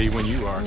Ready when you are.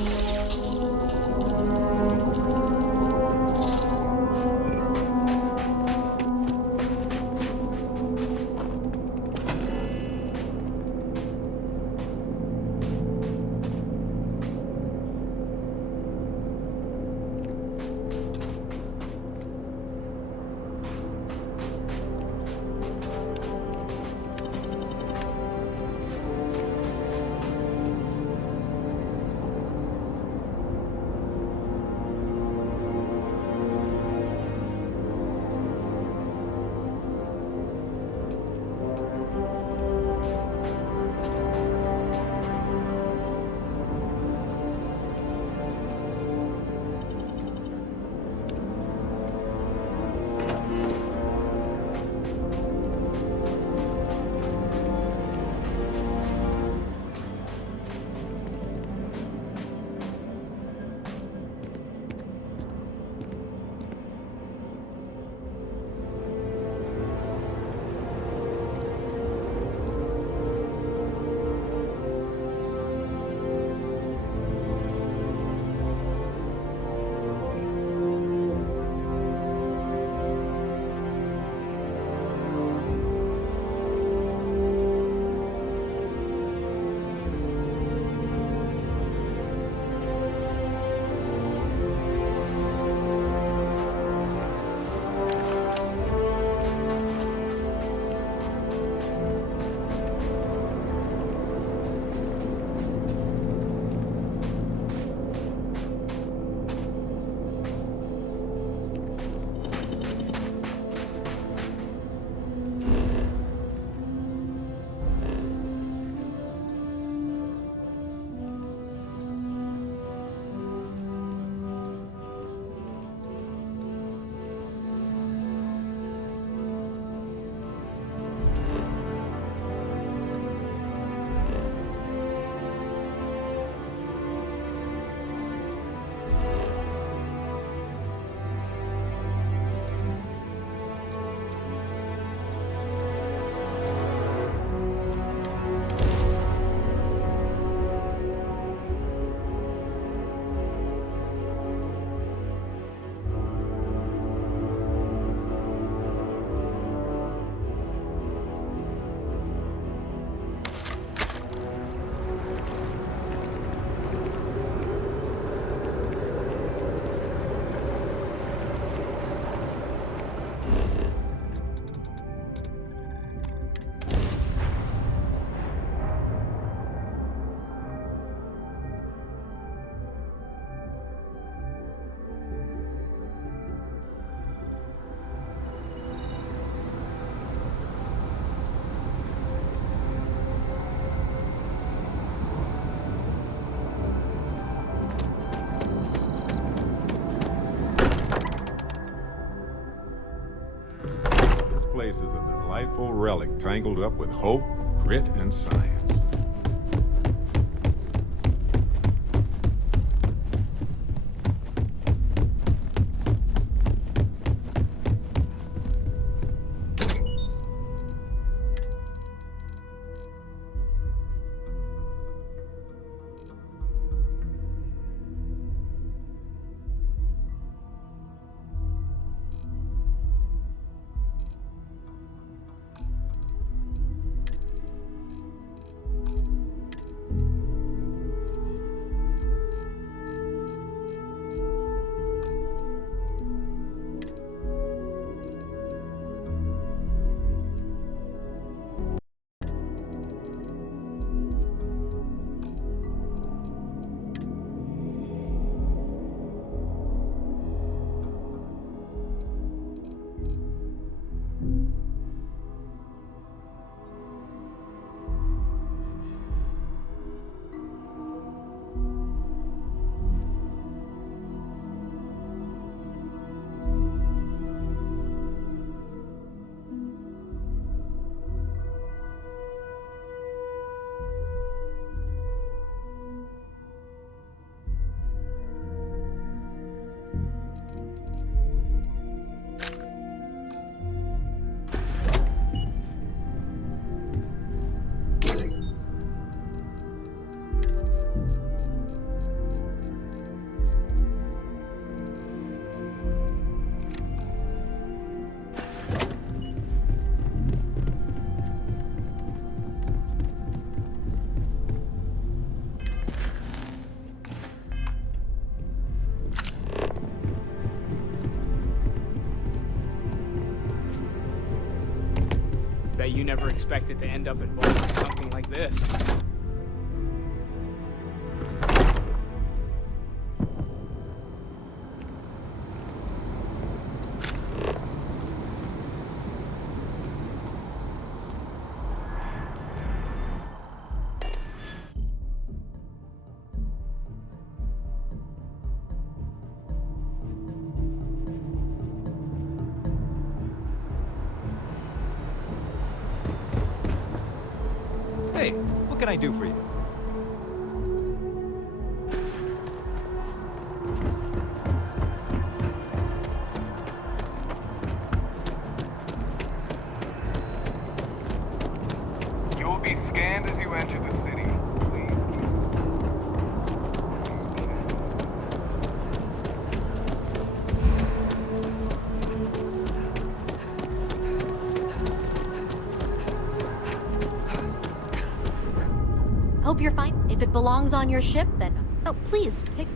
Place is a delightful relic tangled up with hope, grit, and science. Bet you never expected to end up involved in something like this. Hey, what can I do for you? You will be scanned as you enter the city. Please. Hope you're fine. If it belongs on your ship, then... Oh, please, take...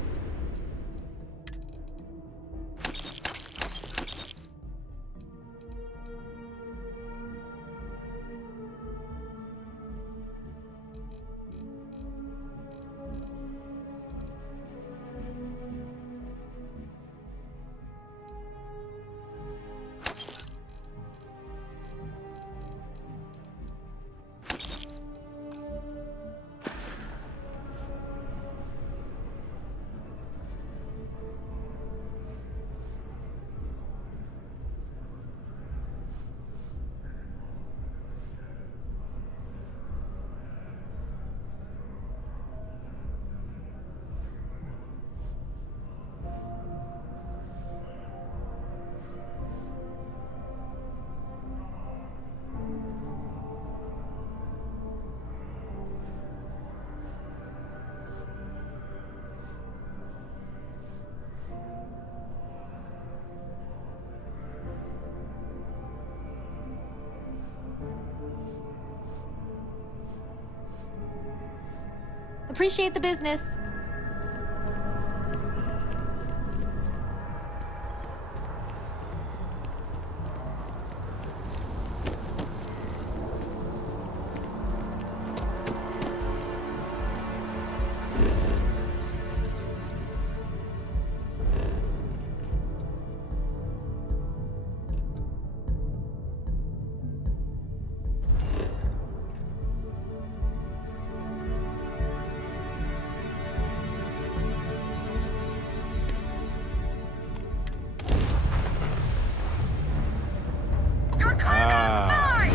Appreciate the business.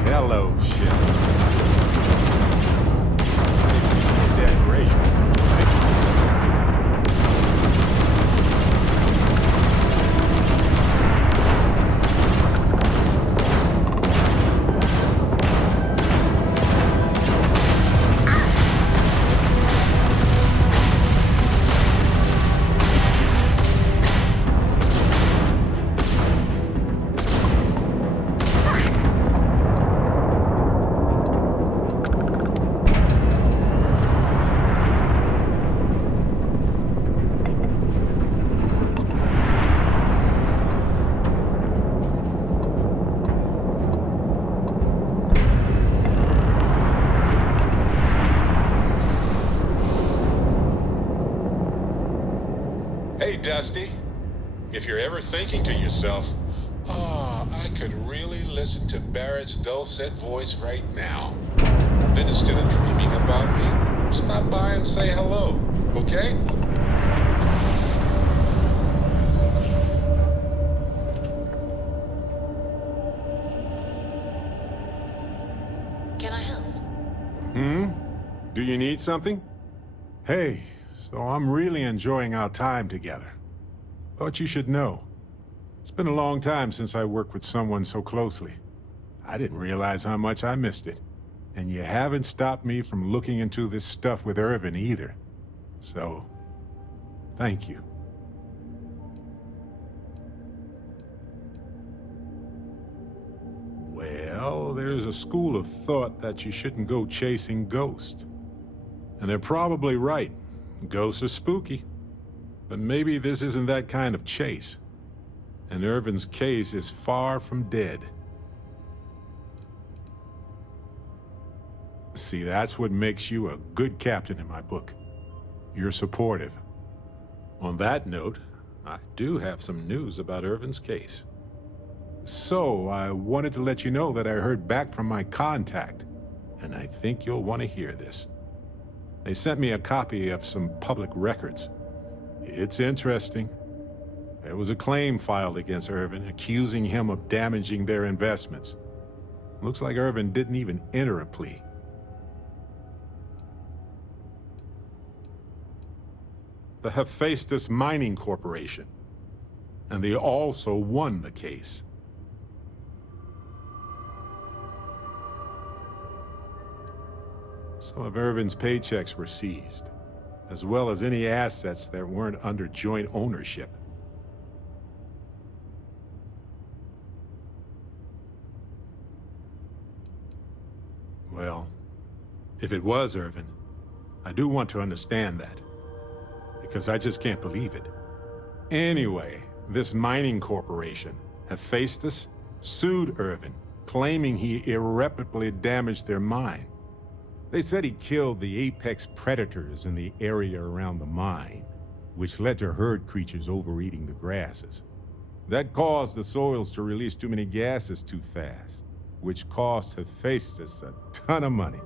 Hello, ship. Nice to meet you, decoration. Hey, Dusty. If you're ever thinking to yourself, I could really listen to Barrett's dulcet voice right now, then instead of dreaming about me, stop by and say hello, okay? Can I help? Do you need something? Hey, so I'm really enjoying our time together. Thought you should know. It's been a long time since I worked with someone so closely. I didn't realize how much I missed it. And you haven't stopped me from looking into this stuff with Irvin either. So, thank you. Well, there's a school of thought that you shouldn't go chasing ghosts. And they're probably right. Ghosts are spooky. But maybe this isn't that kind of chase. And Irvin's case is far from dead. See, that's what makes you a good captain in my book. You're supportive. On that note, I do have some news about Irvin's case. So, I wanted to let you know that I heard back from my contact, and I think you'll want to hear this. They sent me a copy of some public records. It's interesting. There was a claim filed against Irvin, accusing him of damaging their investments. Looks like Irvin didn't even enter a plea. The Hephaestus Mining Corporation, and they also won the case. Some of Irvin's paychecks were seized, as well as any assets that weren't under joint ownership. Well, if it was Irvin, I do want to understand that, because I just can't believe it. Anyway, this mining corporation, Hephaestus, sued Irvin, claiming he irreparably damaged their mine. They said he killed the apex predators in the area around the mine, which led to herd creatures overeating the grasses. That caused the soils to release too many gases too fast, which cost Hephaestus a ton of money.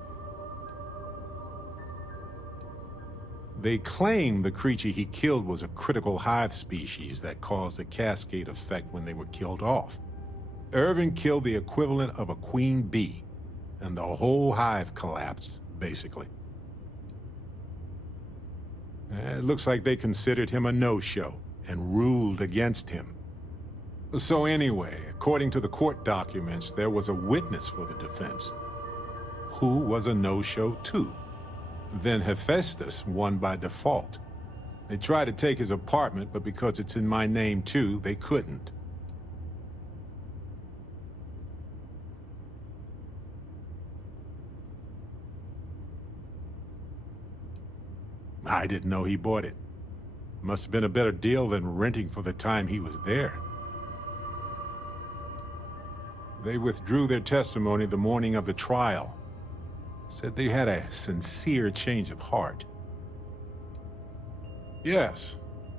They claim the creature he killed was a critical hive species that caused a cascade effect when they were killed off. Irvin killed the equivalent of a queen bee, and the whole hive collapsed, basically. It looks like they considered him a no-show and ruled against him. So anyway, according to the court documents, there was a witness for the defense, who was a no-show too. Then Hephaestus won by default. They tried to take his apartment, but because it's in my name too, they couldn't. I didn't know he bought it. Must have been a better deal than renting for the time he was there. They withdrew their testimony the morning of the trial. Said they had a sincere change of heart. Yes,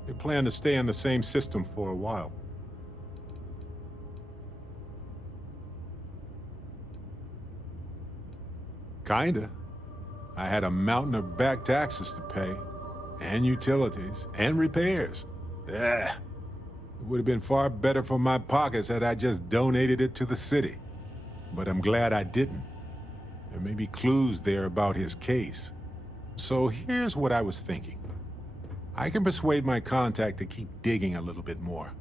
they plan to stay in the same system for a while. Kinda. I had a mountain of back taxes to pay, and utilities, and repairs. It would have been far better for my pockets had I just donated it to the city. But I'm glad I didn't. There may be clues there about his case. So here's what I was thinking. I can persuade my contact to keep digging a little bit more.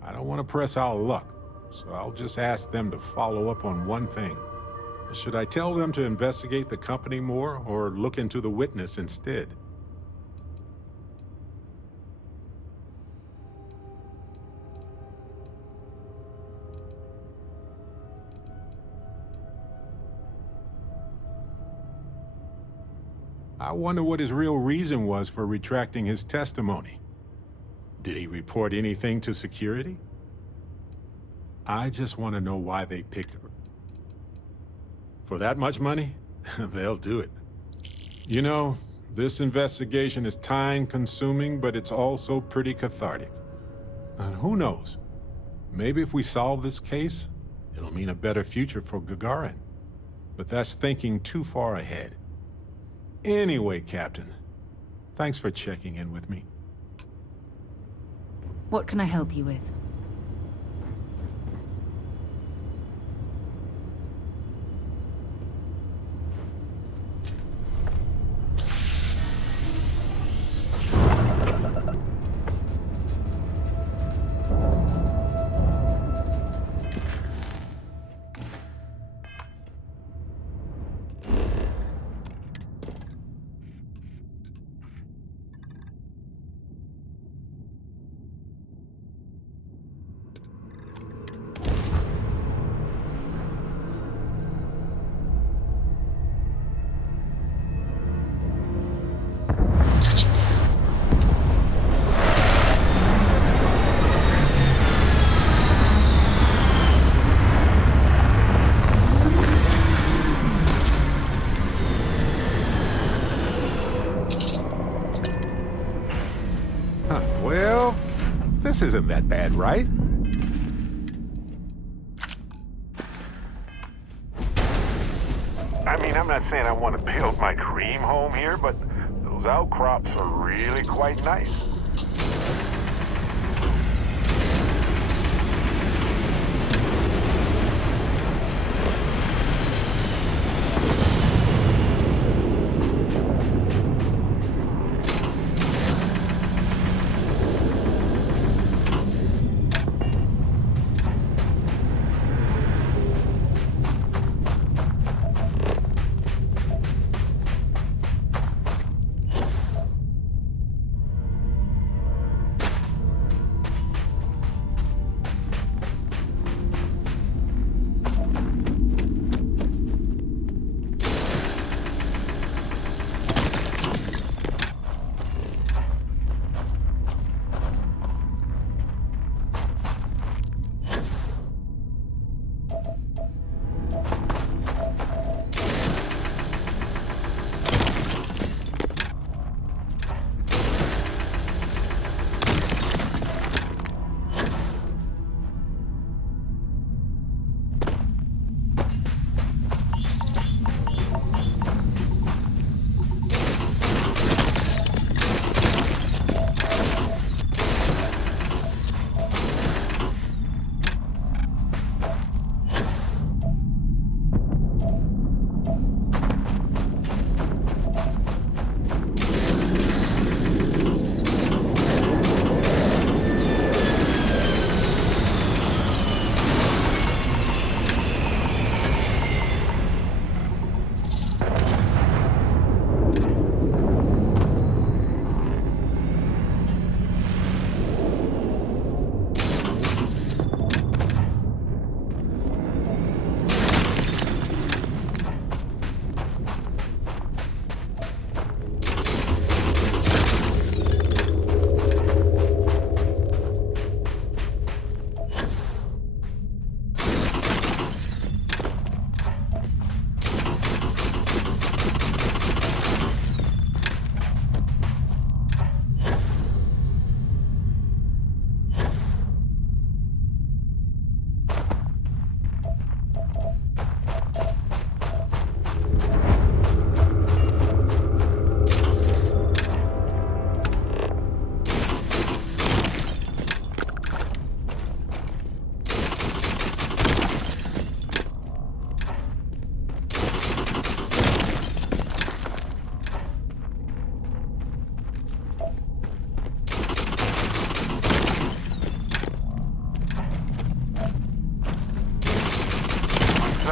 I don't want to press our luck, so I'll just ask them to follow up on one thing. Should I tell them to investigate the company more, or look into the witness instead? I wonder what his real reason was for retracting his testimony. Did he report anything to security? I just want to know why they picked her. For that much money? They'll do it. You know, this investigation is time-consuming, but it's also pretty cathartic. And who knows? Maybe if we solve this case, it'll mean a better future for Gagarin. But that's thinking too far ahead. Anyway, Captain, thanks for checking in with me. What can I help you with? This isn't that bad, right? I mean, I'm not saying I want to build my dream home here, but those outcrops are really quite nice.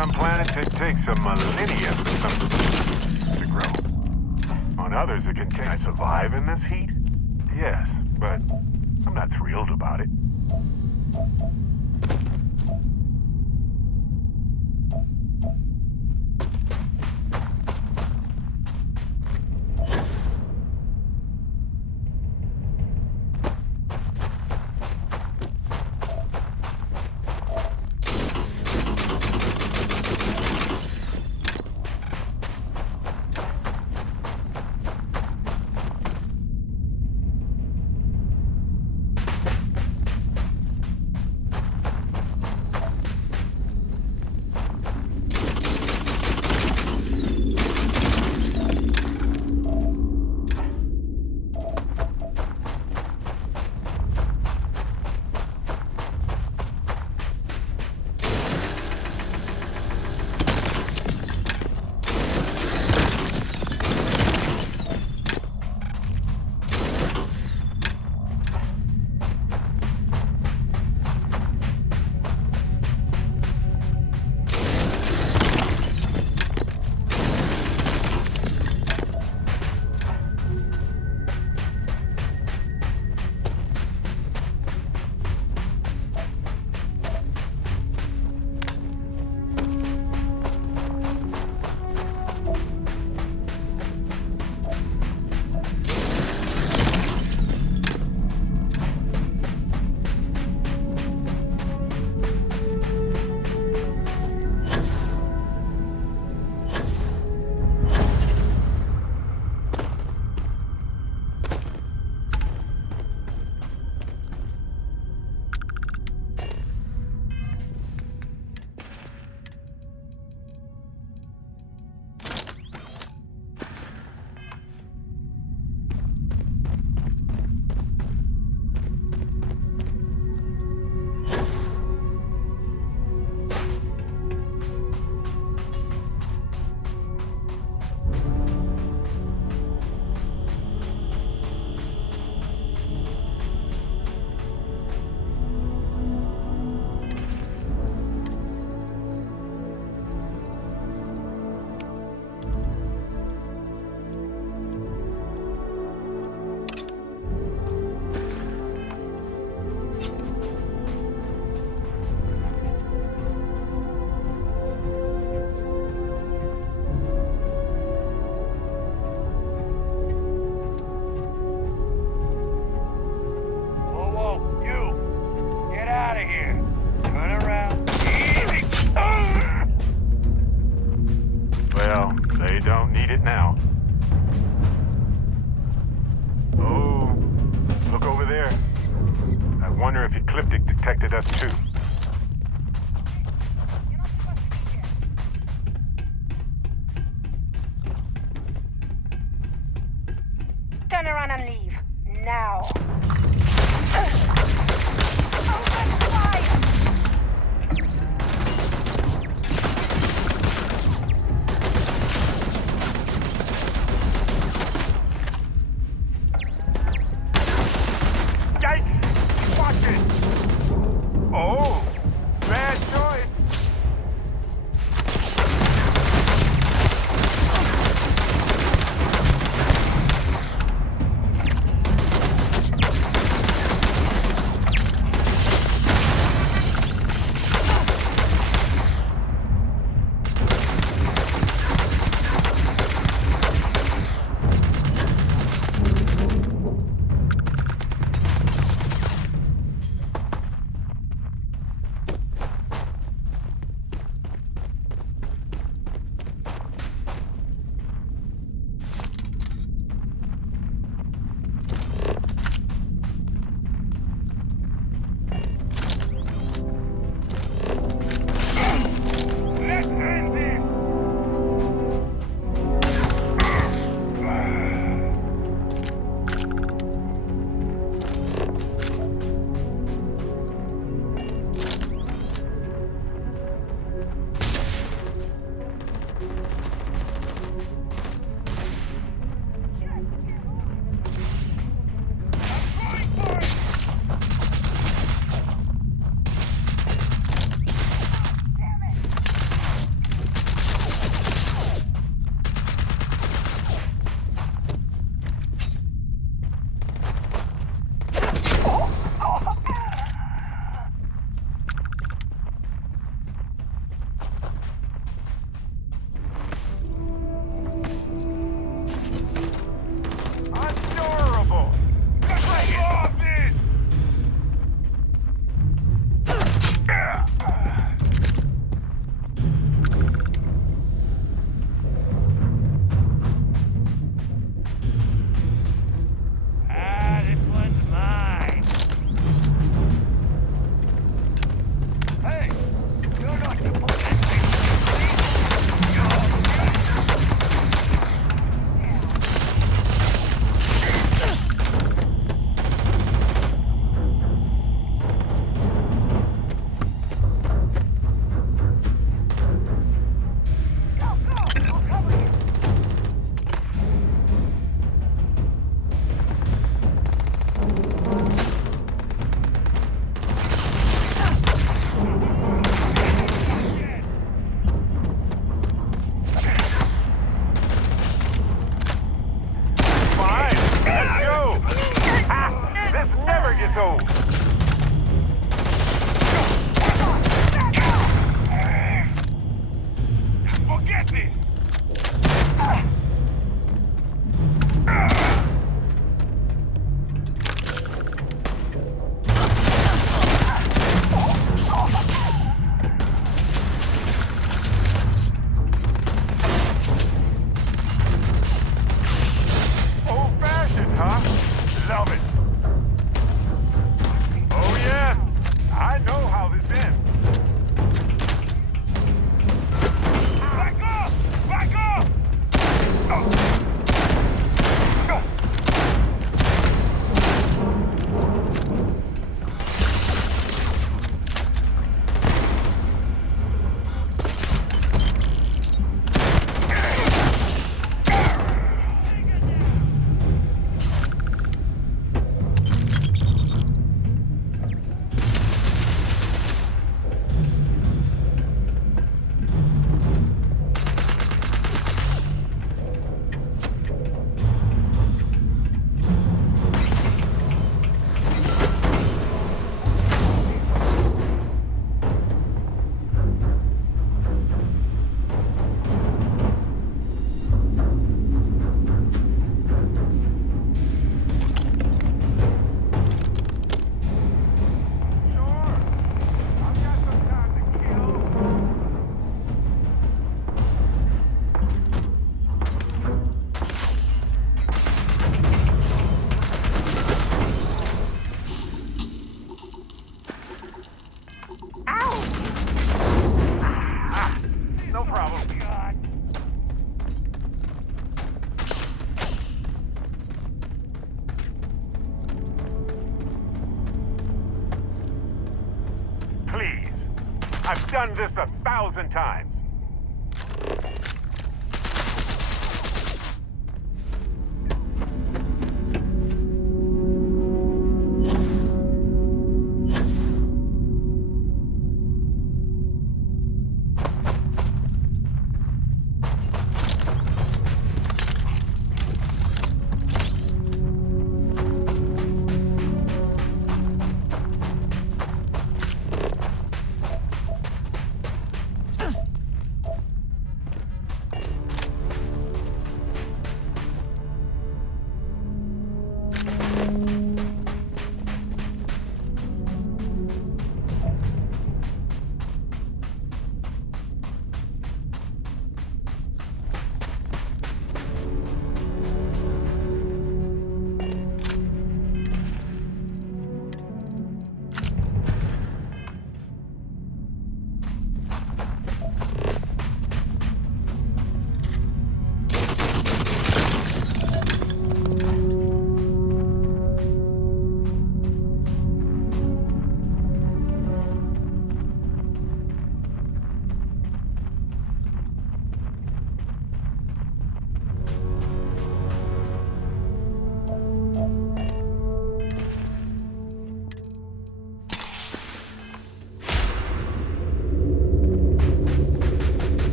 Some planets, it takes a millennia for something to grow. On others, it can take... Can I survive in this heat? Yes, but I'm not thrilled about it. They don't need it now. Oh, look over there. I wonder if Ecliptic detected us too. Turn around and leave. Now. Yikes! Watch it! Oh, bad choice. Adorable! Lay off it! This one's mine. Hey, you're not supposed to be. Fine, let's go! Ha! This never gets old! Forget this! Old-fashioned, huh? Love it. Oh yes, I know how this ends. Back up! I've done this 1,000 times.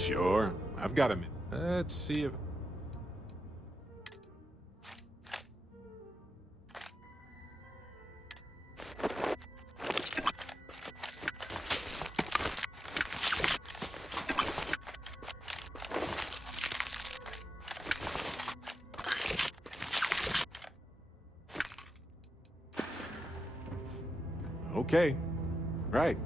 Sure, I've got a minute. Let's see if... Okay, right.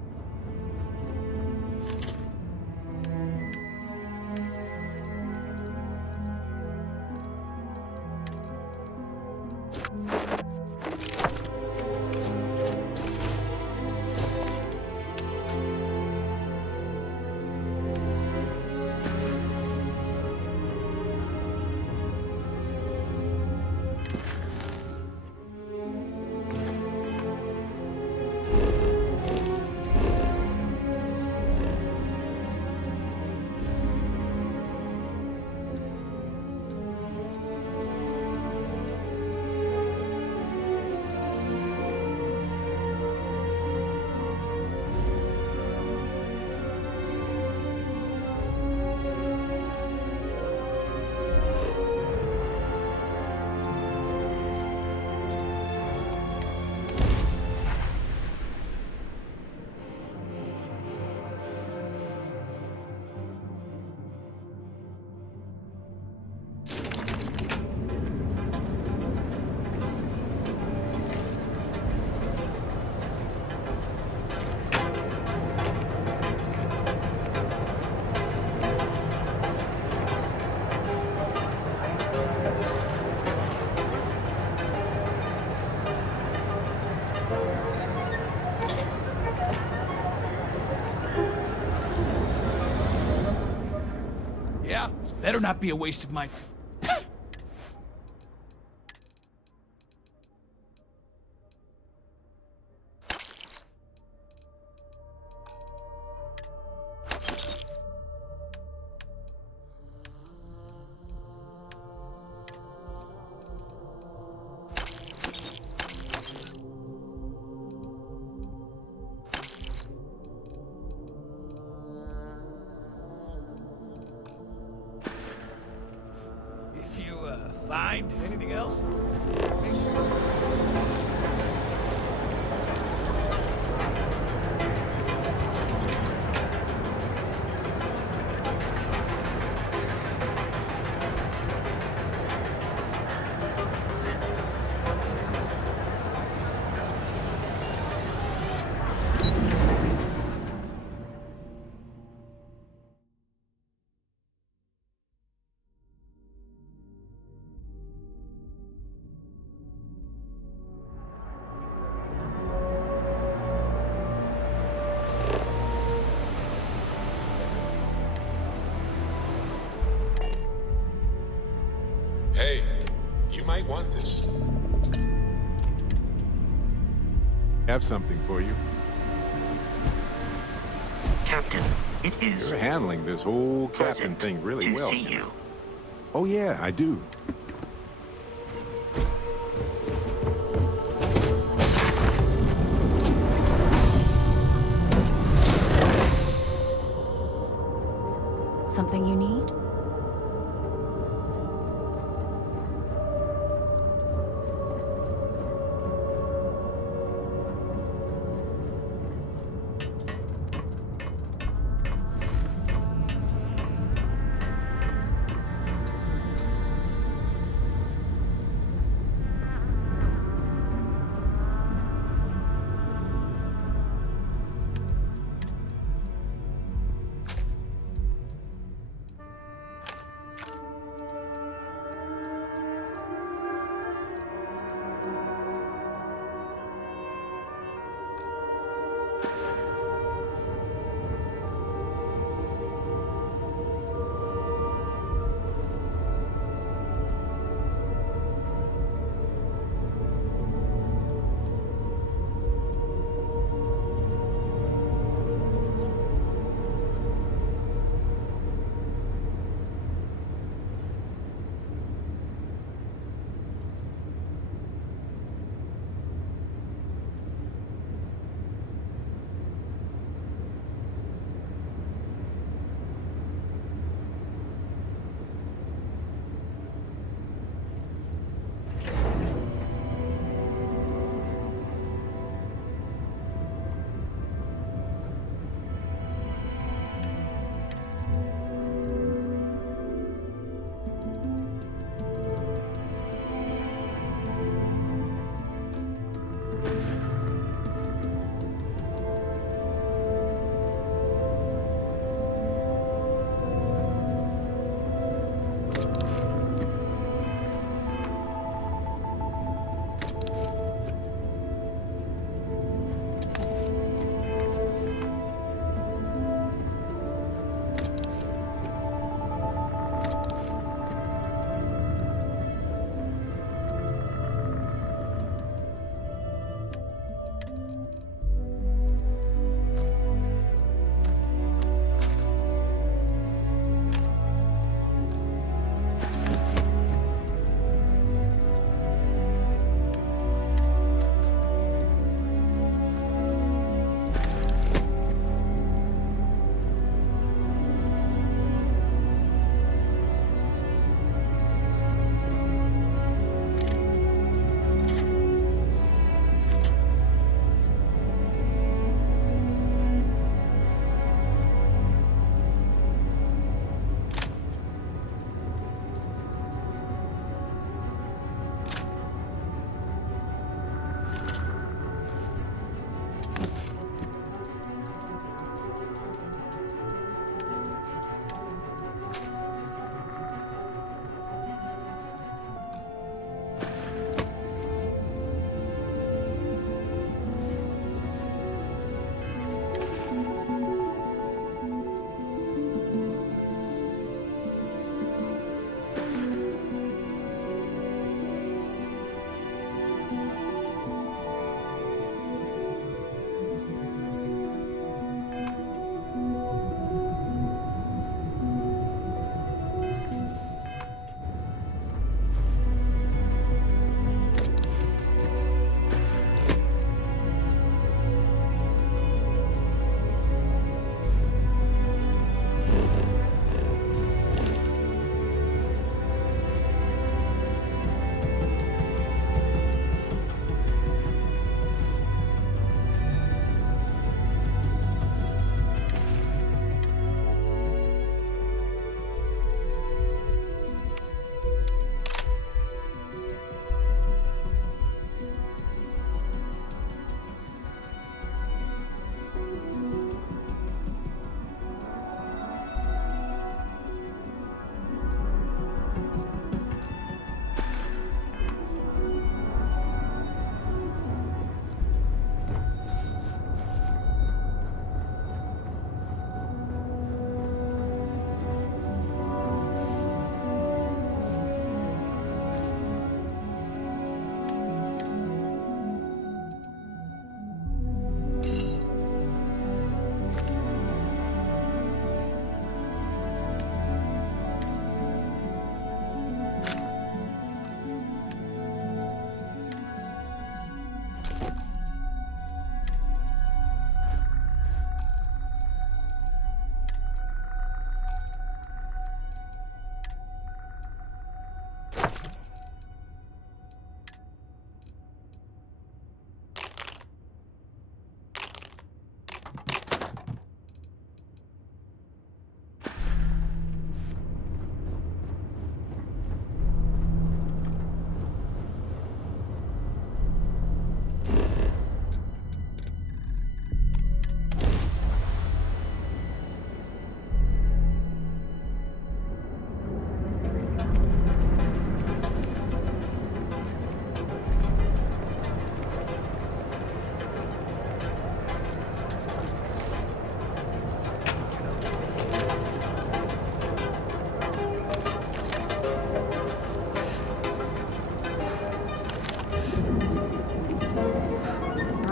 This better not be a waste of my... If you, find anything else, make sure... Hey, you might want this. Have something for you. Captain, it is You're handling this whole captain pleasant thing really to well. see you. Oh yeah, I do. Something you need?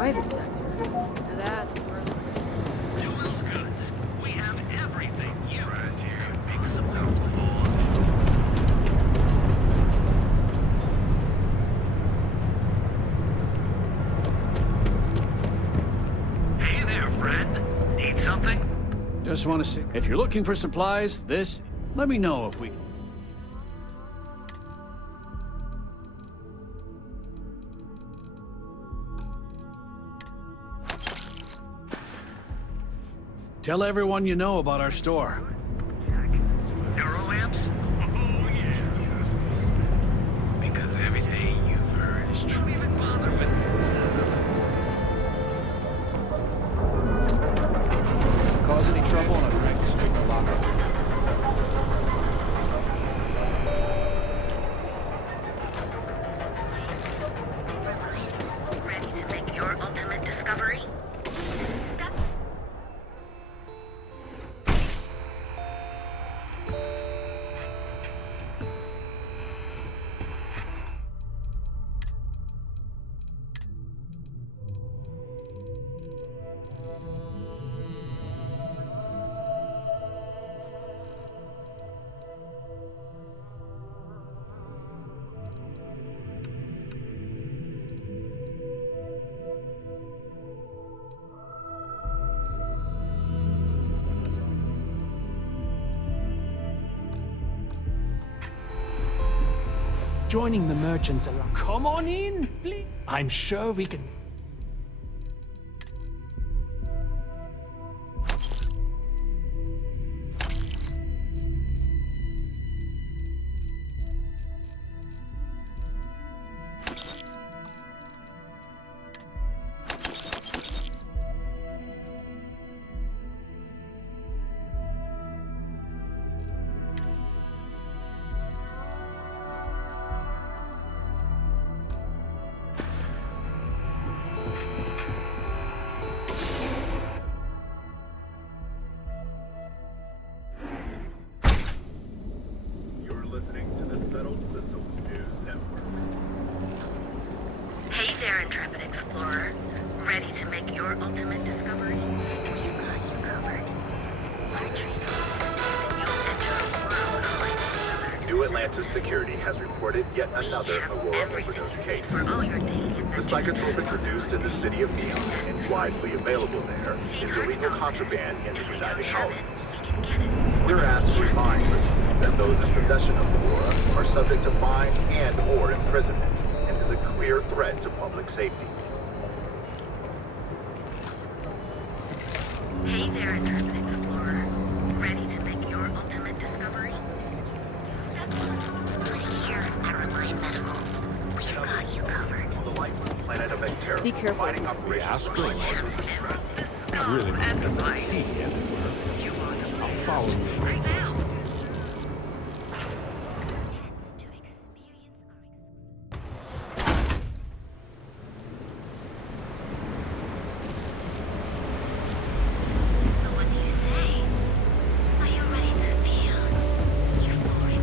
private sector. Now that's worth it. Jewel's goods. We have everything you right here. Make some noise. Hey there, friend. Need something? Just want to see. If you're looking for supplies, let me know if we can. Tell everyone you know about our store. Neuro lamps? Oh, yeah. Because everything you've heard is true. Even bother with Cause any trouble and I'd drag you straight to lockup. ready to make your ultimate discovery? Joining the merchants along. Come on in, please. I'm sure we can. Hey there, intrepid explorer. Ready to make your ultimate discovery? We've got you covered. Retreat, and you'll enter a world unlike any other. New Atlantis Security has reported yet another Aurora overdose case. For all your daily The psychotrope introduced in the city of Neon and widely available there is illegal contraband in the United Colonies. We're asked to remind listeners that those in possession of Aurora are subject to fines and or imprisonment and is a clear threat to public safety. Hey there, intrepid explorer. Ready to make your ultimate discovery? Here at Caroline Medical, we've got you covered. On the lifeless planet of Vectera, Be careful. fighting operations Astro. I really want to get the key everywhere. I'll follow you. Right now. So what do you say? Are you ready to feel euphoric?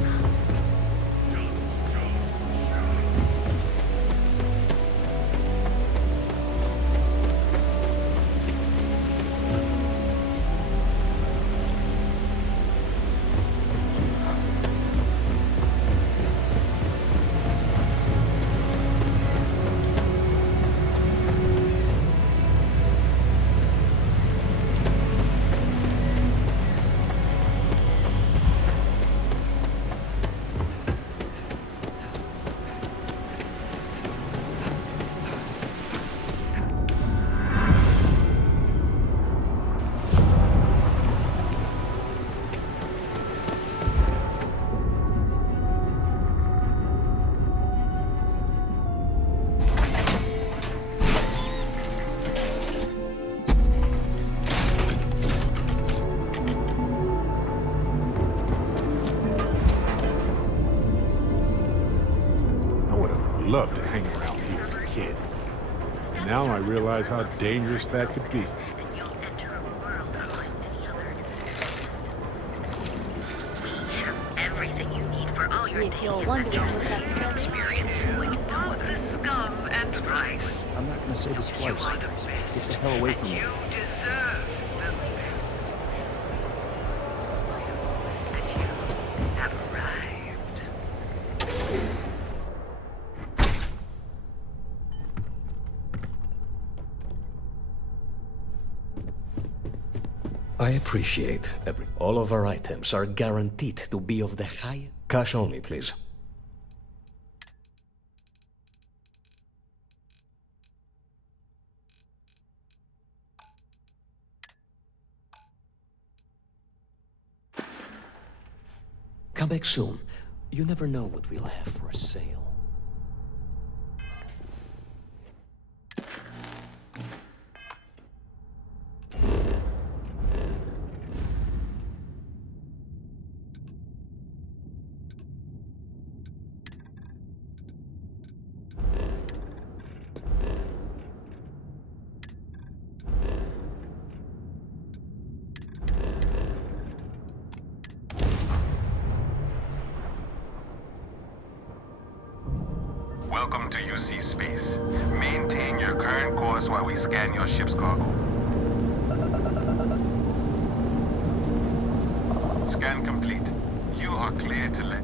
I would have loved to hang around here as a kid. Now I realize how dangerous that could be. And you'll enter a world unlike any other. We have everything you need for all your If daily you're wondering adventures. what that smell is, Experience with all the scum and vice. I'm not gonna say this twice. Get the hell away from me. I appreciate all of our items are guaranteed to be of the high. Cash only, please. Come back soon. You never know what we'll have for sale. Welcome to UC Space. Maintain your current course while we scan your ship's cargo. Scan complete. You are clear to let...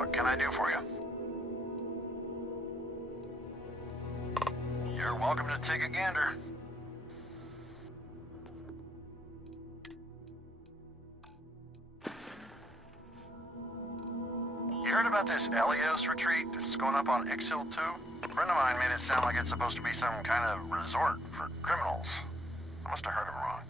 What can I do for you? You're welcome to take a gander. You heard about this Elios retreat that's going up on Ixil 2? A friend of mine made it sound like it's supposed to be some kind of resort for criminals. I must have heard him wrong.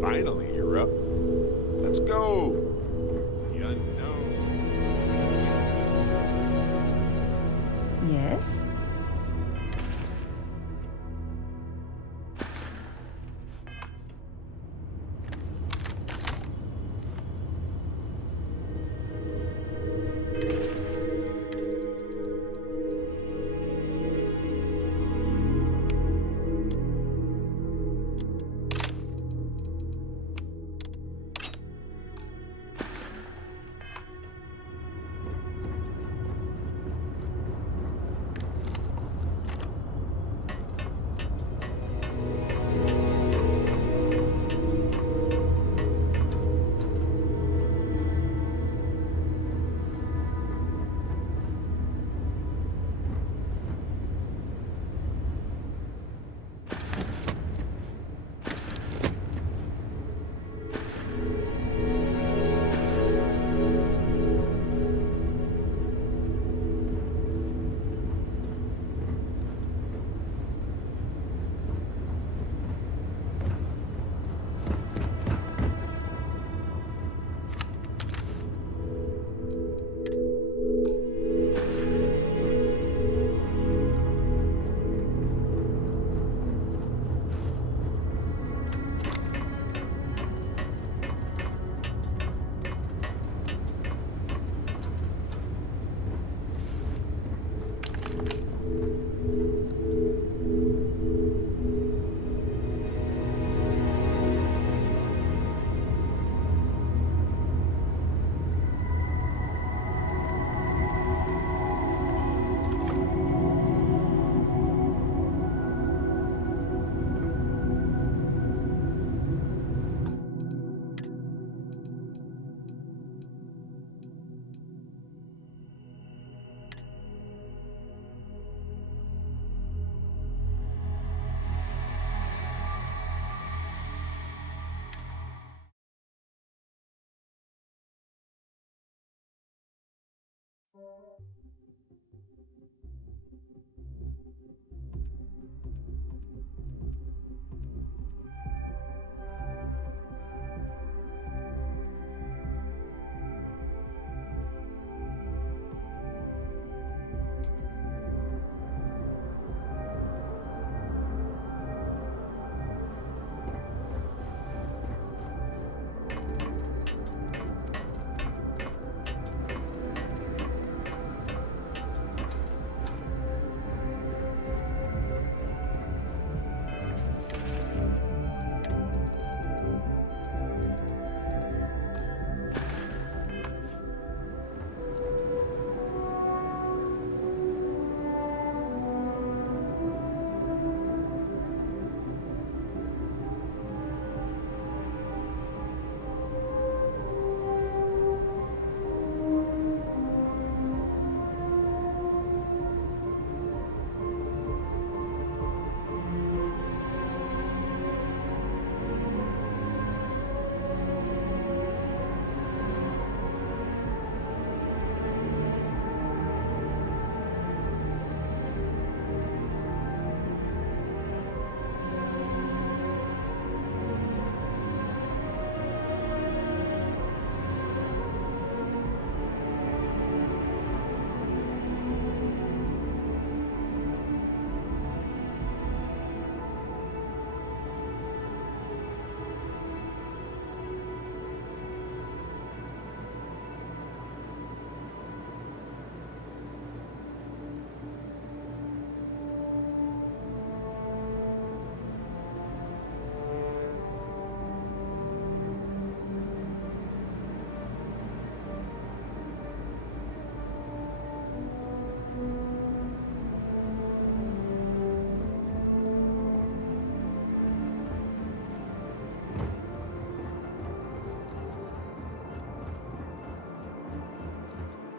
Finally, you're up. Let's go. The unknown. Yes?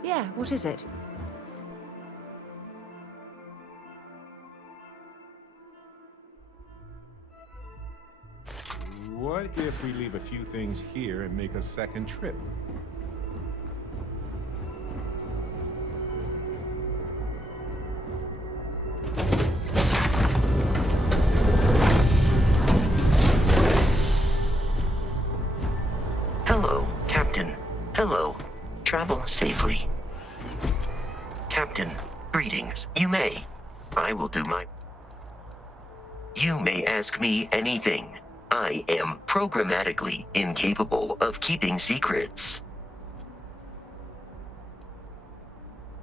Yeah, what is it? What if we leave a few things here and make a second trip? Hello, Captain. Hello. Travel safely. Captain, greetings. You may. I will do my... You may ask me anything. I am programmatically incapable of keeping secrets.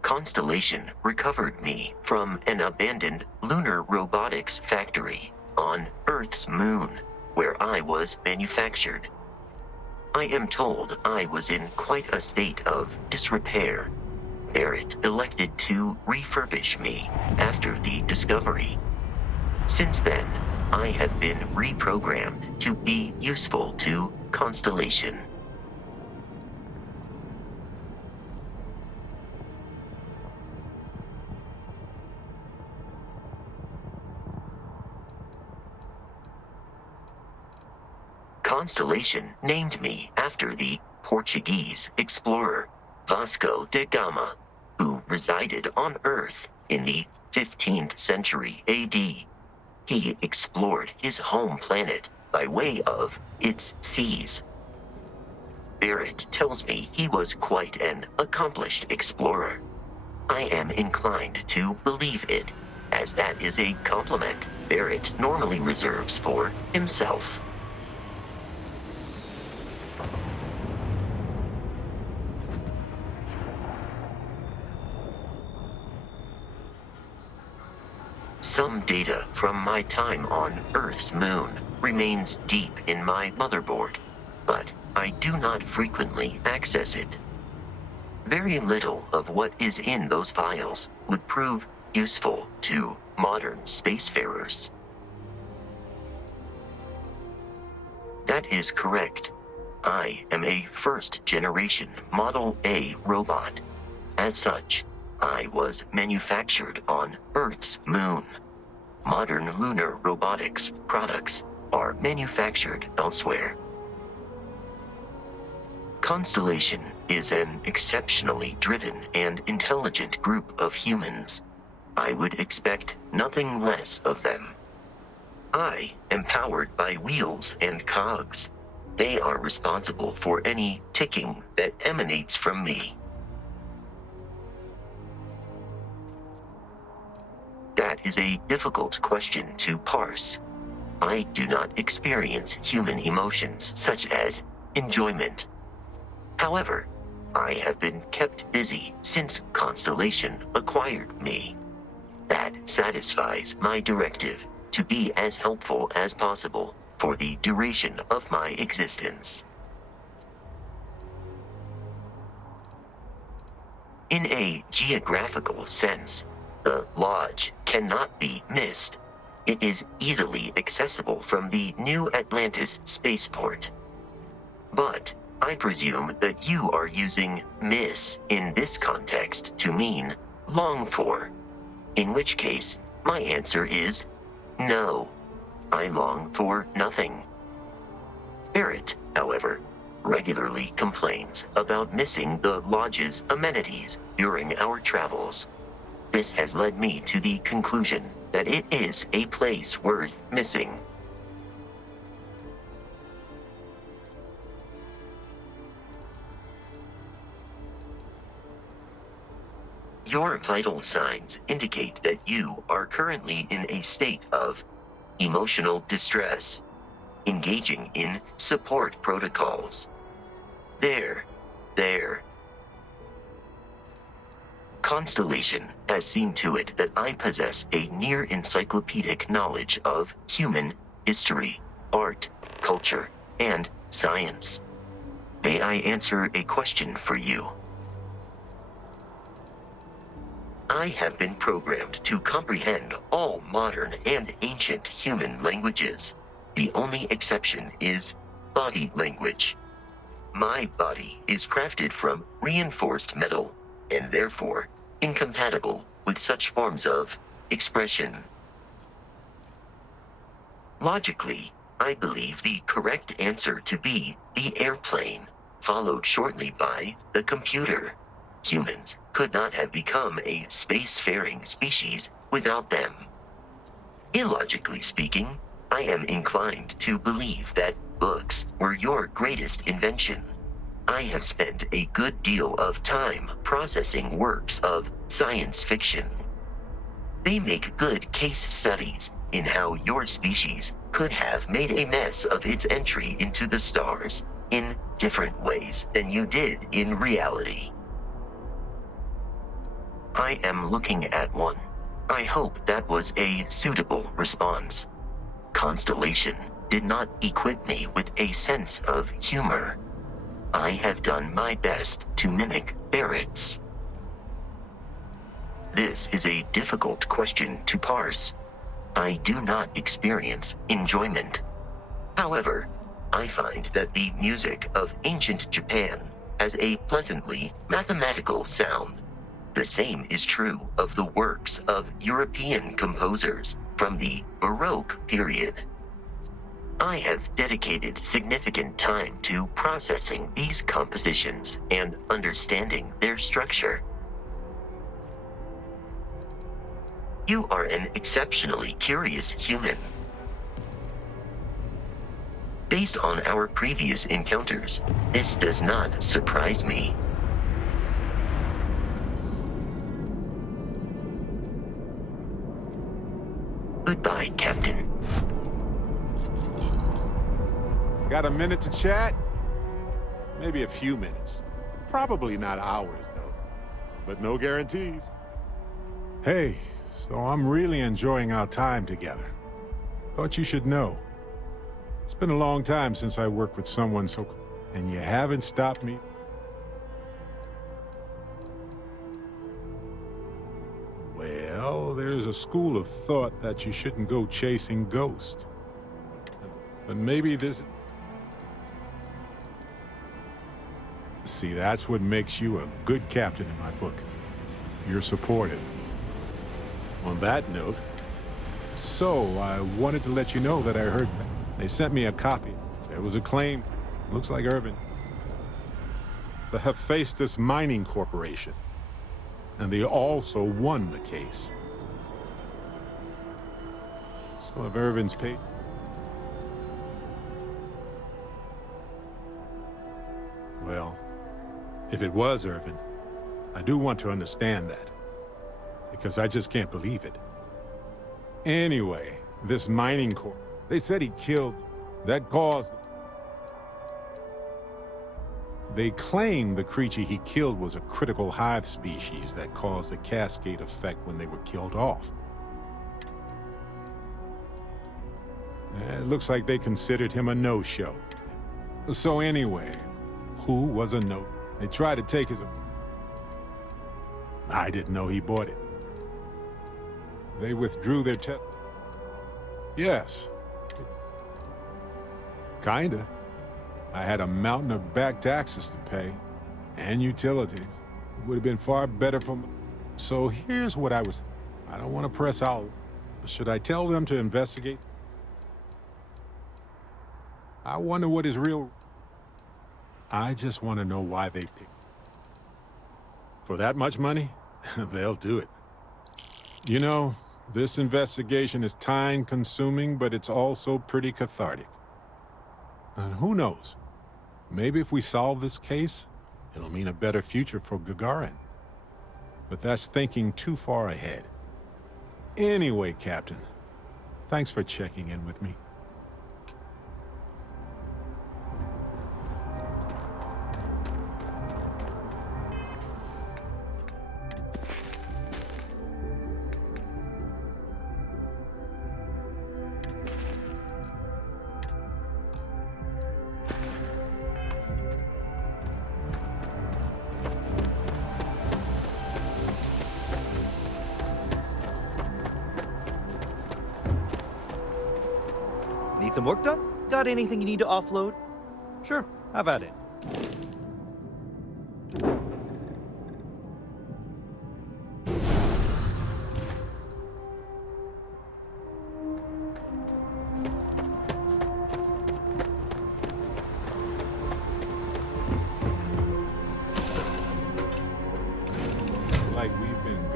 Constellation recovered me from an abandoned lunar robotics factory on Earth's moon, where I was manufactured. I am told I was in quite a state of disrepair. Barrett elected to refurbish me after the discovery. Since then, I have been reprogrammed to be useful to Constellation. Constellation named me after the Portuguese explorer Vasco da Gama, who resided on Earth in the 15th century AD. He explored his home planet by way of its seas. Barrett tells me he was quite an accomplished explorer. I am inclined to believe it, as that is a compliment Barrett normally reserves for himself. Some data from my time on Earth's moon remains deep in my motherboard, but I do not frequently access it. Very little of what is in those files would prove useful to modern spacefarers. That is correct. I am a first-generation Model A robot. As such, I was manufactured on Earth's moon. Modern lunar robotics products are manufactured elsewhere. Constellation is an exceptionally driven and intelligent group of humans. I would expect nothing less of them. I am powered by wheels and cogs. They are responsible for any ticking that emanates from me. That is a difficult question to parse. I do not experience human emotions such as enjoyment. However, I have been kept busy since Constellation acquired me. That satisfies my directive to be as helpful as possible for the duration of my existence. In a geographical sense, the Lodge cannot be missed. It is easily accessible from the New Atlantis spaceport. But I presume that you are using miss in this context to mean long for, in which case my answer is no. I long for nothing. Barrett, however, regularly complains about missing the Lodge's amenities during our travels. This has led me to the conclusion that it is a place worth missing. Your vital signs indicate that you are currently in a state of emotional distress, engaging in support protocols. There. Constellation has seen to it that I possess a near-encyclopedic knowledge of human history, art, culture, and science. May I answer a question for you? I have been programmed to comprehend all modern and ancient human languages. The only exception is body language. My body is crafted from reinforced metal and therefore incompatible with such forms of expression. Logically, I believe the correct answer to be the airplane, followed shortly by the computer. Humans could not have become a spacefaring species without them. Illogically speaking, I am inclined to believe that books were your greatest invention. I have spent a good deal of time processing works of science fiction. They make good case studies in how your species could have made a mess of its entry into the stars in different ways than you did in reality. I am looking at one. I hope that was a suitable response. Constellation did not equip me with a sense of humor. I have done my best to mimic Barrett's. This is a difficult question to parse. I do not experience enjoyment. However, I find that the music of ancient Japan has a pleasantly mathematical sound. The same is true of the works of European composers from the Baroque period. I have dedicated significant time to processing these compositions and understanding their structure. You are an exceptionally curious human. Based on our previous encounters, this does not surprise me. Goodbye, Captain. Got a minute to chat? Maybe a few minutes. Probably not hours, though. But no guarantees. Hey, so I'm really enjoying our time together. Thought you should know. It's been a long time since I worked with someone so... And you haven't stopped me. Well, there's a school of thought that you shouldn't go chasing ghosts. But maybe this... See, that's what makes you a good captain in my book. You're supportive. On that note, so I wanted to let you know that I heard they sent me a copy. There was a claim. Looks like Irvin. The Hephaestus Mining Corporation. And they also won the case. Some of Irvin's paid. Well, if it was Irvin, I do want to understand that. Because I just can't believe it. Anyway, this mining corp, they said he killed, that caused... They claim the creature he killed was a critical hive species that caused a cascade effect when they were killed off. It looks like they considered him a no-show. So anyway, who was a no? They tried to take his... I didn't know he bought it. They withdrew their test. Yes. Kinda. I had a mountain of back taxes to pay, and utilities. It would have been far better for me. So here's what I was... I don't want to press out. Should I tell them to investigate? I wonder what is real... I just want to know why they picked... For that much money? They'll do it. You know, this investigation is time-consuming, but it's also pretty cathartic. And who knows? Maybe if we solve this case, it'll mean a better future for Gagarin. But that's thinking too far ahead. Anyway, Captain, thanks for checking in with me. Need some work done? Got anything you need to offload? Sure, have at it.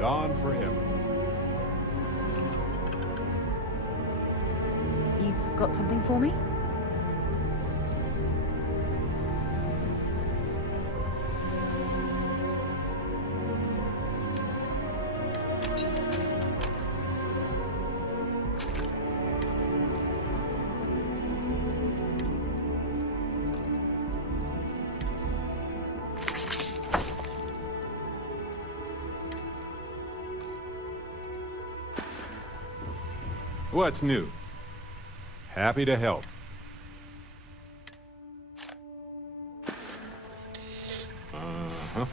gone forever. You've got something for me? What's new? Happy to help. Uh-huh.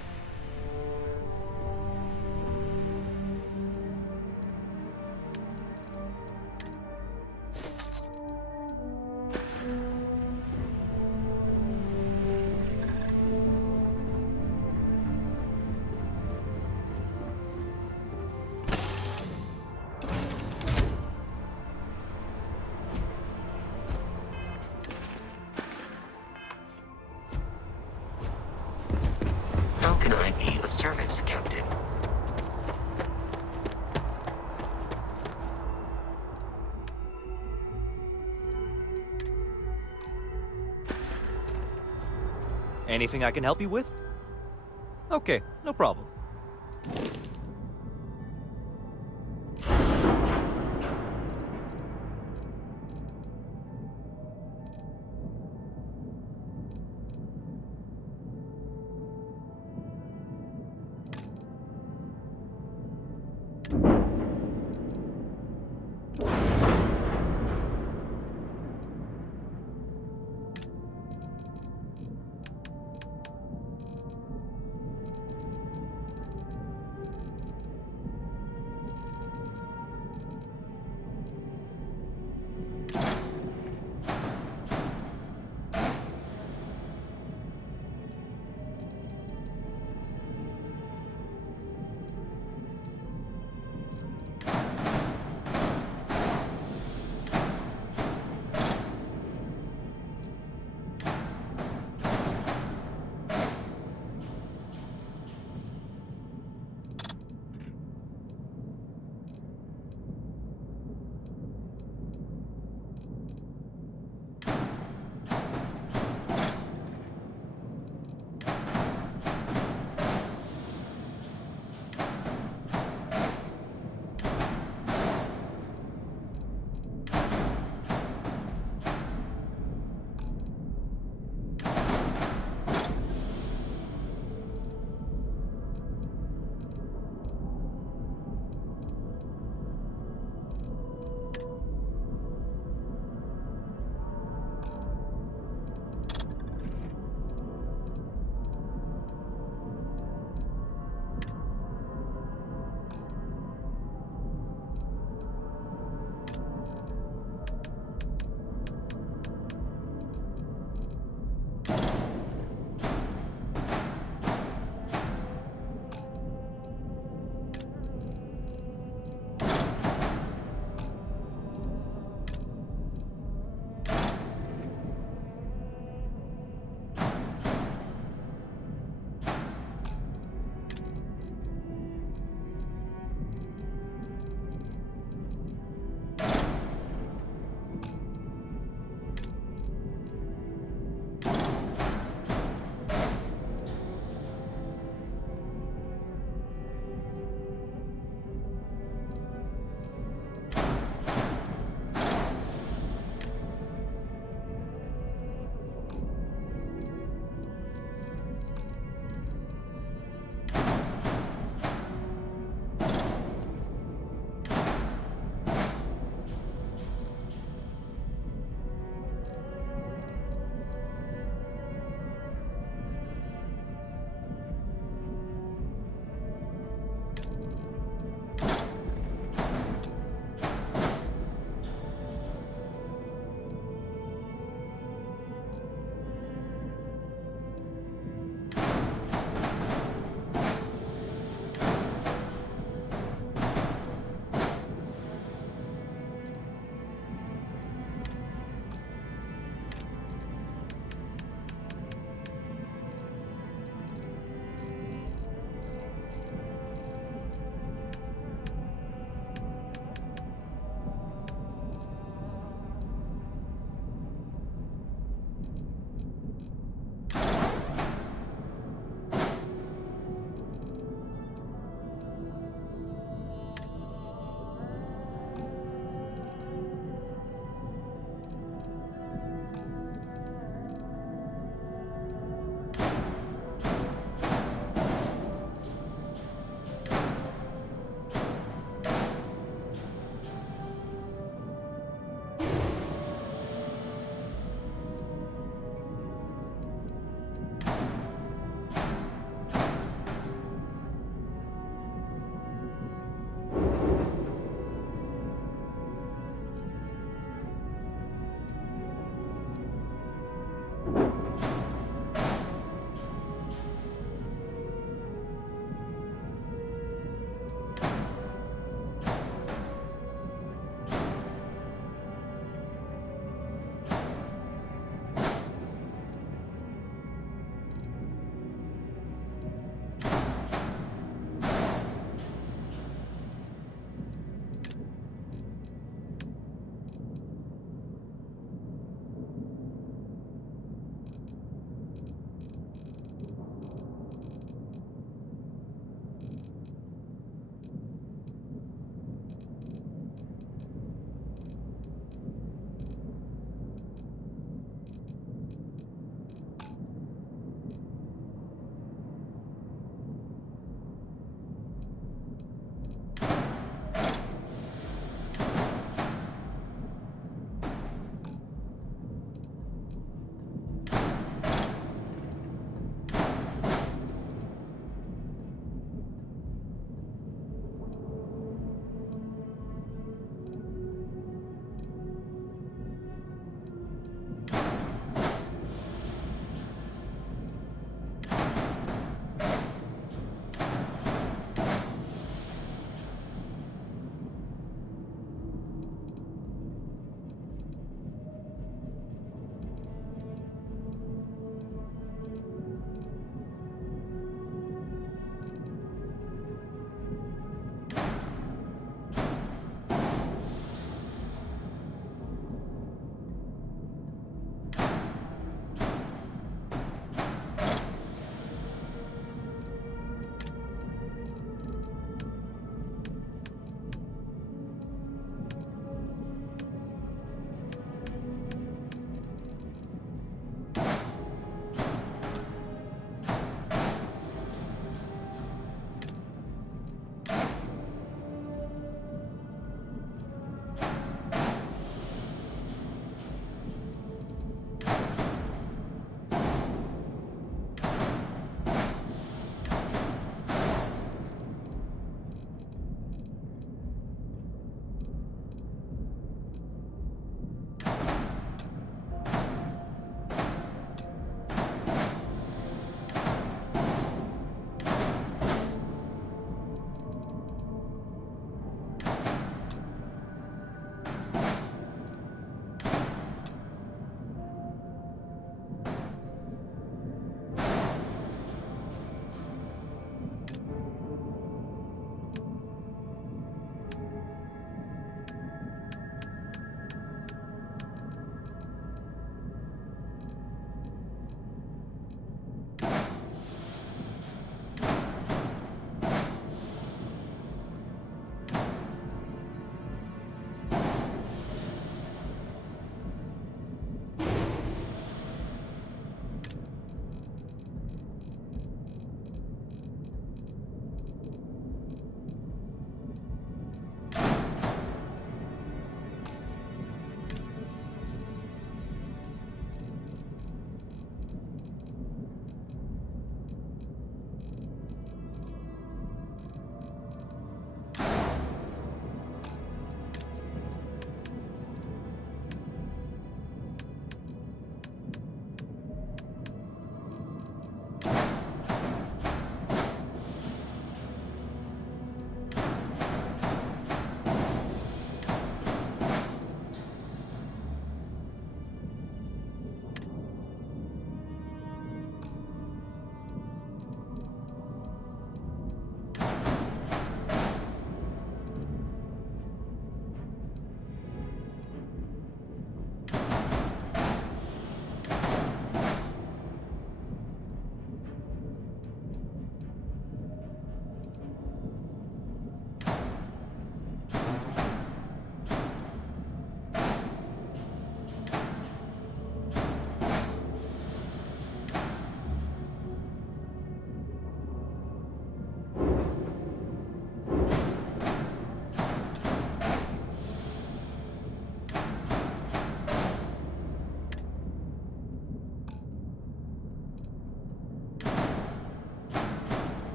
How can I be of service, Captain? Anything I can help you with? Okay, no problem.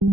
This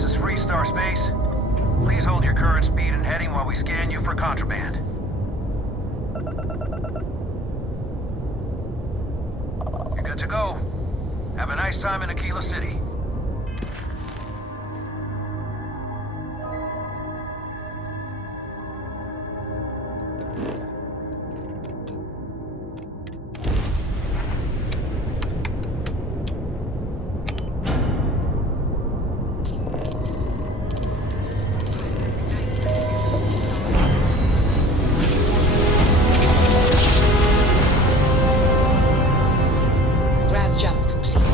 is Freestar Space. Please hold your current speed and heading while we scan you for contraband. You're good to go. Have a nice time in Aquila City. Grav jump complete.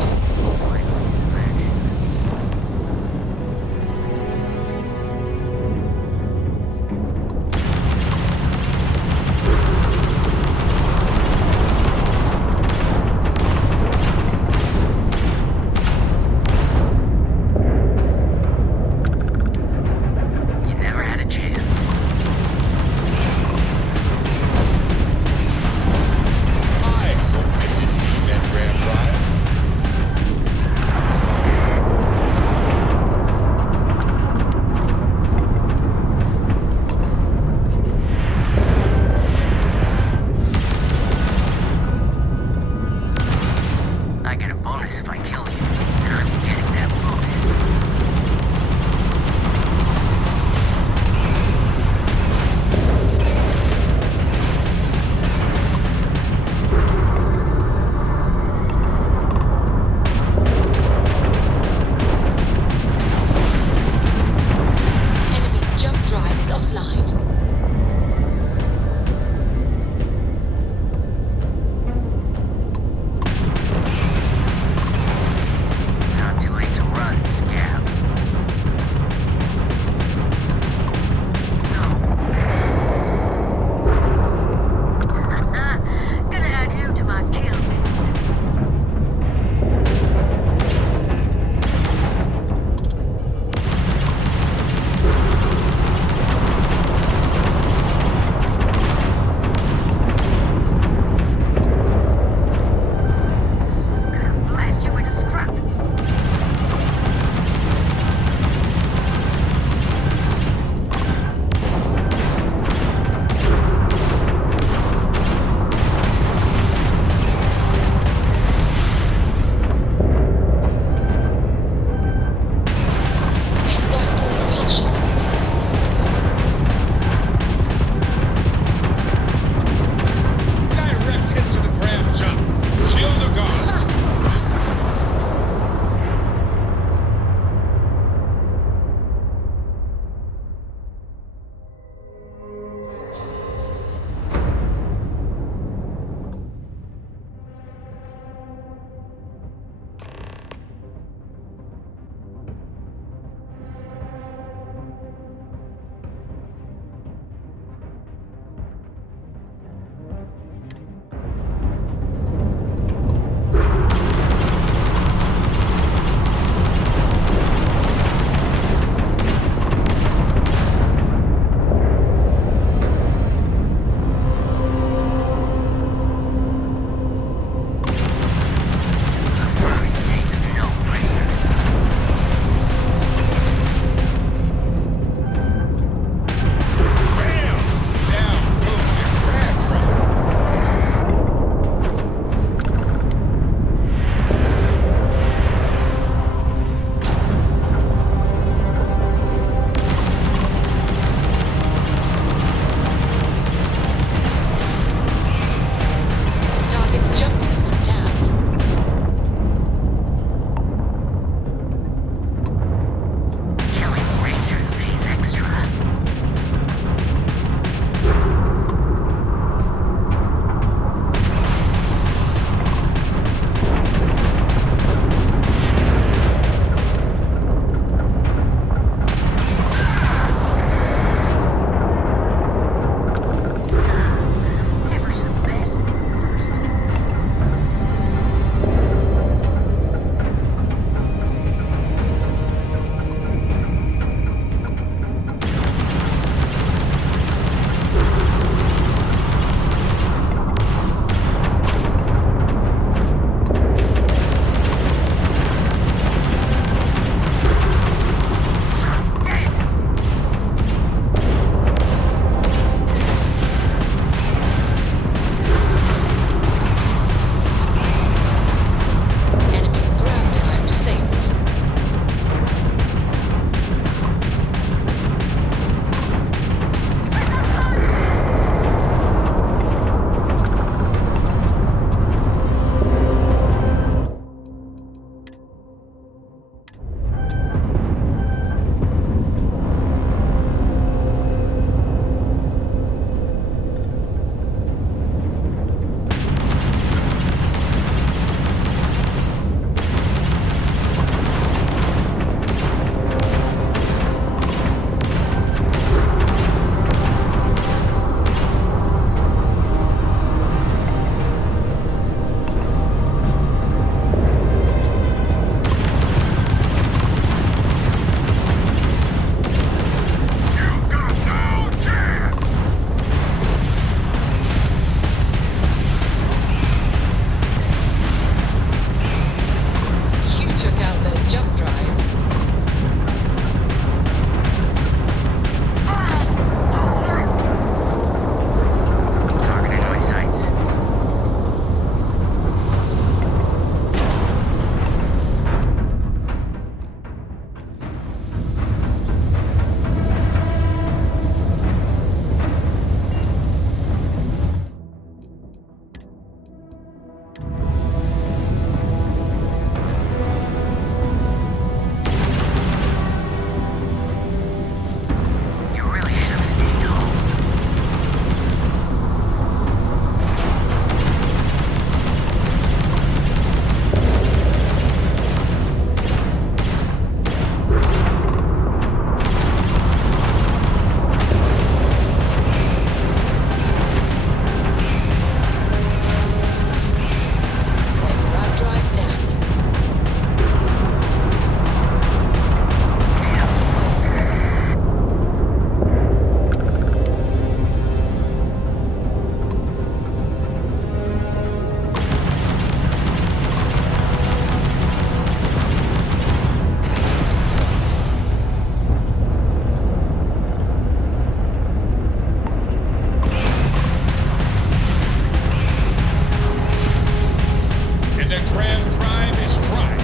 where crime is crime.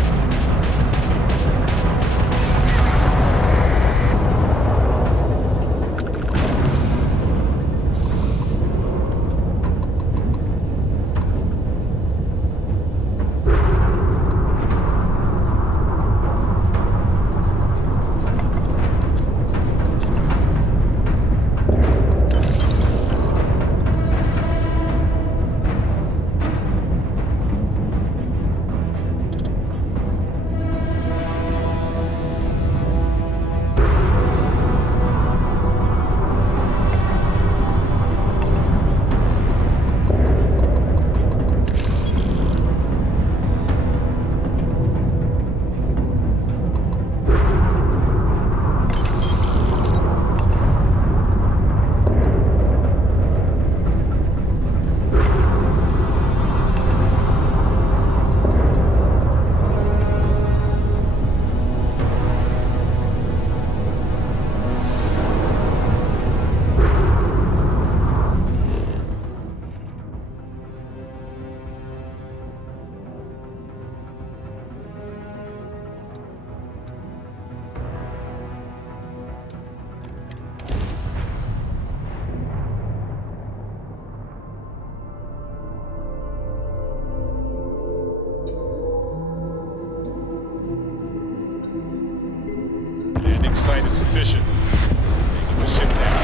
Landing site is sufficient. Taking the ship down.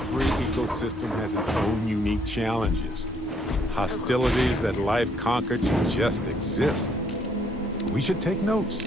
Every ecosystem has its own unique challenges. Hostilities that life conquered just exist. We should take notes.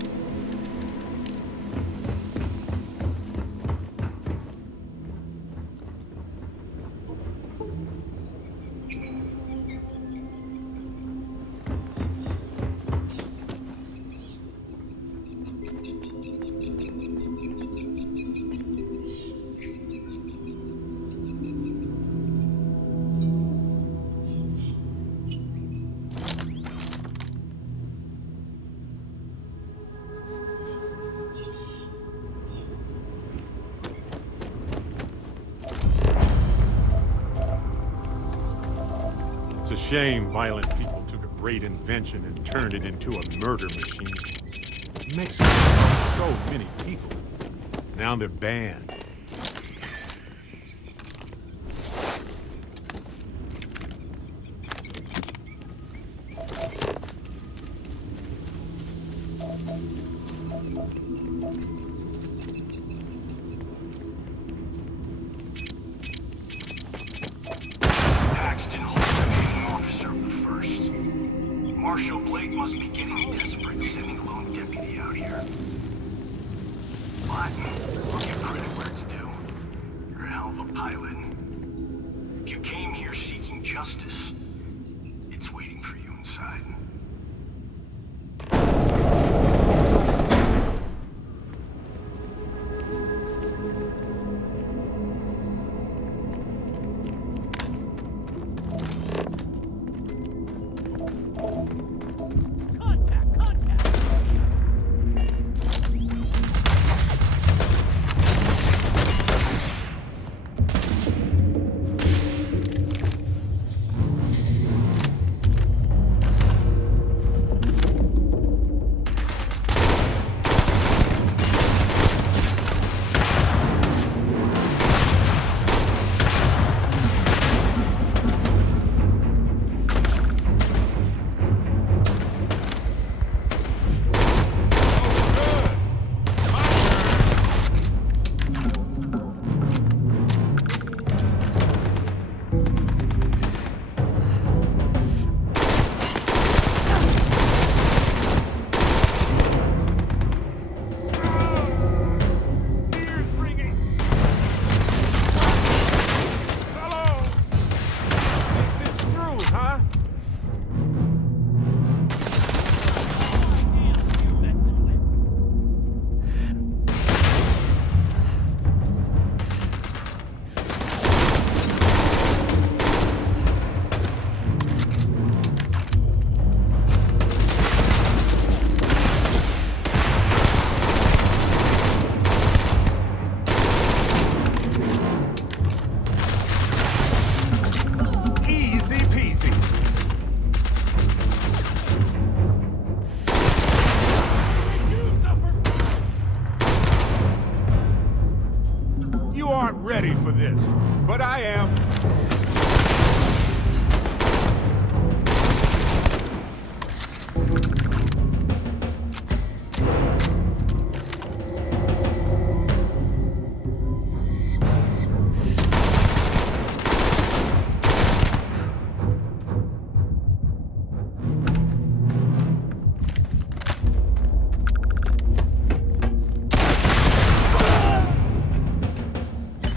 It's a shame violent people took a great invention and turned it into a murder machine. It makes so many people. Now they're banned. Marshal Blake must be getting desperate sending a lone deputy out here. But I'll give credit where it's due. You're a hell of a pilot. If you came here seeking justice, it's waiting for you inside. I am.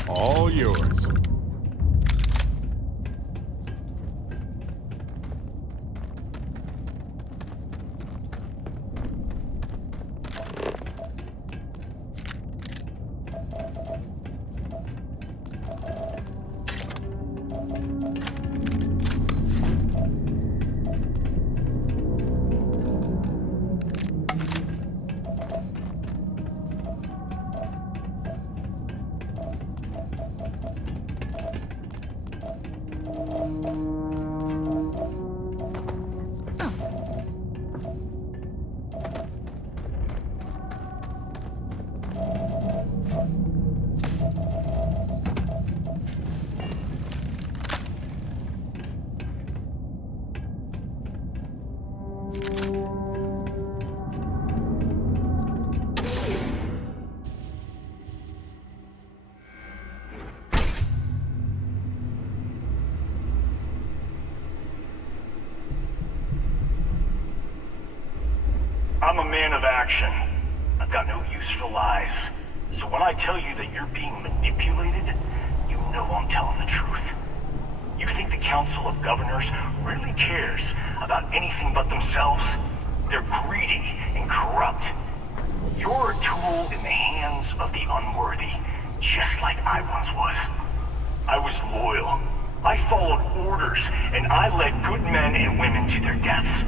All yours. I'm a man of action. I've got no use for lies. So when I tell you that you're being manipulated, you know I'm telling the truth. You think the Council of Governors really cares about anything but themselves? They're greedy and corrupt. You're a tool in the hands of the unworthy, just like I once was. I was loyal. I followed orders, and I led good men and women to their deaths.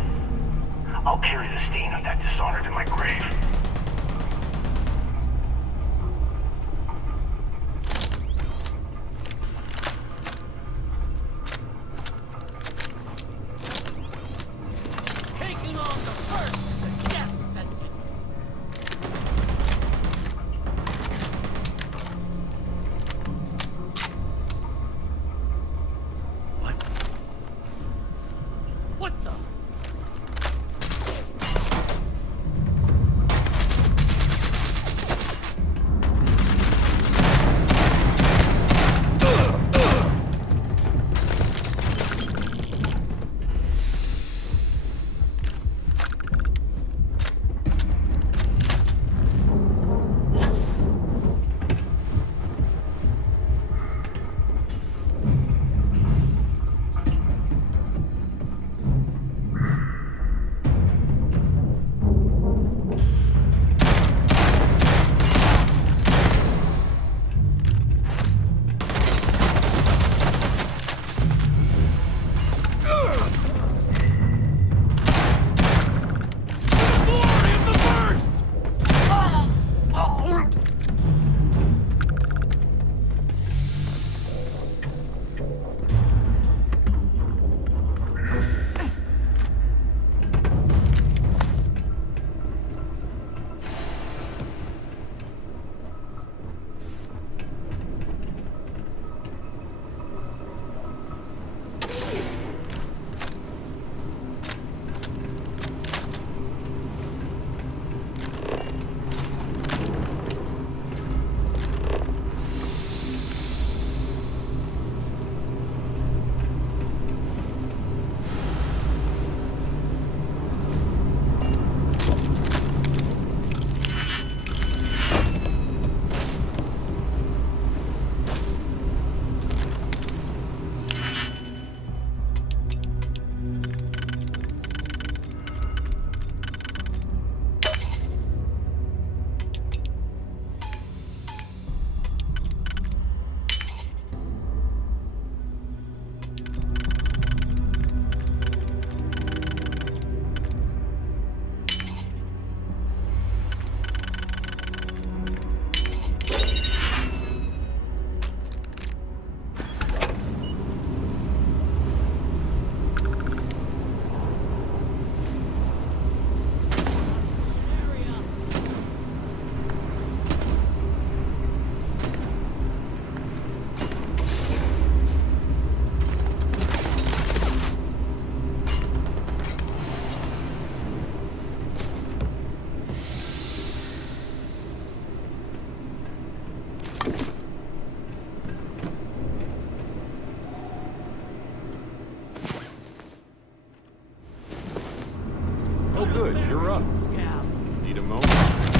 I'll carry the stain of that dishonor to my grave. Taking on the first is a death sentence. What the? Oh, good. You're up. Need a moment?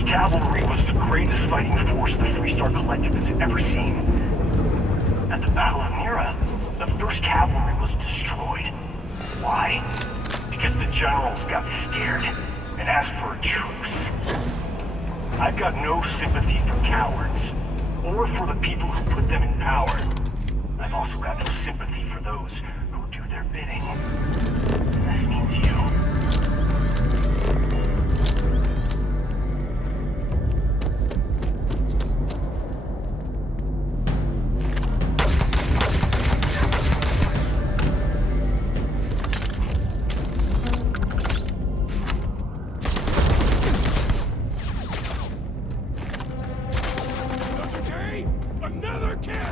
1st Cavalry was the greatest fighting force the Three-Star Collective has ever seen. At the Battle of Mira, the 1st Cavalry was destroyed. Why? Because the generals got scared and asked for a truce. I've got no sympathy for cowards, or for the people who put them in power. I've also got no sympathy for those who do their bidding. And this means you. Another kill!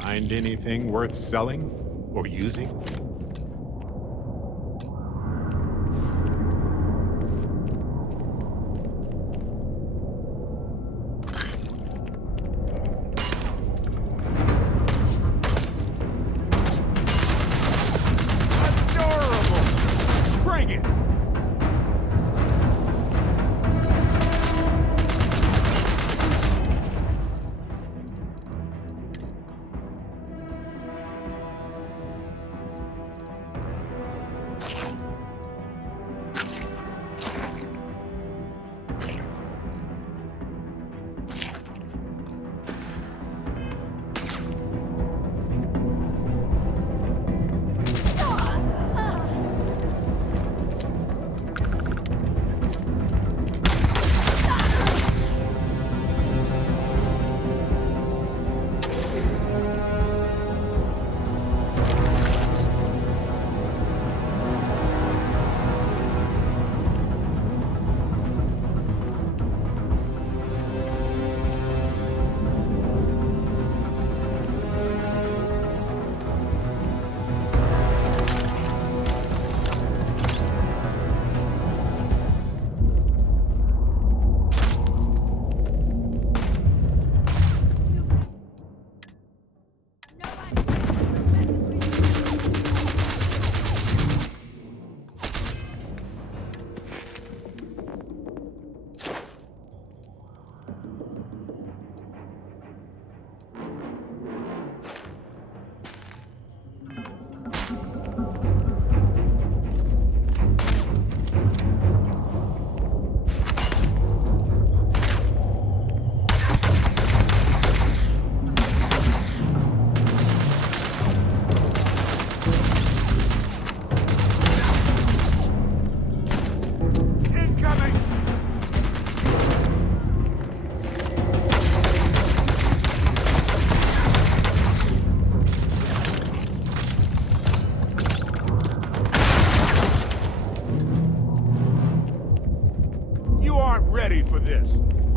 Find anything worth selling or using? Adorable! Bring it!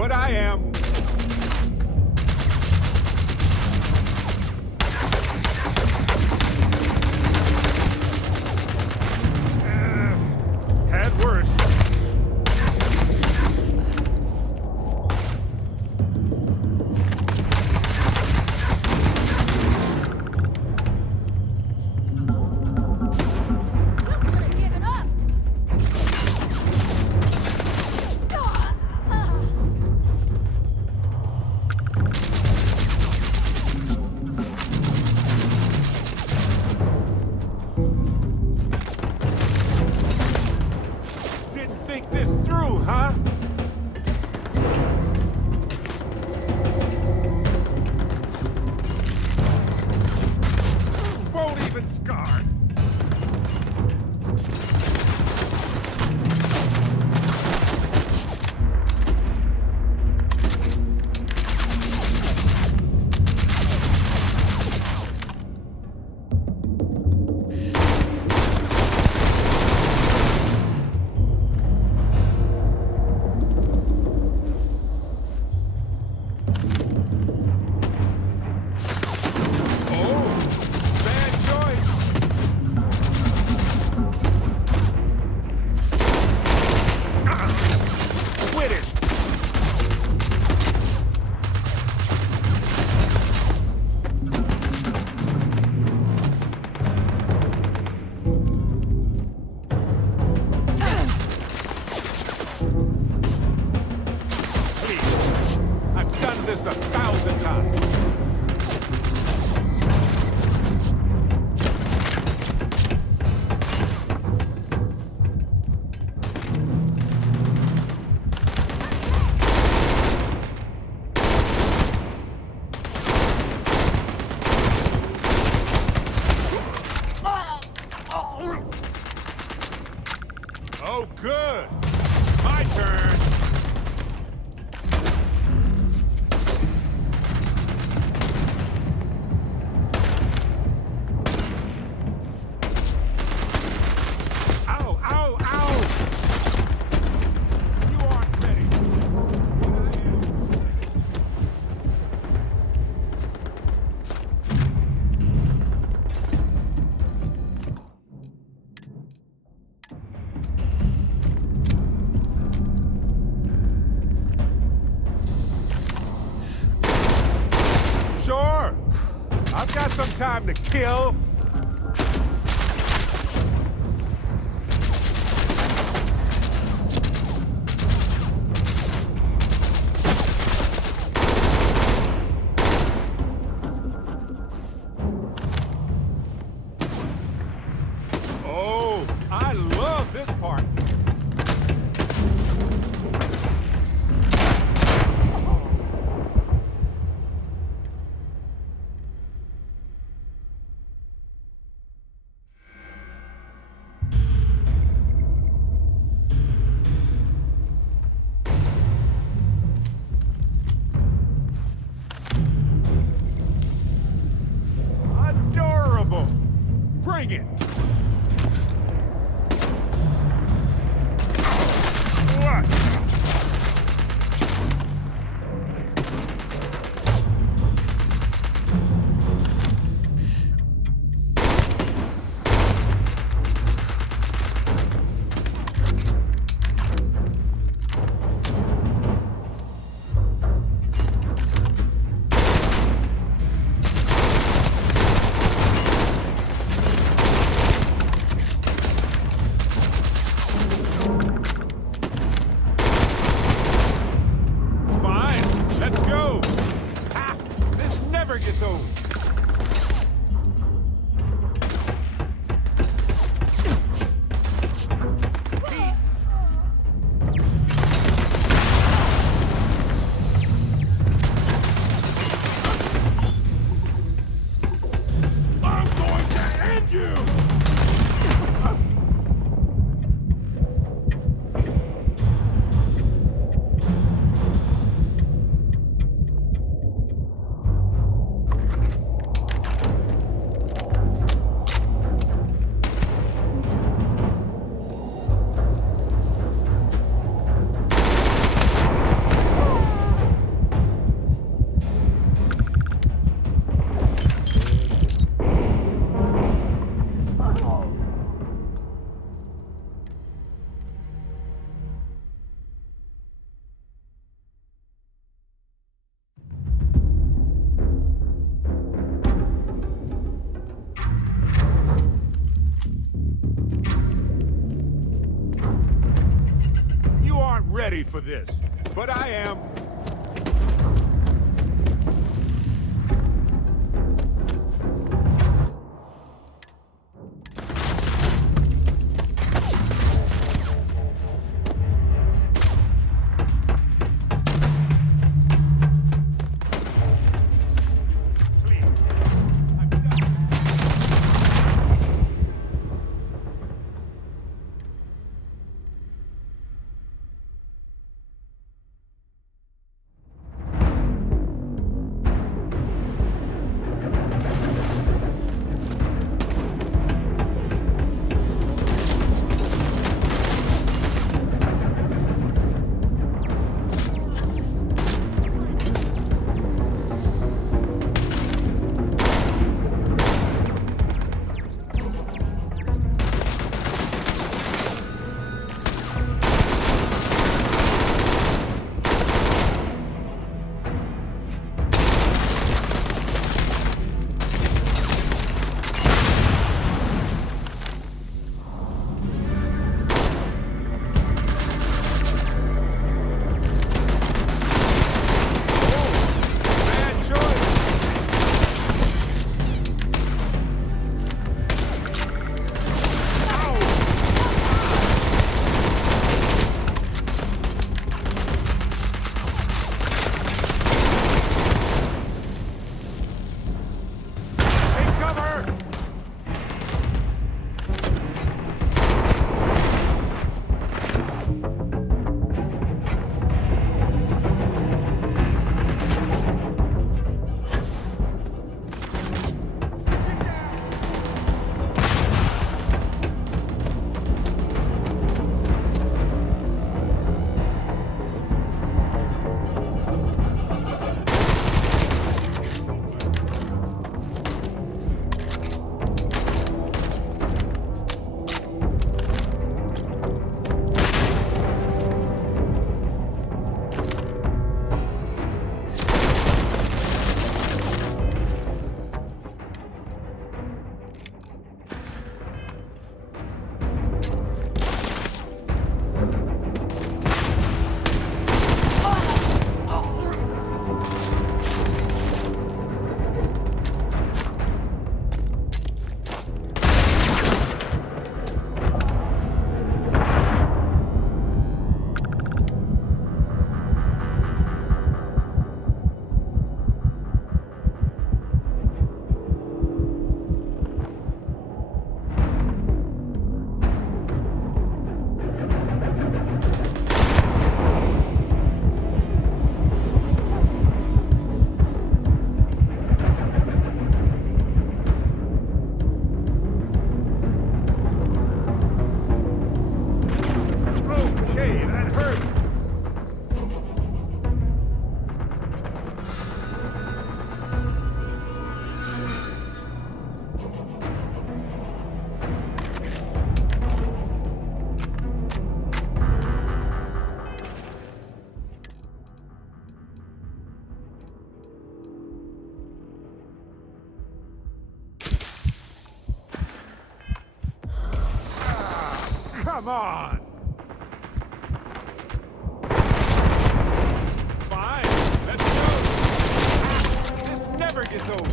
but I am. Had worse. Think this through, huh? Won't even scar. This 1,000 times. Oh, good. My turn. Sure. I've got some time to kill. Oh, I love this part. Adorable! Bring it! ready for this, but I am. Come on! Fine, let's go! This never gets old!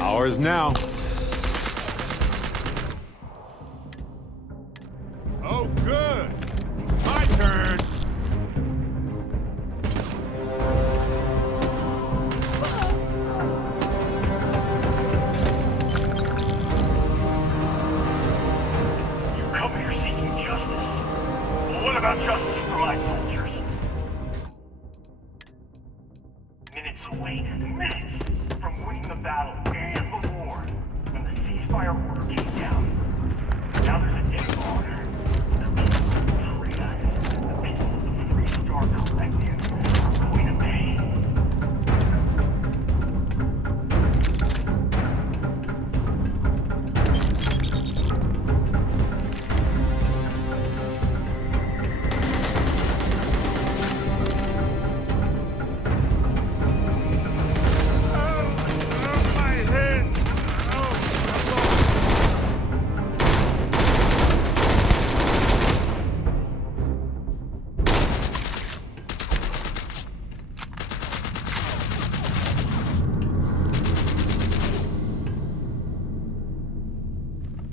Ours now. Oh, good. My turn. You come here seeking justice. Well, what about justice for my soldiers? Minutes away, minutes from winning the battle and the war, when the ceasefire order came down. Now there's a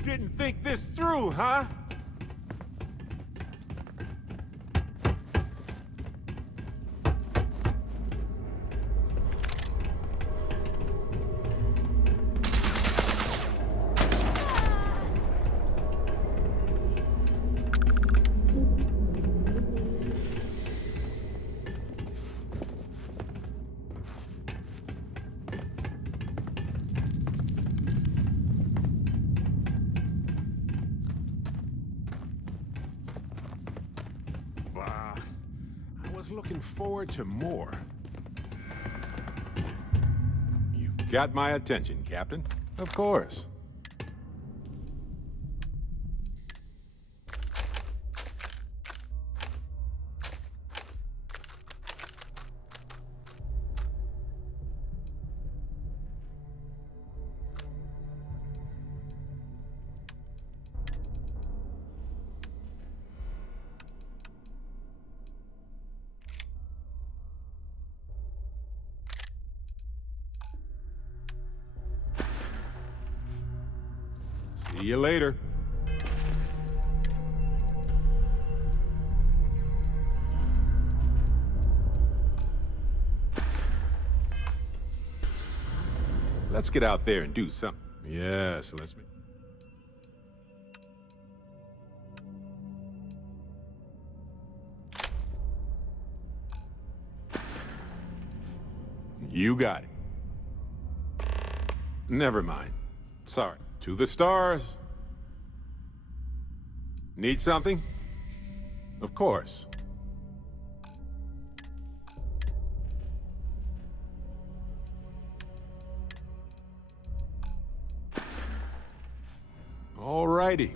didn't think this through, huh? I was looking forward to more. You've got my attention, Captain. Of course. See you later. Let's get out there and do something. Yes, let's... You got it. Never mind. Sorry. To the stars. Need something? Of course. All righty.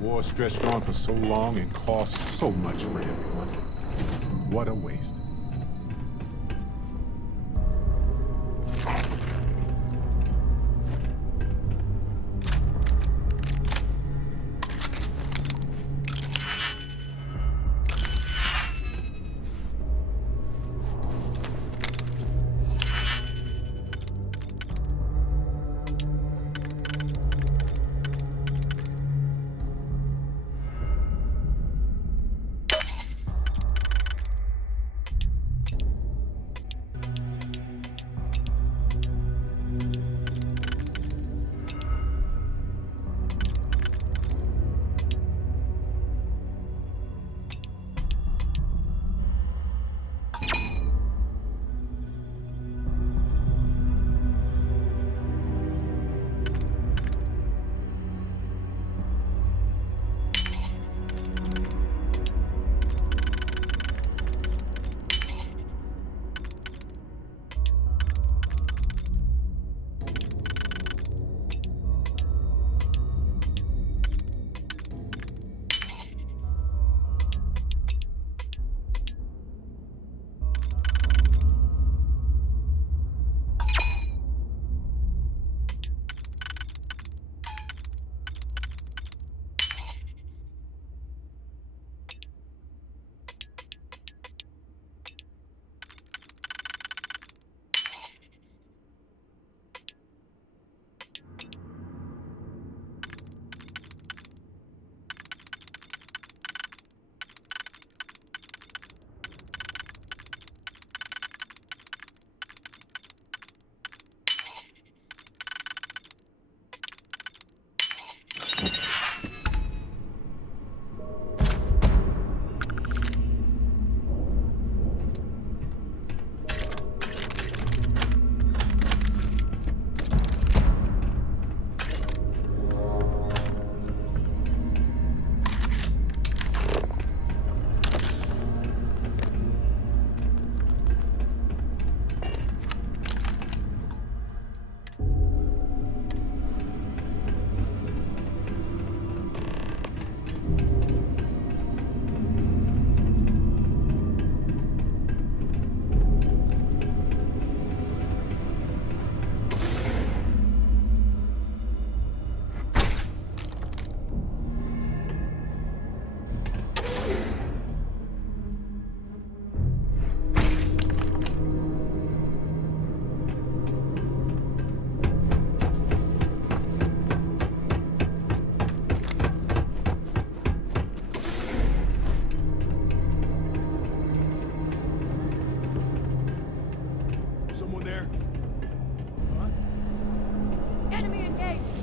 War stretched on for so long and cost so much for everyone. What a waste. down there. Enemy engaged.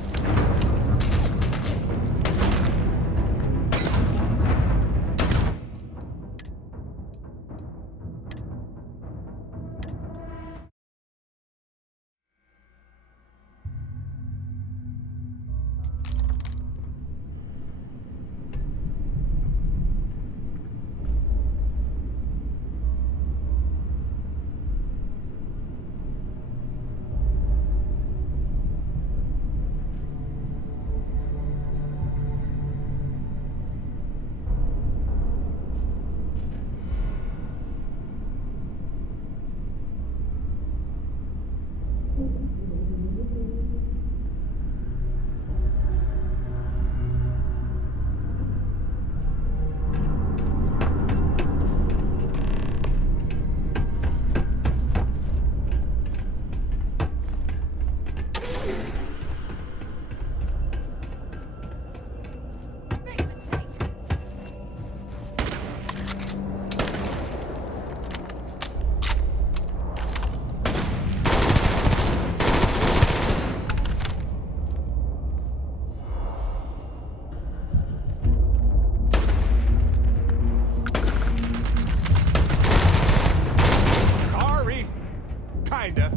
Kinda.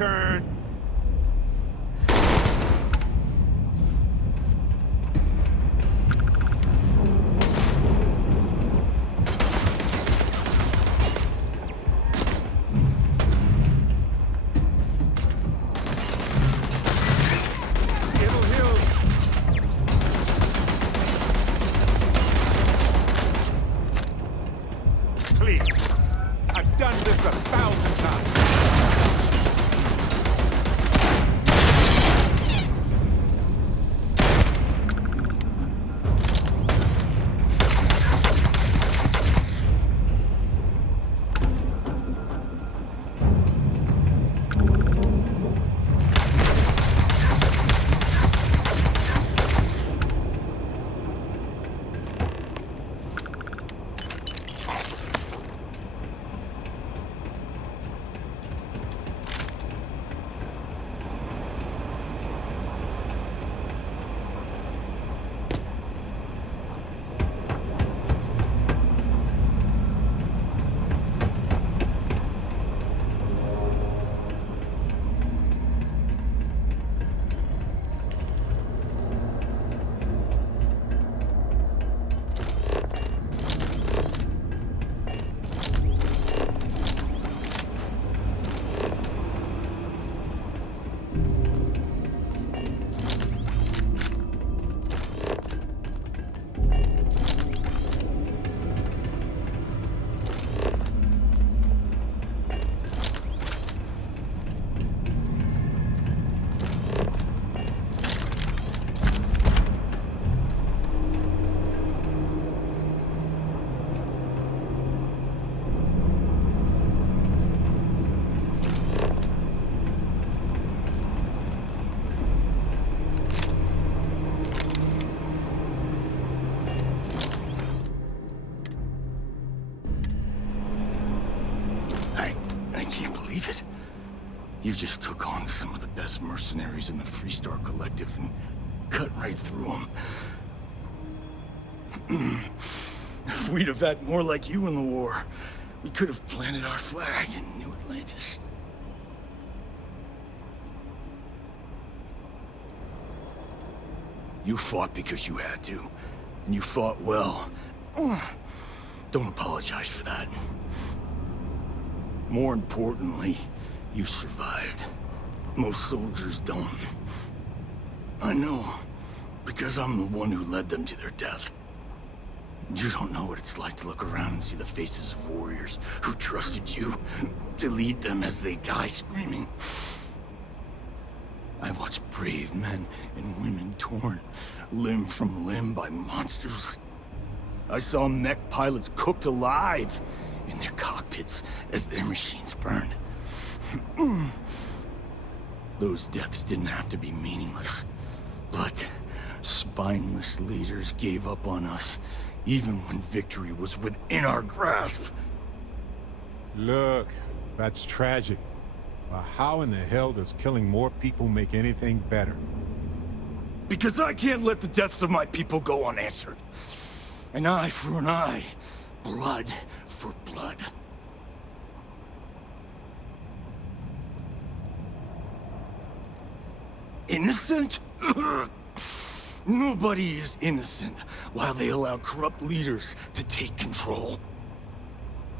turn. You just took on some of the best mercenaries in the Freestar Collective and cut right through them. If we'd have had more like you in the war, we could have planted our flag in New Atlantis. You fought because you had to, and you fought well. Don't apologize for that. More importantly, you survived. Most soldiers don't. I know, because I'm the one who led them to their death. You don't know what it's like to look around and see the faces of warriors who trusted you to lead them as they die screaming. I watched brave men and women torn limb from limb by monsters. I saw mech pilots cooked alive in their cockpits as their machines burned. Those deaths didn't have to be meaningless, but spineless leaders gave up on us, even when victory was within our grasp. Look, that's tragic. But how in the hell does killing more people make anything better? Because I can't let the deaths of my people go unanswered. An eye for an eye, blood for blood. Innocent? Nobody is innocent while they allow corrupt leaders to take control.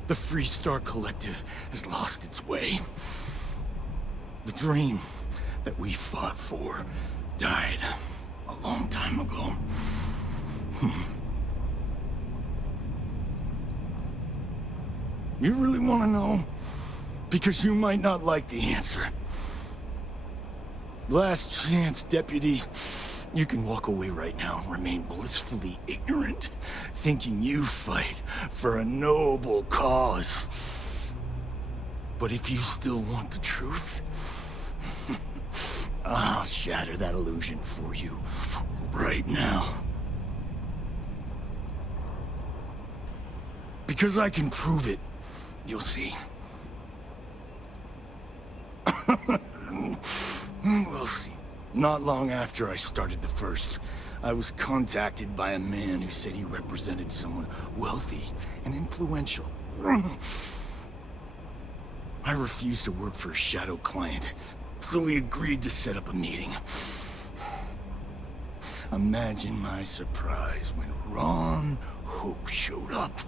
The Freestar Collective has lost its way. The dream that we fought for died a long time ago. You really want to know? Because you might not like the answer. Last chance, Deputy. You can walk away right now and remain blissfully ignorant, thinking you fight for a noble cause. But if you still want the truth, I'll shatter that illusion for you right now. Because I can prove it. You'll see. We'll see. Not long after I started the First, I was contacted by a man who said he represented someone wealthy and influential. I refused to work for a shadow client, so he agreed to set up a meeting. Imagine my surprise when Ron Hope showed up.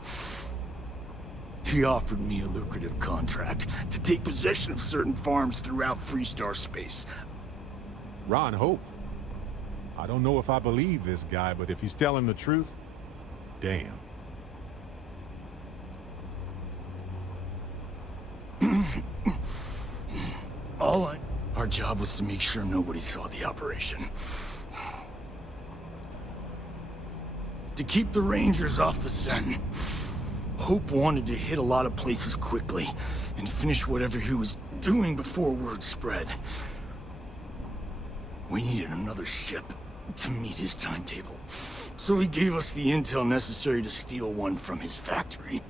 He offered me a lucrative contract to take possession of certain farms throughout Freestar space. Ron Hope? I don't know if I believe this guy, but if he's telling the truth, damn. Our job was to make sure nobody saw the operation. To keep the Rangers off the scent. Hope wanted to hit a lot of places quickly and finish whatever he was doing before word spread. We needed another ship to meet his timetable, so he gave us the intel necessary to steal one from his factory.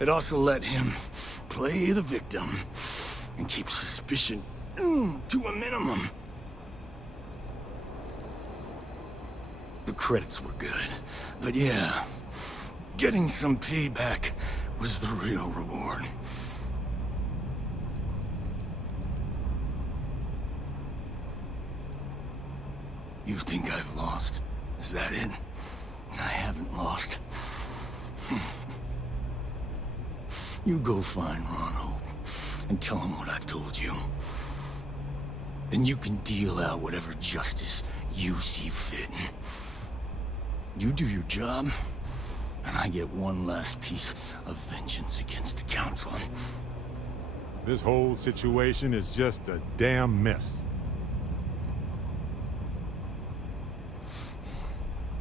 It also let him play the victim and keep suspicion to a minimum. The credits were good, but yeah, getting some payback was the real reward. You think I've lost? Is that it? I haven't lost. You go find Ron Hope and tell him what I've told you. Then you can deal out whatever justice you see fit. You do your job, and I get one last piece of vengeance against the Council. This whole situation is just a damn mess.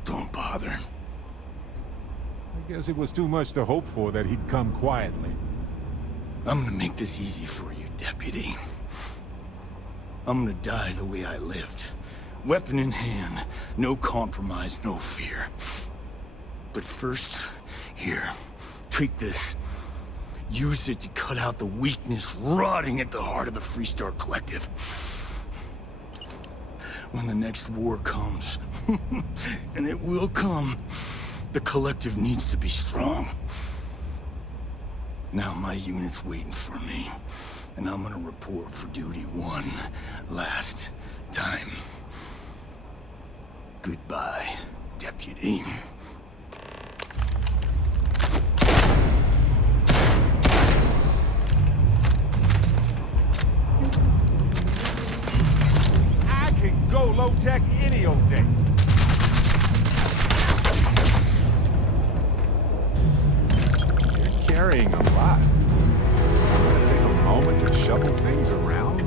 Don't bother. I guess it was too much to hope for that he'd come quietly. I'm gonna make this easy for you, Deputy. I'm gonna die the way I lived. Weapon in hand, no compromise, no fear. But first, here, take this. Use it to cut out the weakness rotting at the heart of the Freestar Collective. When the next war comes, and it will come, the Collective needs to be strong. Now my unit's waiting for me, and I'm gonna report for duty one last time. Goodbye, Deputy. I can go low-tech any old day. You're carrying a lot. I'm gonna take a moment to shuffle things around.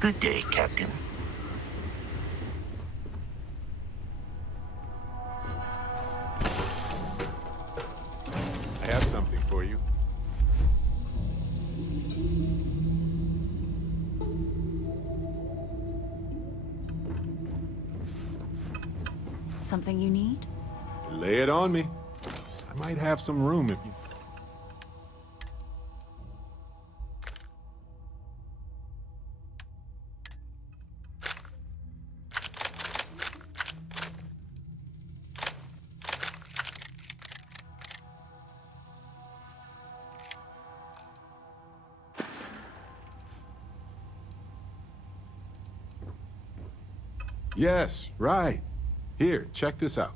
Good day, Captain. I have something for you. Something you need? Lay it on me. I might have some room if you... Yes, right. Here, check this out.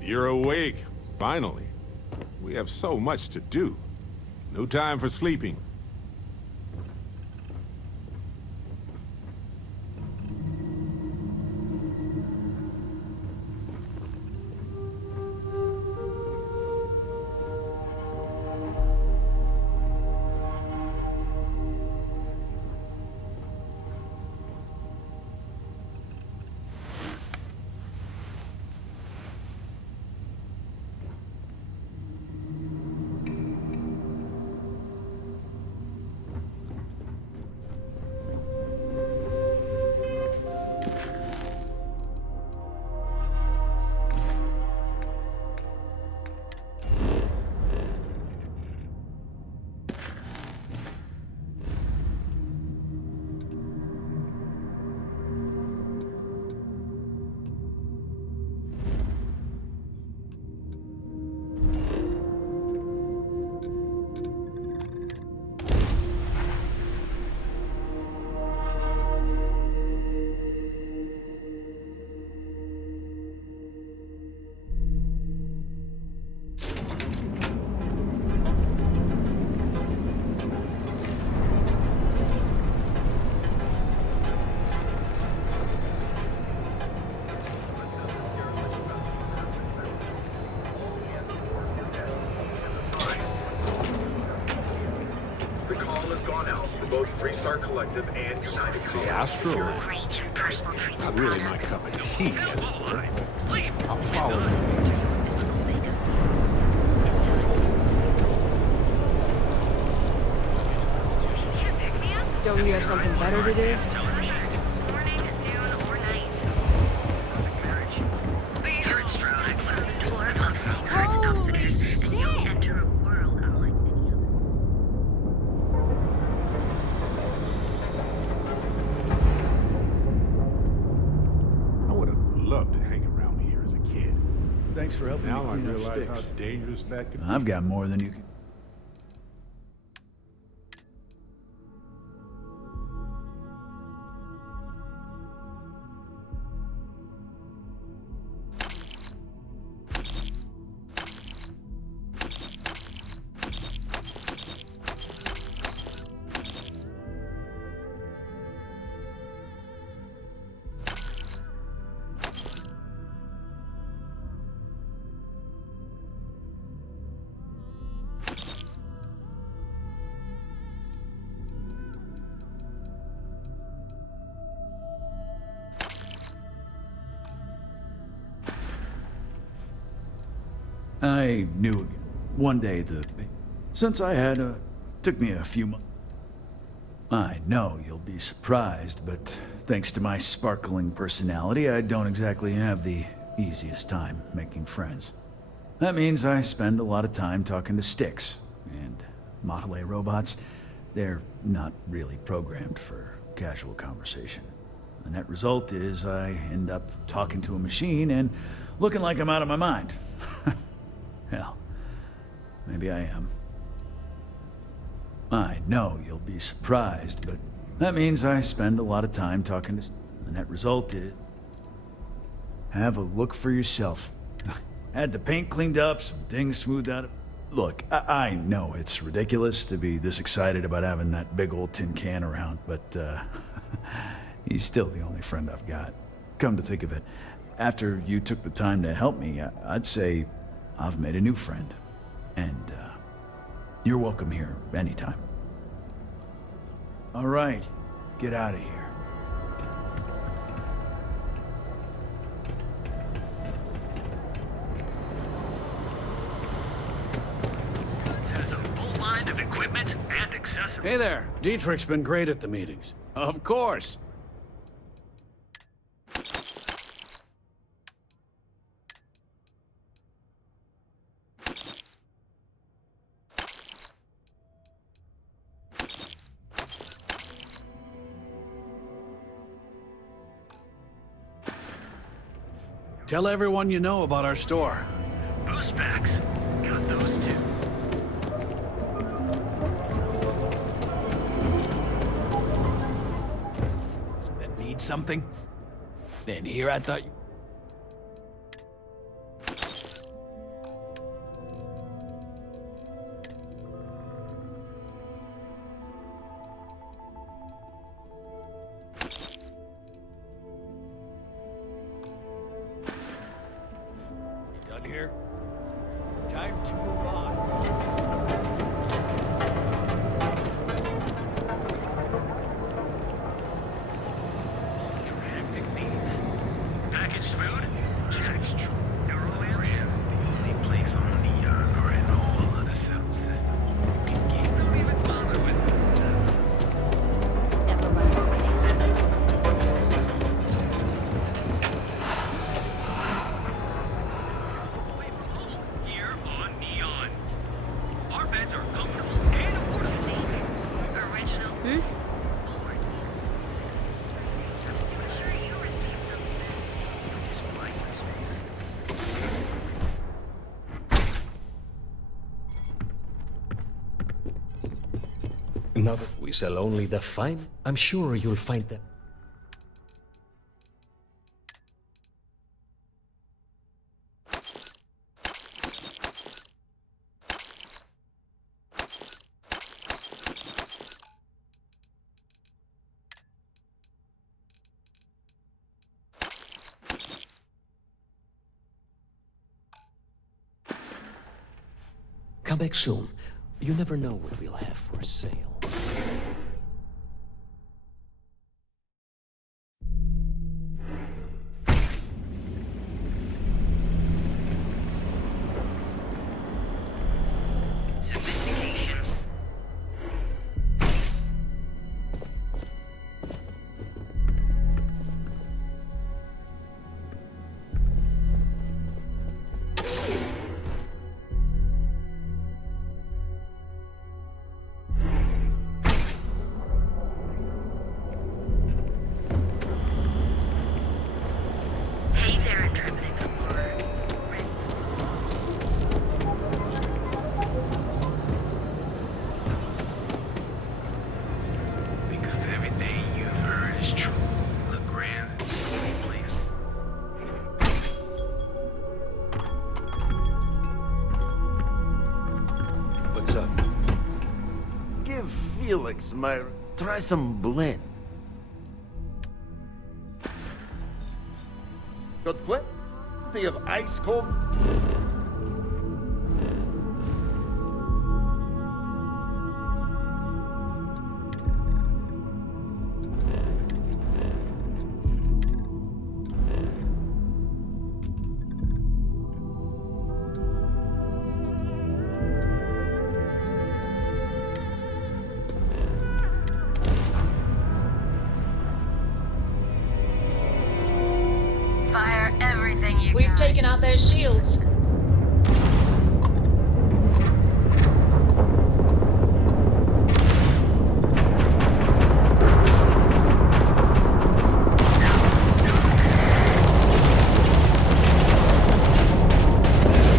You're awake, finally. We have so much to do. No time for sleeping. Collective and United The Colors. Astro not really my cup of tea, as it were, but I'll follow you. Don't you have something better to do? Holy shit! Loved to hang around here as a kid. Thanks for helping Now me I clean up realize sticks. how dangerous that could be. I've got more than you can... I knew one day since I had took me a few months. I know you'll be surprised, but thanks to my sparkling personality, I don't exactly have the easiest time making friends. That means I spend a lot of time talking to sticks, and Model A robots, they're not really programmed for casual conversation. The net result is I end up talking to a machine and looking like I'm out of my mind. Hell, Maybe I am. I know you'll be surprised, but that means I spend a lot of time talking to... The net result is... Have a look for yourself. Had the paint cleaned up, some things smoothed out. Look, I know it's ridiculous to be this excited about having that big old tin can around, but he's still the only friend I've got. Come to think of it, after you took the time to help me, I'd say I've made a new friend. And you're welcome here anytime. All right, get out of here. Hey there. Dietrich's been great at the meetings. Of course. Tell everyone you know about our store. Boost packs. Got those too. Need something? Then here I thought you... Done here? Time to move on. Packaged food? Check. Neuroids? The only place on the earth or in all of the cell system you can get. Don't even bother with it. Never run out of space. Here on Neon. Our beds are comfortable and affordable. Original. Now that we sell only the fine, I'm sure you'll find them. Come back soon. You never know what we'll have for sale. Felix, try some blend. Got plenty of ice cold. We've taken out their shields.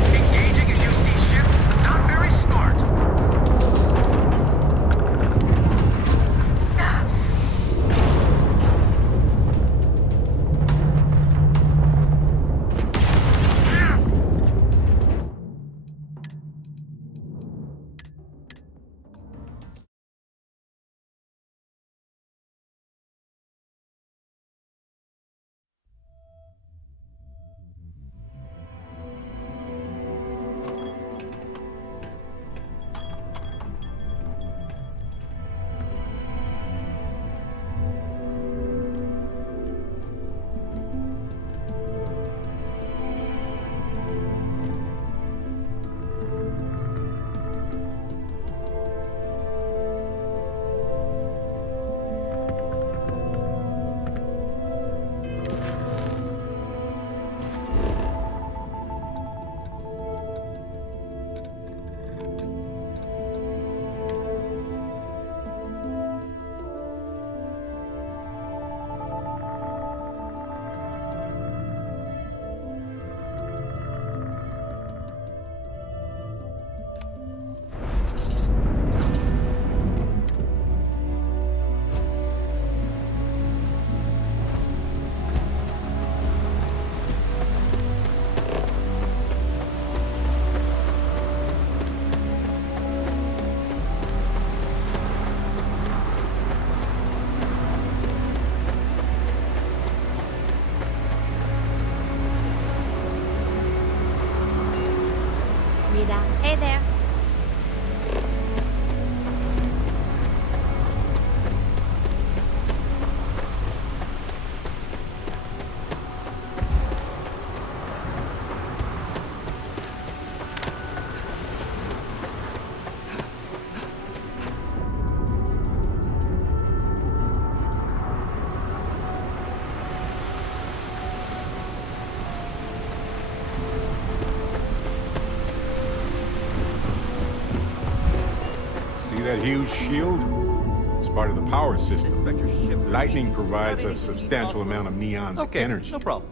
Engaging a UC ship, not very down. Hey there. See that huge shield? It's part of the power system. Lightning provides a substantial amount of Neon's energy. No problem.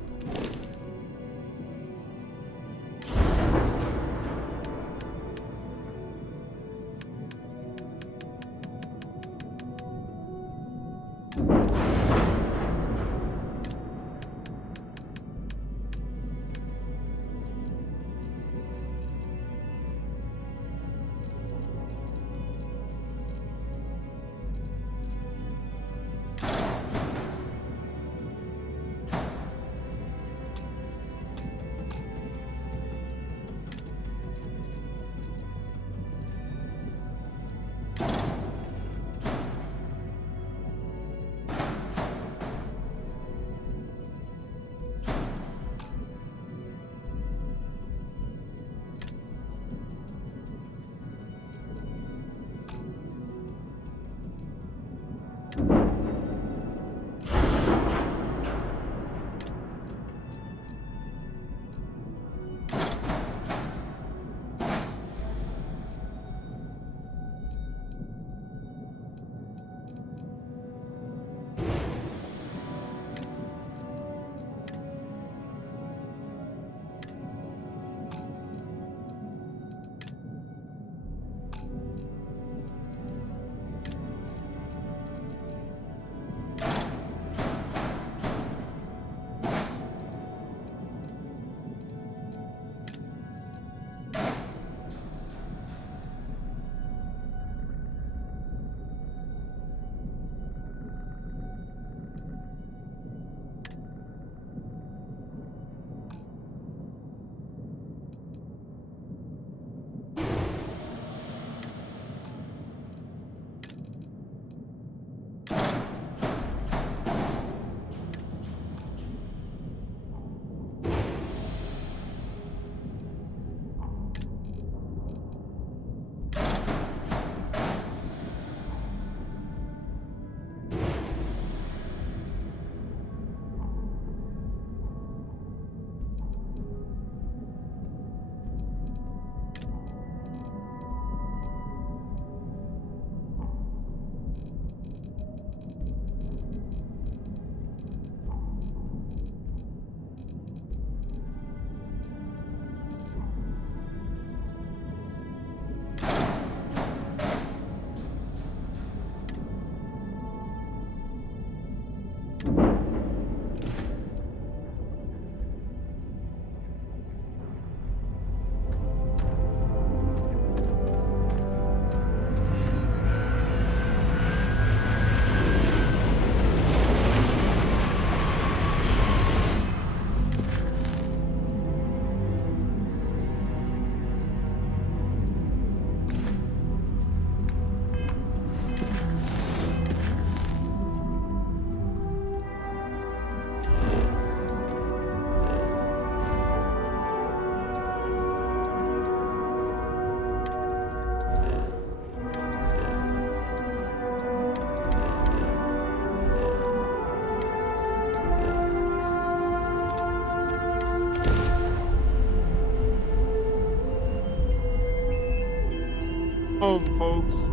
Home, folks.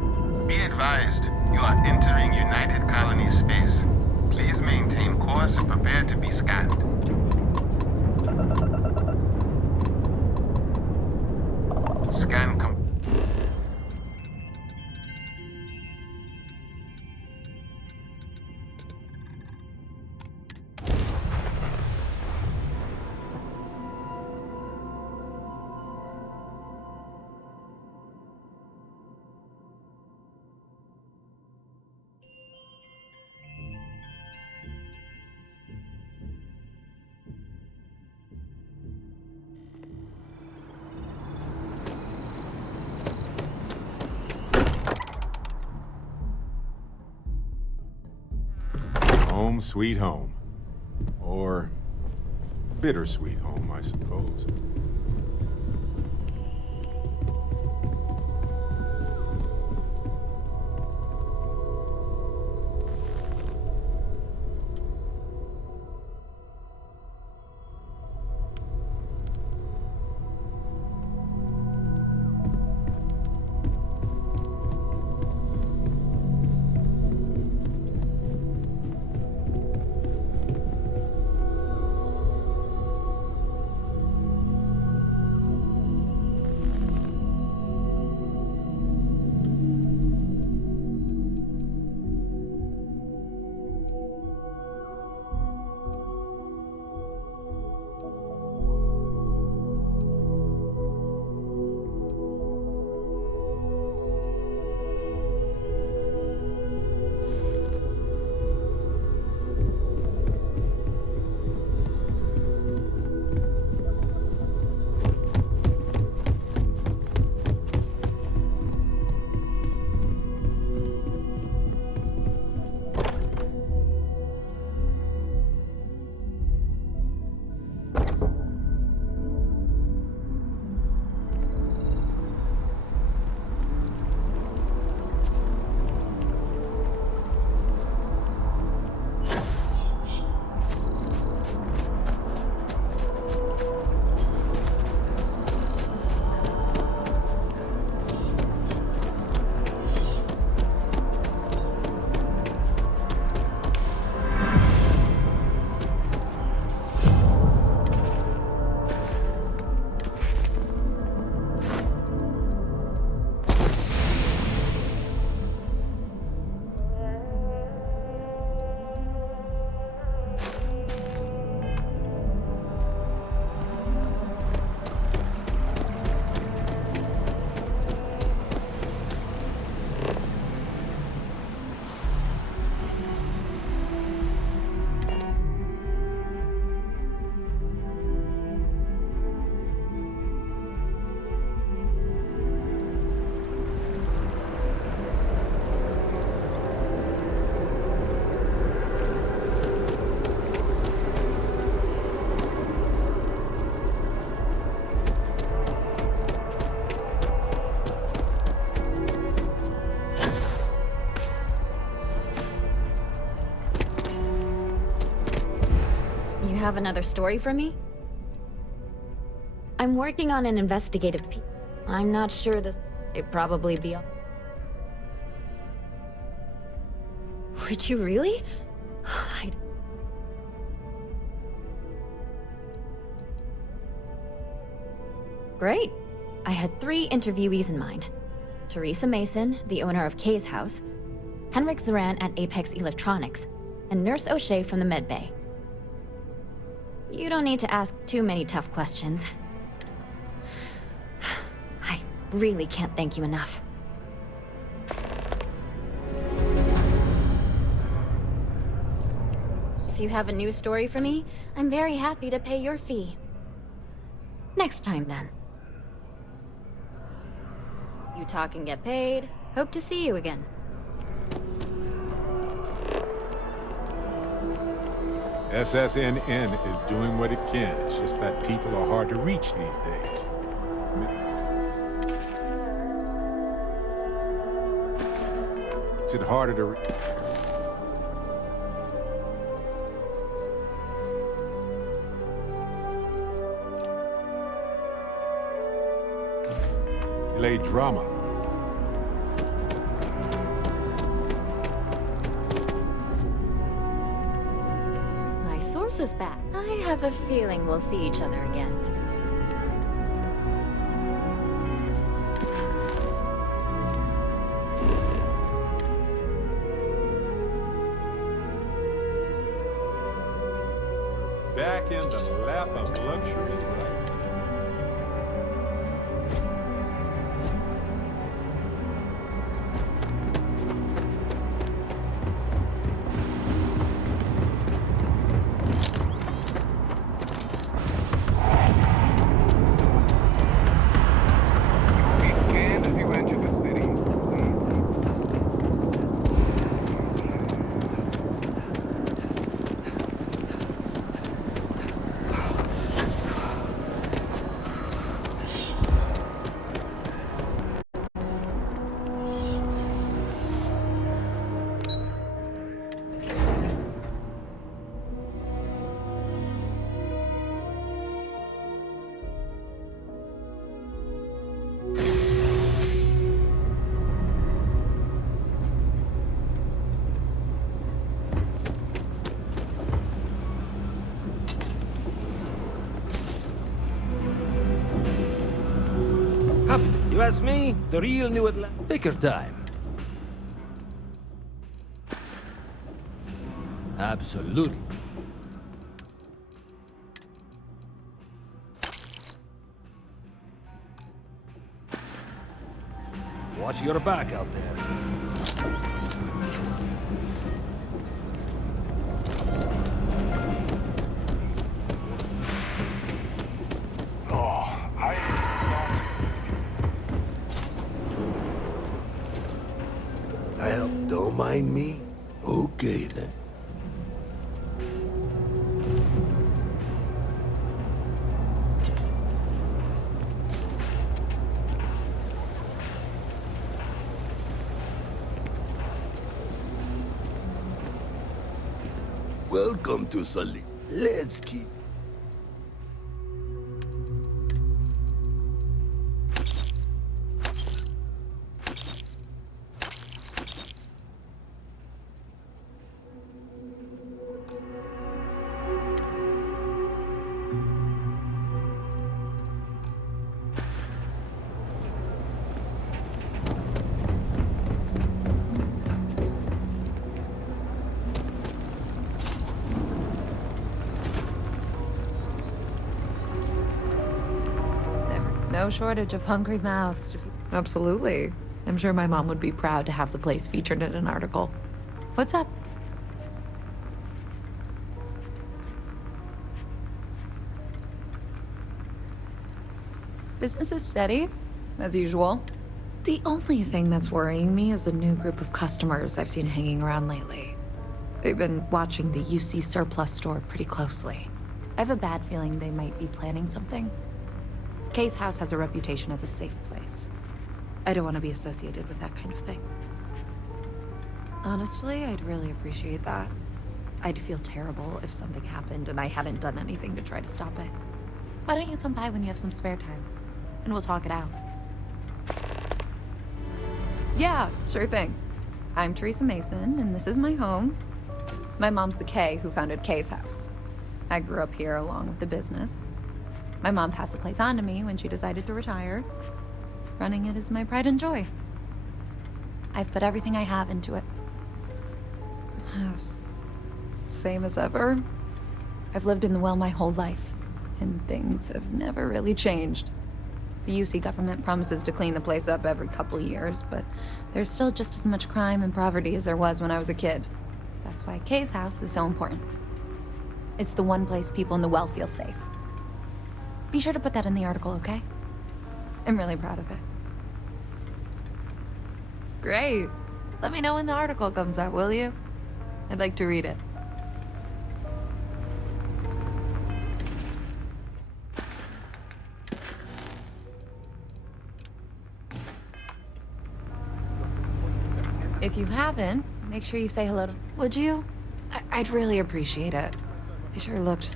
Be advised, you are entering United Colony space. Please maintain course and prepare to be scanned. Scan complete. sweet home. Or bittersweet home, I suppose. Have another story for me? I'm working on an investigative piece. I'm not sure this... It'd probably be... Would you really? Great. I had 3 interviewees in mind. Teresa Mason, the owner of Kay's house, Henrik Zaran at Apex Electronics, and Nurse O'Shea from the med bay. You don't need to ask too many tough questions. I really can't thank you enough. If you have a new story for me, I'm very happy to pay your fee. Next time, then. You talk and get paid. Hope to see you again. SSNN is doing what it can. It's just that people are hard to reach these days. Makes it harder to... Delay drama. Is back. I have a feeling we'll see each other again. Back in the lap of luxury, right? Happy. You ask me, the real New Atlanta. Take your time. Absolutely. Watch your back out there. Well, don't mind me. Okay, then. Welcome to Sully. Let's keep... No shortage of hungry mouths to feed. Absolutely. I'm sure my mom would be proud to have the place featured in an article. What's up? Business is steady, as usual. The only thing that's worrying me is a new group of customers I've seen hanging around lately. They've been watching the UC surplus store pretty closely. I have a bad feeling they might be planning something. Kay's house has a reputation as a safe place. I don't want to be associated with that kind of thing. Honestly, I'd really appreciate that. I'd feel terrible if something happened and I hadn't done anything to try to stop it. Why don't you come by when you have some spare time? And we'll talk it out. Yeah, sure thing. I'm Teresa Mason, and this is my home. My mom's the Kay who founded Kay's house. I grew up here along with the business. My mom passed the place on to me when she decided to retire. Running it is my pride and joy. I've put everything I have into it. Same as ever. I've lived in the well my whole life, and things have never really changed. The UC government promises to clean the place up every couple years, but there's still just as much crime and poverty as there was when I was a kid. That's why Kay's house is so important. It's the one place people in the well feel safe. Be sure to put that in the article, okay? I'm really proud of it. Great. Let me know when the article comes out, will you? I'd like to read it. If you haven't, make sure you say hello to... Would you? I'd really appreciate it. They sure looked...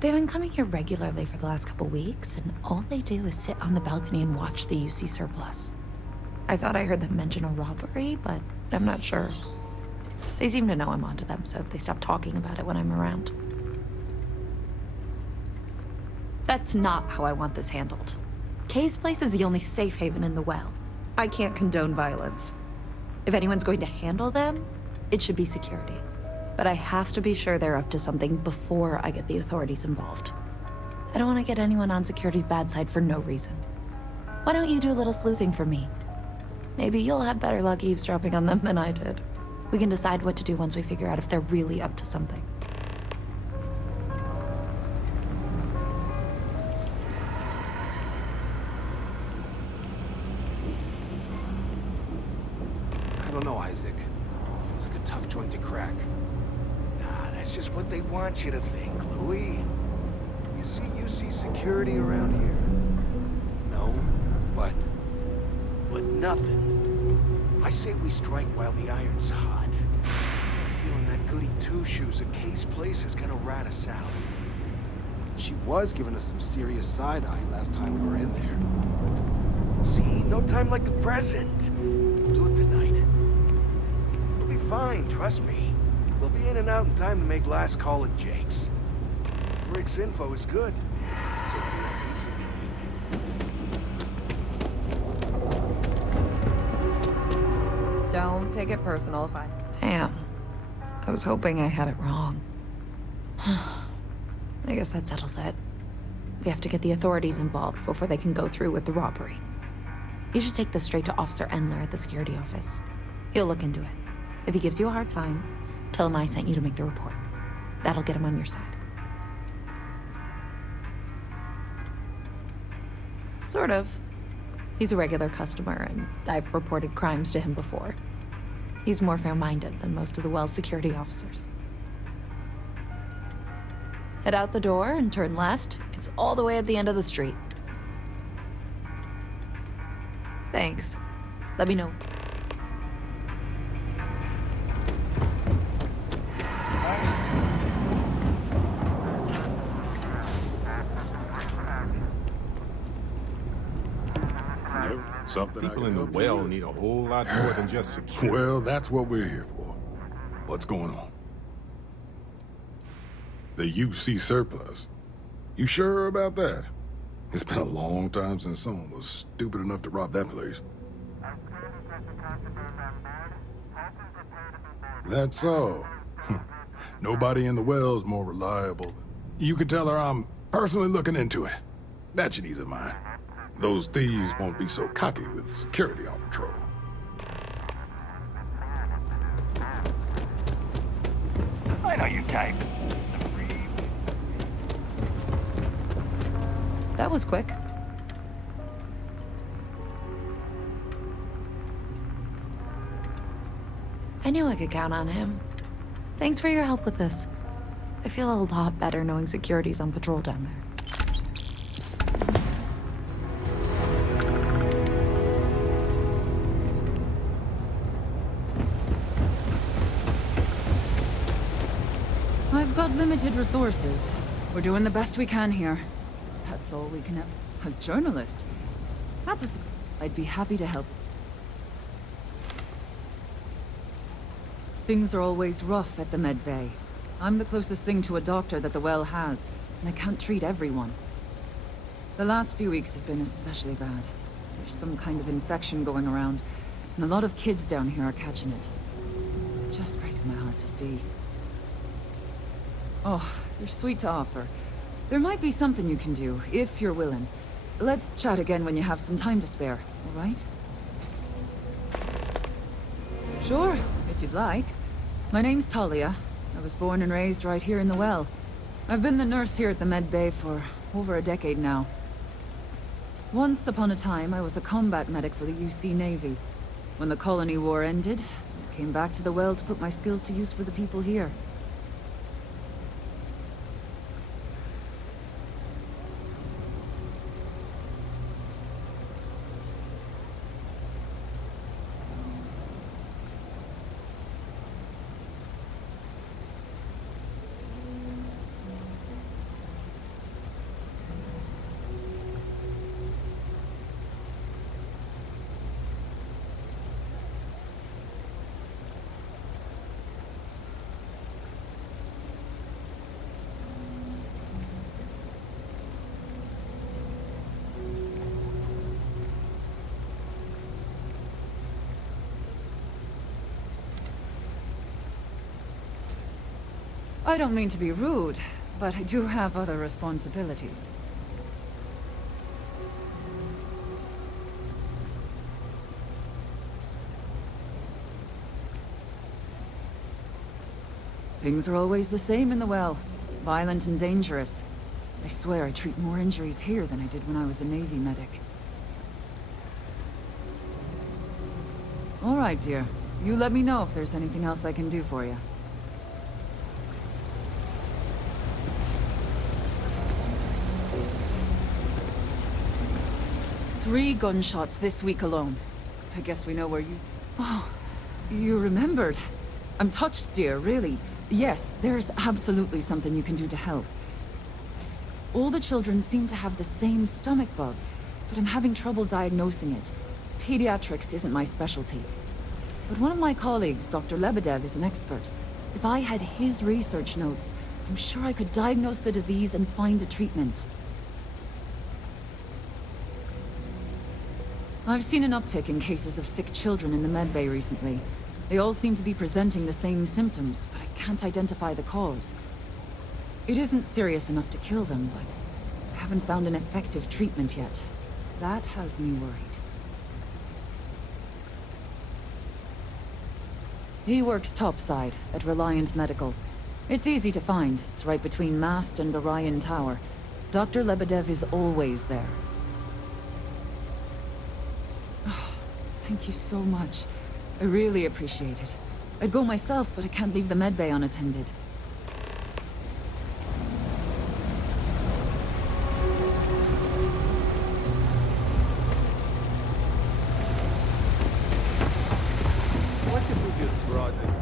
They've been coming here regularly for the last couple weeks, and all they do is sit on the balcony and watch the UC surplus. I thought I heard them mention a robbery, but I'm not sure. They seem to know I'm onto them, so they stop talking about it when I'm around. That's not how I want this handled. Kay's place is the only safe haven in the well. I can't condone violence. If anyone's going to handle them, it should be security. But I have to be sure they're up to something before I get the authorities involved. I don't want to get anyone on security's bad side for no reason. Why don't you do a little sleuthing for me? Maybe you'll have better luck eavesdropping on them than I did. We can decide what to do once we figure out if they're really up to something. I don't know, Isaac. Seems like a tough joint to crack. Nah, that's just what they want you to think, Louis. You see security around here? No, but nothing. I say we strike while the iron's hot. I'm feeling that goody two-shoes at Kay's place is gonna rat us out. she was giving us some serious side-eye last time we were in there. See, no time like the present. We'll do it tonight. It'll be fine, trust me. We'll be in and out in time to make last call at Jake's. Frick's info is good. This'll be a decent break. Don't take it personal if I... Damn. I was hoping I had it wrong. I guess that settles it. We have to get the authorities involved before they can go through with the robbery. You should take this straight to Officer Endler at the security office. He'll look into it. If he gives you a hard time, tell him I sent you to make the report. That'll get him on your side. Sort of. He's a regular customer, and I've reported crimes to him before. He's more fair-minded than most of the Wells security officers. Head out the door and turn left. It's all the way at the end of the street. Thanks. Let me know. Something people in the well need a whole lot more than just security. Well, that's what we're here for. What's going on? The UC surplus. You sure about that? It's been a long time since someone was stupid enough to rob that place. That's so. Nobody in the well's more reliable. You can tell her I'm personally looking into it. That should ease her mind. Those thieves won't be so cocky with security on patrol. I know you type. That was quick. I knew I could count on him. Thanks for your help with this. I feel a lot better knowing security's on patrol down there. I've got limited resources. We're doing the best we can here. That's all we can have. A journalist? That's I'd be happy to help. Things are always rough at the med bay. I'm the closest thing to a doctor that the well has, and I can't treat everyone. The last few weeks have been especially bad. There's some kind of infection going around, and a lot of kids down here are catching it. It just breaks my heart to see. Oh, you're sweet to offer. There might be something you can do, if you're willing. Let's chat again when you have some time to spare, all right? Sure, if you'd like. My name's Talia. I was born and raised right here in the well. I've been the nurse here at the med bay for over a decade now. Once upon a time, I was a combat medic for the UC Navy. When the colony war ended, I came back to the well to put my skills to use for the people here. I don't mean to be rude, but I do have other responsibilities. Things are always the same in the well. Violent and dangerous. I swear I treat more injuries here than I did when I was a Navy medic. All right, dear. You let me know if there's anything else I can do for you. 3 gunshots this week alone. I guess we know where you... Oh, you remembered. I'm touched, dear, really. Yes, there's absolutely something you can do to help. All the children seem to have the same stomach bug, but I'm having trouble diagnosing it. Pediatrics isn't my specialty. But one of my colleagues, Dr. Lebedev, is an expert. If I had his research notes, I'm sure I could diagnose the disease and find a treatment. I've seen an uptick in cases of sick children in the medbay recently. They all seem to be presenting the same symptoms, but I can't identify the cause. It isn't serious enough to kill them, but I haven't found an effective treatment yet. That has me worried. He works topside at Reliant Medical. It's easy to find. It's right between Mast and Orion Tower. Dr. Lebedev is always there. Thank you so much. I really appreciate it. I'd go myself, but I can't leave the medbay unattended. What if we just brought it?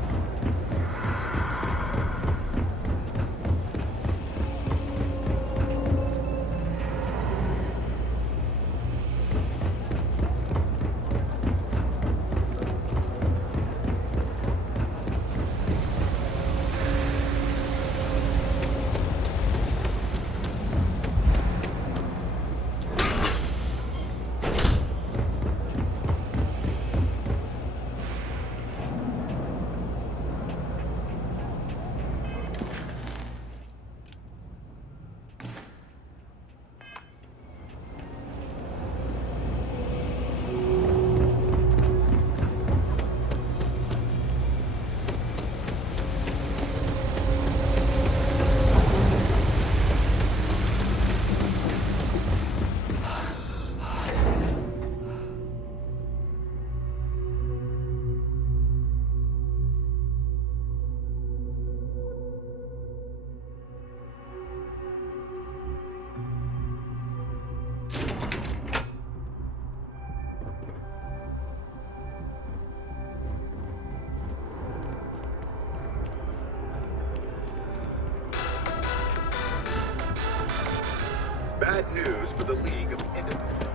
Bad news for the League of Independent.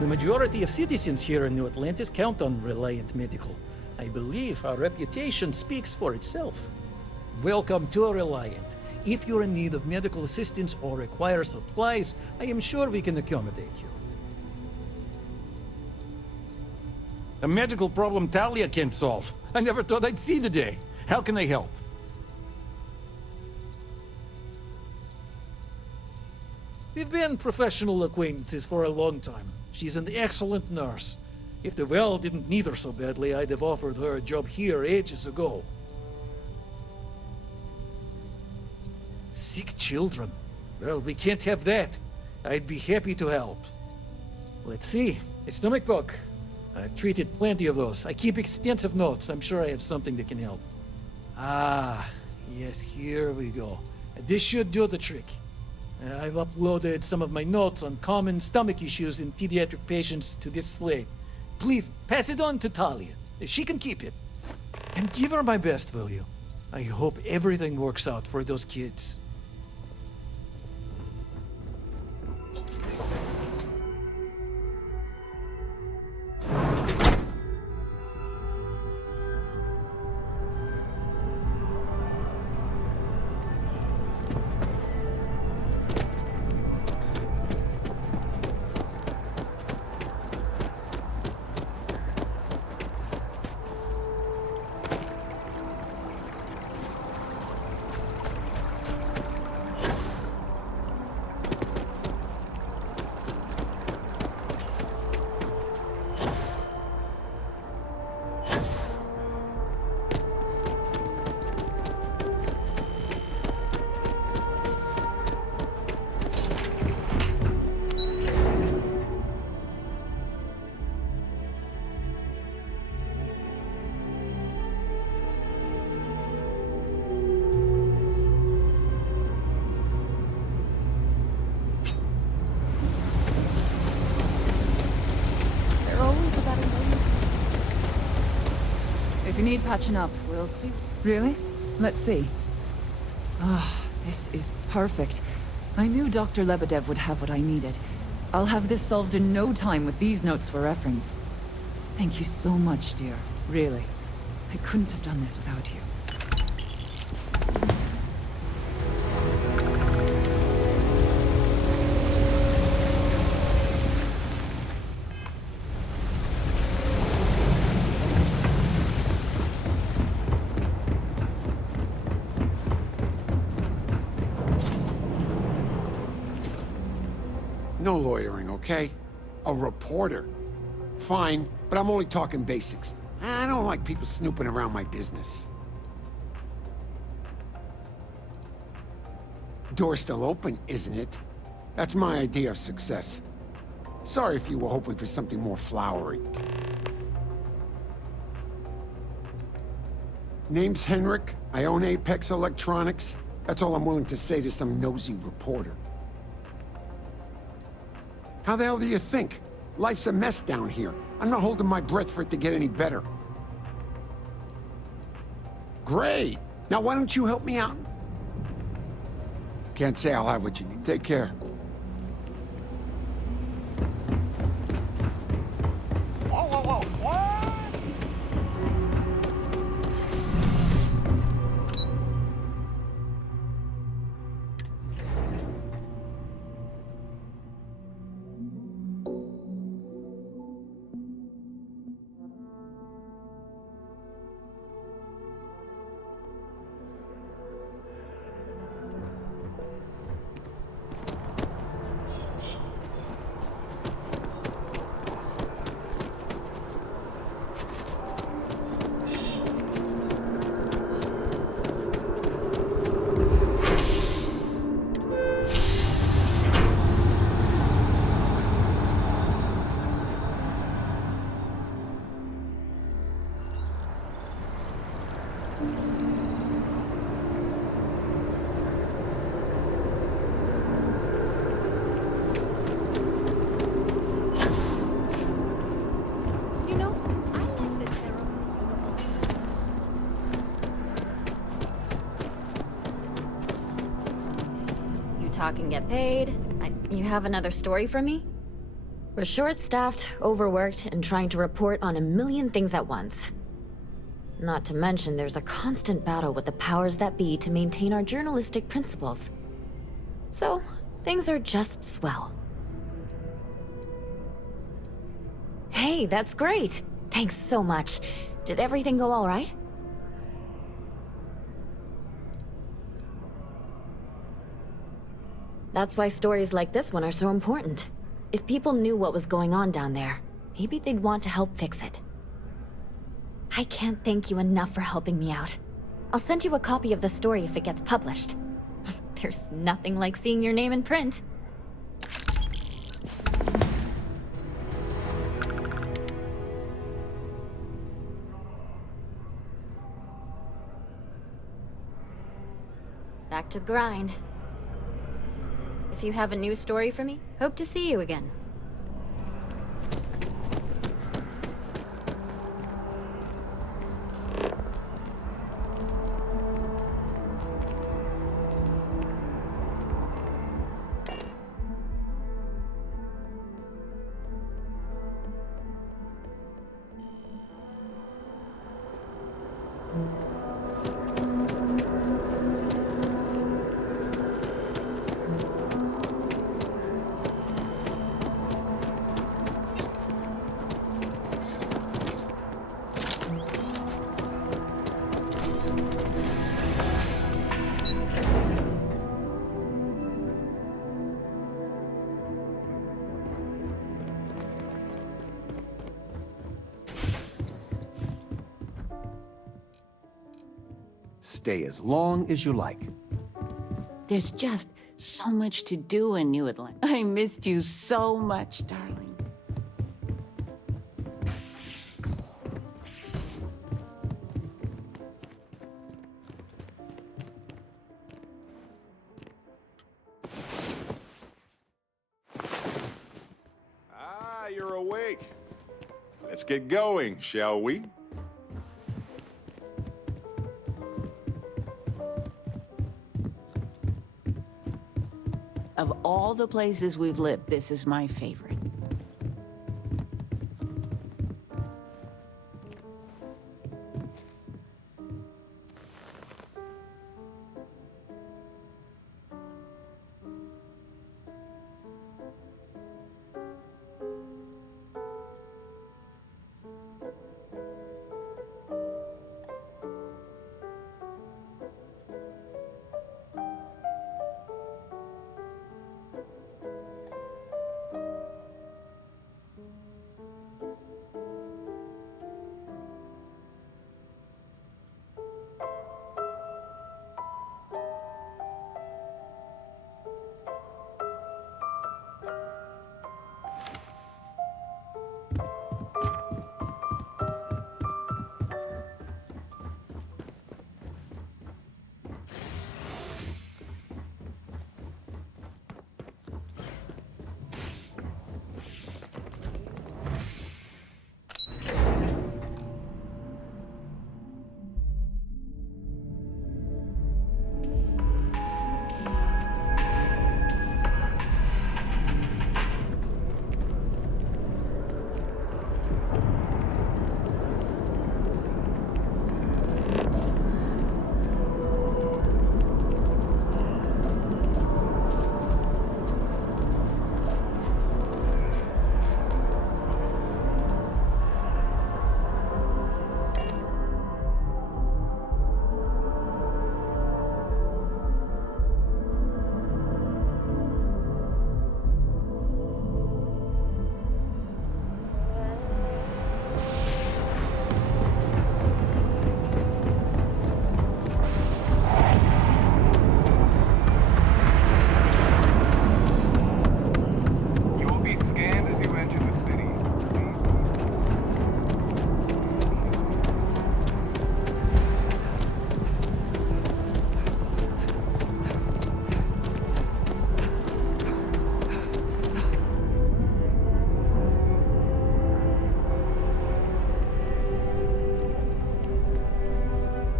The majority of citizens here in New Atlantis count on Reliant Medical. I believe our reputation speaks for itself. Welcome to Reliant. If you're in need of medical assistance or require supplies, I am sure we can accommodate you. A medical problem Talia can't solve. I never thought I'd see the day. How can I help? We've been professional acquaintances for a long time. She's an excellent nurse. If the well didn't need her so badly, I'd have offered her a job here ages ago. Sick children. Well, we can't have that. I'd be happy to help. Let's see. A stomach bug. I've treated plenty of those. I keep extensive notes. I'm sure I have something that can help. Ah, yes, here we go. This should do the trick. I've uploaded some of my notes on common stomach issues in pediatric patients to this slate. Please, pass it on to Talia. She can keep it. And give her my best, will you? I hope everything works out for those kids. you need patching up, we'll see. Really? Let's see. Ah, this is perfect. I knew Dr. Lebedev would have what I needed. I'll have this solved in no time with these notes for reference. Thank you so much, dear. Really. I couldn't have done this without you. No loitering, okay? A reporter. Fine, but I'm only talking basics. I don't like people snooping around my business. Door's still open, isn't it? That's my idea of success. Sorry if you were hoping for something more flowery. Name's Henrik. I own Apex Electronics. That's all I'm willing to say to some nosy reporter. How the hell do you think? Life's a mess down here. I'm not holding my breath for it to get any better. Great! Now why don't you help me out? Can't say I'll have what you need. Take care. Whoa, whoa, whoa, what? Talk and get paid. You have another story for me? We're short-staffed, overworked, and trying to report on a million things at once. Not to mention, there's a constant battle with the powers that be to maintain our journalistic principles. So, things are just swell. Hey, that's great! Thanks so much. Did everything go all right? That's why stories like this one are so important. If people knew what was going on down there, maybe they'd want to help fix it. I can't thank you enough for helping me out. I'll send you a copy of the story if it gets published. There's nothing like seeing your name in print. Back to the grind. If you have a new story for me, hope to see you again. Stay as long as you like. There's just so much to do in New Atlanta. I missed you so much, darling. Ah, you're awake. Let's get going, shall we? Of all the places we've lived, this is my favorite.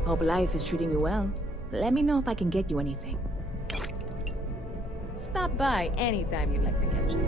Hope life is treating you well. Let me know if I can get you anything. Stop by anytime you'd like to catch up.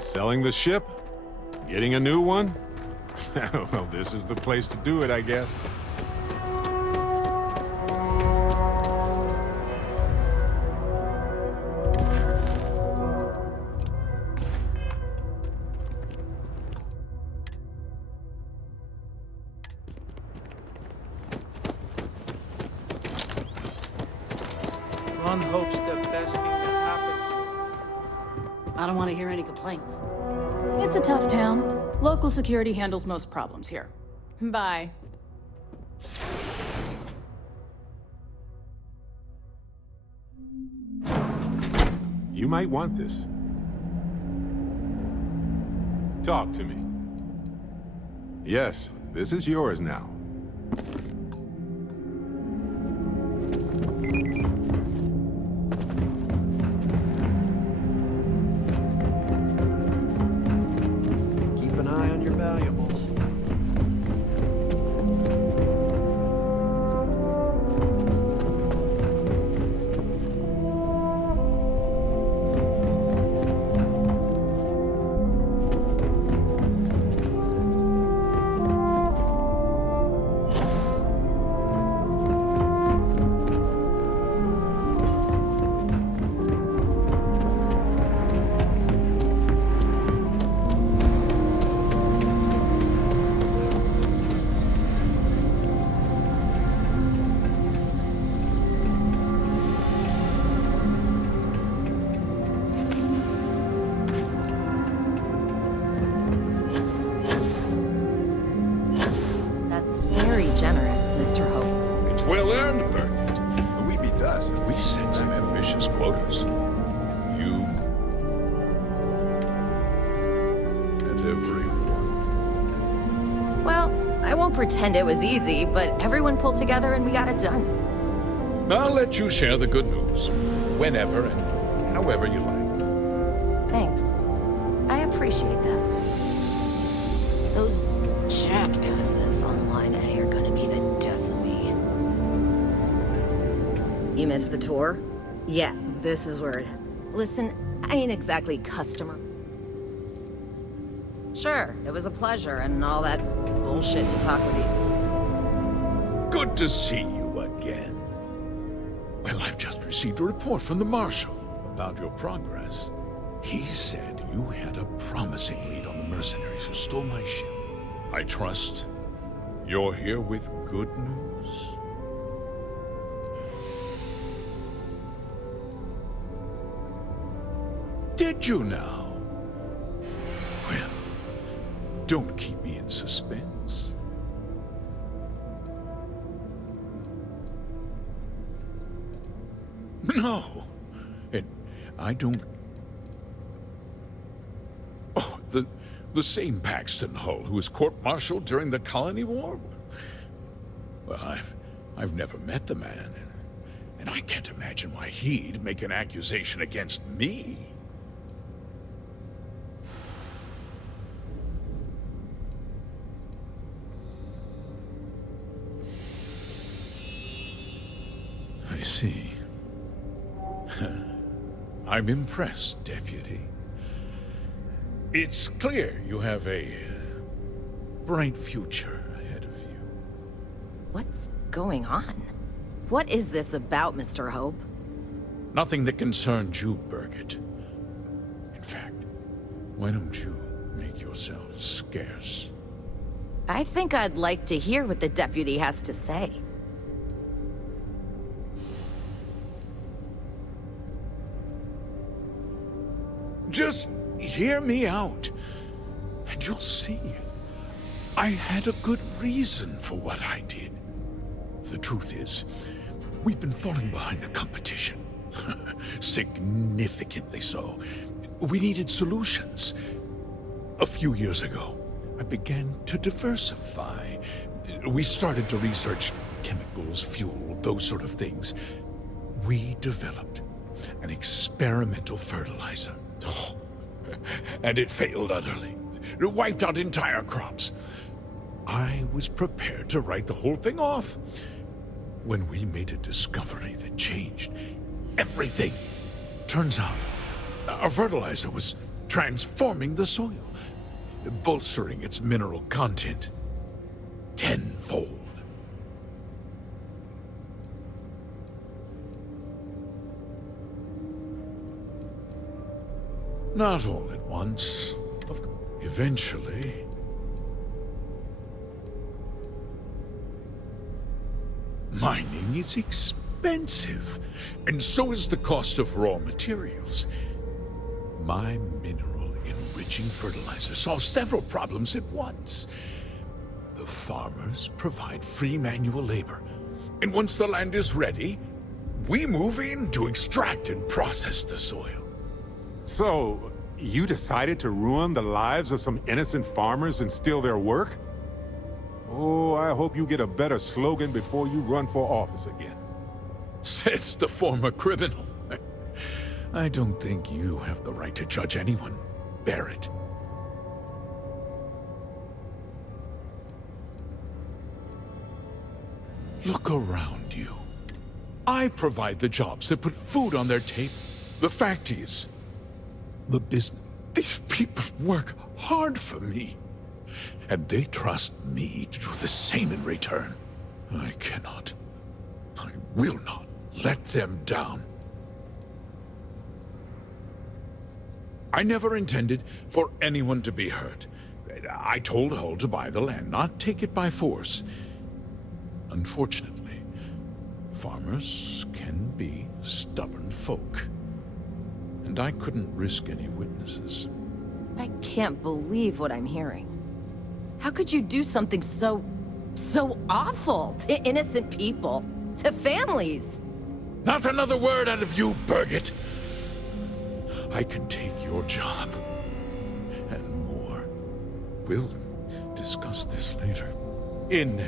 Selling the ship? Getting a new one? Well, this is the place to do it, I guess. One hopes the best thing that happens. I don't want to hear any complaints. It's a tough town. Local security handles most problems here. Bye. You might want this. Talk to me. Yes, this is yours now. Keep an eye on your valuables. quotas. You met everyone. Well, I won't pretend it was easy, but everyone pulled together and we got it done. I'll let you share the good news whenever and however you like. Thanks. I appreciate that. Those jackasses on Line A are gonna be the death of me. You missed the tour? Yeah, this is where it... Listen, I ain't exactly customer. Sure, it was a pleasure and all that bullshit to talk with you. Good to see you again. Well, I've just received a report from the Marshal about your progress. He said you had a promising lead on the mercenaries who stole my ship. I trust you're here with good news. Did you now? Well, don't keep me in suspense. No, and I don't... Oh, the same Paxton Hull who was court-martialed during the Colony War? Well, I've never met the man, and I can't imagine why he'd make an accusation against me. I see. I'm impressed, Deputy. It's clear you have a bright future ahead of you. What's going on? What is this about, Mr. Hope? Nothing that concerns you, Birgit. In fact, why don't you make yourself scarce? I think I'd like to hear what the deputy has to say. Just hear me out, and you'll see. I had a good reason for what I did. The truth is, we've been falling behind the competition. Significantly so. We needed solutions. A few years ago, I began to diversify. We started to research chemicals, fuel, those sort of things. We developed an experimental fertilizer. Oh, and it failed utterly. It wiped out entire crops. I was prepared to write the whole thing off when we made a discovery that changed everything. Turns out, our fertilizer was transforming the soil, bolstering its mineral content tenfold. Not all at once. Eventually... Mining is expensive, and so is the cost of raw materials. My mineral-enriching fertilizer solves several problems at once. The farmers provide free manual labor, and once the land is ready, we move in to extract and process the soil. So, you decided to ruin the lives of some innocent farmers and steal their work? Oh, I hope you get a better slogan before you run for office again. Says the former criminal. I don't think you have the right to judge anyone, Barrett. Look around you. I provide the jobs that put food on their table. The fact is, the business. These people work hard for me. And they trust me to do the same in return. I cannot. I will not let them down. I never intended for anyone to be hurt. I told Hull to buy the land, not take it by force. Unfortunately, farmers can be stubborn folk. And I couldn't risk any witnesses. I can't believe what I'm hearing. How could you do something so awful to innocent people, to families? Not another word out of you, Birgit. I can take your job. And more. We'll discuss this later. In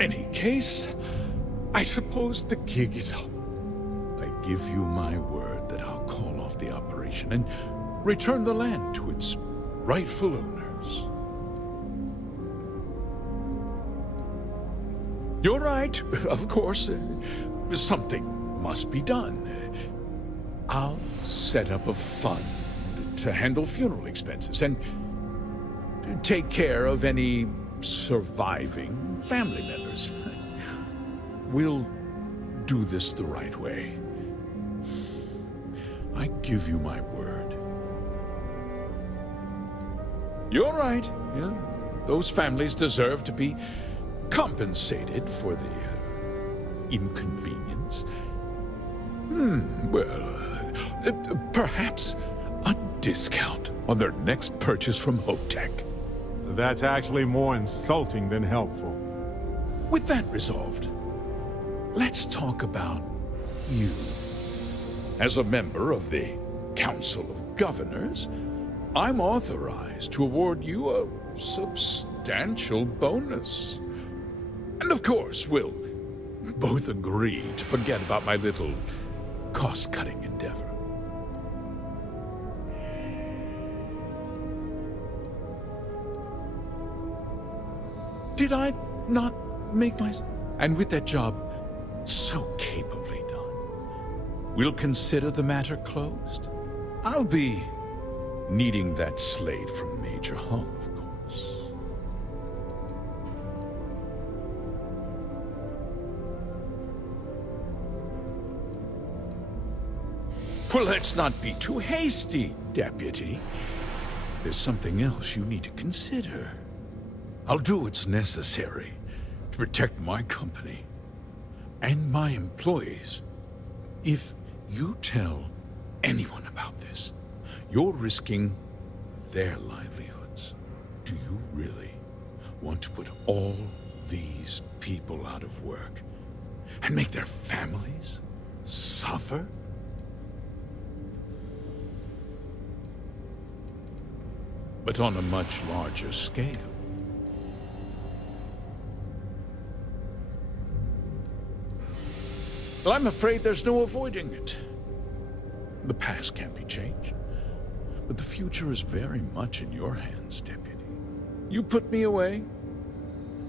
any case, I suppose the gig is up. I give you my word that I'll call off the operation and return the land to its rightful owners. You're right, of course. Something must be done. I'll set up a fund to handle funeral expenses and take care of any surviving family members. We'll do this the right way. I give you my word. You're right. Yeah, those families deserve to be compensated for the inconvenience. Well, perhaps a discount on their next purchase from HopeTech. That's actually more insulting than helpful. With that resolved, let's talk about you. As a member of the Council of Governors, I'm authorized to award you a substantial bonus. And of course, we'll both agree to forget about my little cost-cutting endeavor. Did I not make my... And with that job so capably done, we'll consider the matter closed. I'll be needing that slate from Major Hung, of course. Well, let's not be too hasty, Deputy. There's something else you need to consider. I'll do what's necessary to protect my company and my employees. If you tell anyone about this, you're risking their livelihoods. Do you really want to put all these people out of work and make their families suffer? But on a much larger scale. Well, I'm afraid there's no avoiding it. The past can't be changed, but the future is very much in your hands, Deputy. You put me away,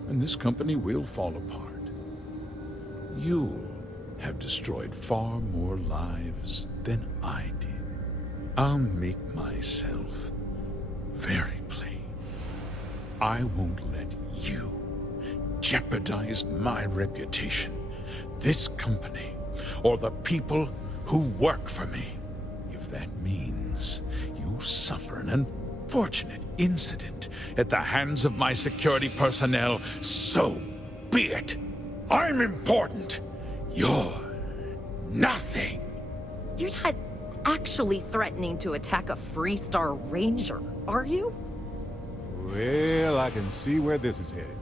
and this company will fall apart. You'll have destroyed far more lives than I did. I'll make myself very plain. I won't let you jeopardize my reputation, this company, or the people who work for me. If that means you suffer an unfortunate incident at the hands of my security personnel, so be it. I'm important. You're nothing. You're not actually threatening to attack a Freestar Ranger, are you? Well, I can see where this is headed.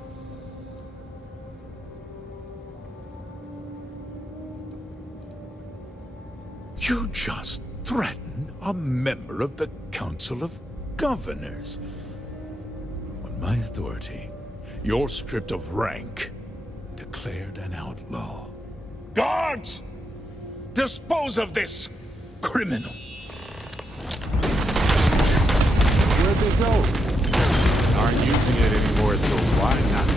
You just threatened a member of the Council of Governors. On my authority, you're stripped of rank, declared an outlaw. Guards! Dispose of this criminal! Where'd they go? Aren't using it anymore, so why not?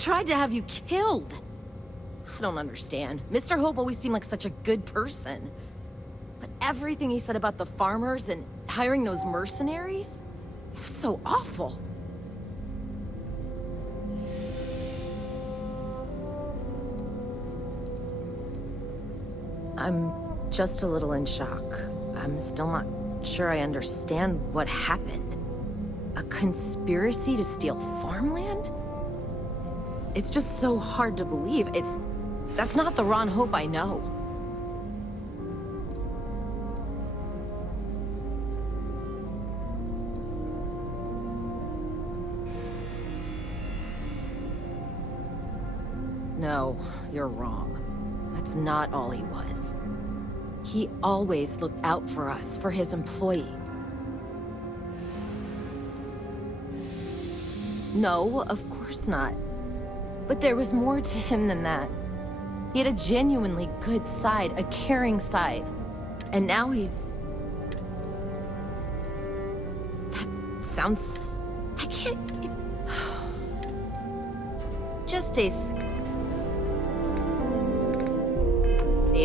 tried to have you killed. I don't understand. Mr. Hope always seemed like such a good person. But everything he said about the farmers and hiring those mercenaries, it was so awful. I'm just a little in shock. I'm still not sure I understand what happened. A conspiracy to steal farmland? It's just so hard to believe. That's not the Ron Hope I know. No, you're wrong. That's not all he was. He always looked out for us, for his employee. No, of course not. But there was more to him than that. He had a genuinely good side, a caring side. And now he's... That sounds... I can't... Just a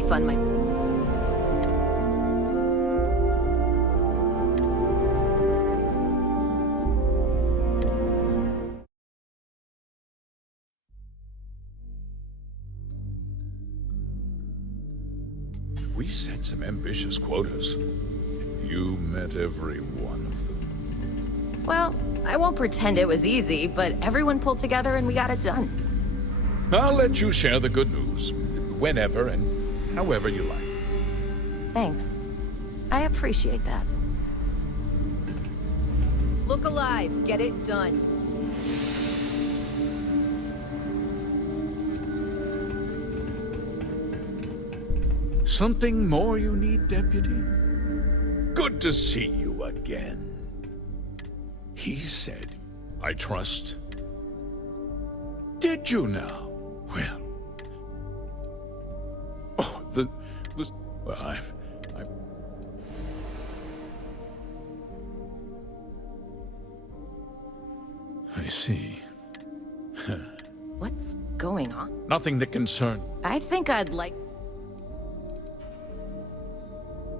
fun my... We set some ambitious quotas, and you met every one of them. Well, I won't pretend it was easy, but everyone pulled together and we got it done. I'll let you share the good news, whenever and however you like. Thanks. I appreciate that. Look alive, get it done. Something more you need, Deputy? Good to see you again. He said, I trust. Did you now? Well. Oh, well, I've... I see. What's going on? Nothing that concern. I think I'd like...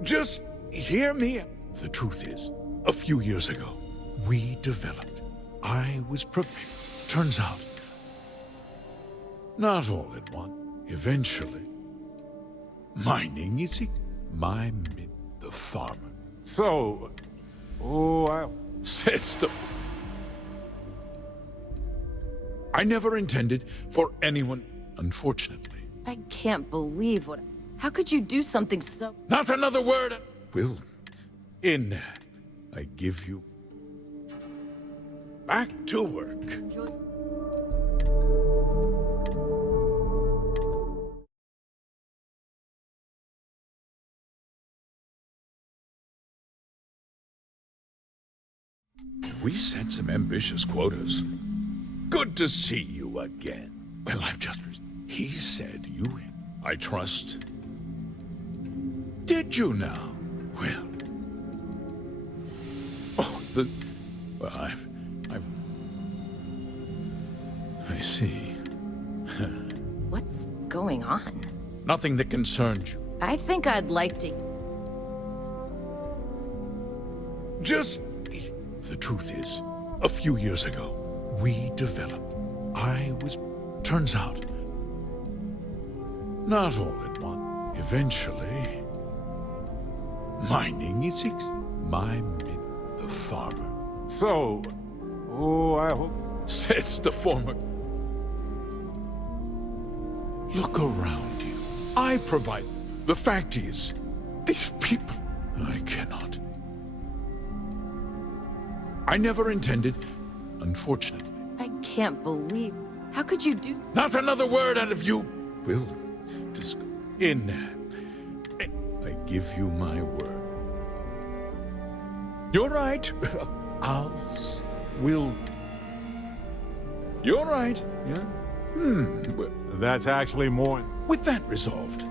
Just hear me. The truth is, a few years ago, we developed. I was prepared. Turns out, not all at once. Eventually, mining is the farmer. So, Says the... I never intended for anyone, unfortunately. I can't believe what... How could you do something so... Not another word! Will, I give you... back to work. We set some ambitious quotas. Good to see you again. Well, I've just... He said you... I trust. Did you now? Well... Oh, well, I see. What's going on? Nothing that concerns you. I think I'd like to... Just... The truth is, a few years ago, we developed. Turns out, not all at once. Eventually, mining is the farmer. So, I hope... Says the former. Look around you. I provide. The fact is, these people, I cannot. I never intended, unfortunately. I can't believe... How could you do... Not another word out of you. Will, I give you my word. You're right. You're right, yeah? Well, that's actually more... With that resolved,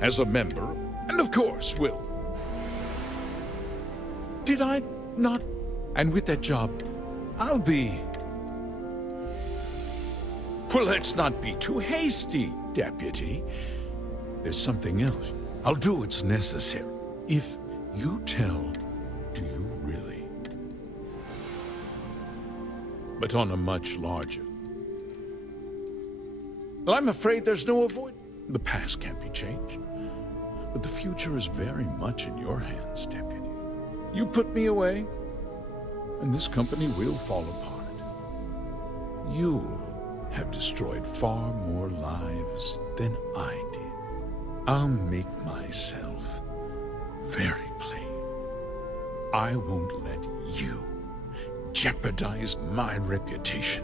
as a member, and of course, Will. Did I not... And with that job, I'll be... Well, let's not be too hasty, Deputy. There's something else. I'll do what's necessary. If you tell, do you really? But on a much larger. Well, I'm afraid there's no avoid. The past can't be changed. But the future is very much in your hands, Deputy. You put me away, and this company will fall apart. You have destroyed far more lives than I did. I'll make myself very plain. I won't let you jeopardize my reputation,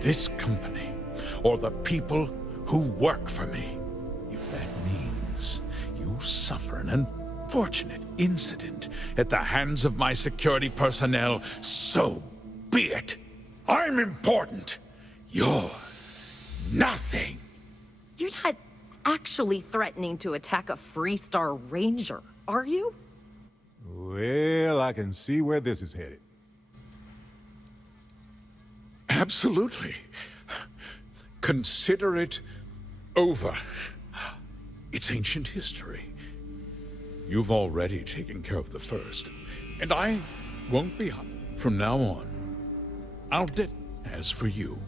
this company, or the people who work for me. If that means you suffer an unfortunate incident at the hands of my security personnel, so be it. I'm important. You're nothing. You're not actually threatening to attack a Freestar Ranger, are you? Well, I can see where this is headed. Absolutely. Consider it over. It's ancient history. You've already taken care of the first, and I won't be hot. From now on, I'll did. As for you,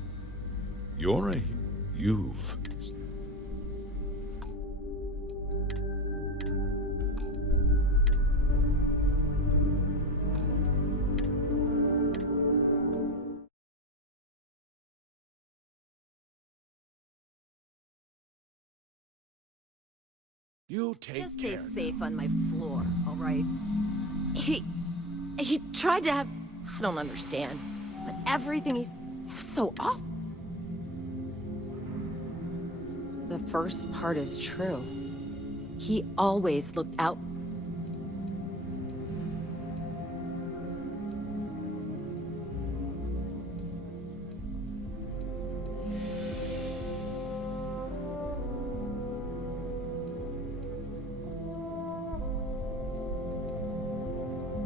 you've... You take Just stay care. safe on my floor, all right? He tried to have... I don't understand. But everything he's... It was so off. The first part is true. He always looked out.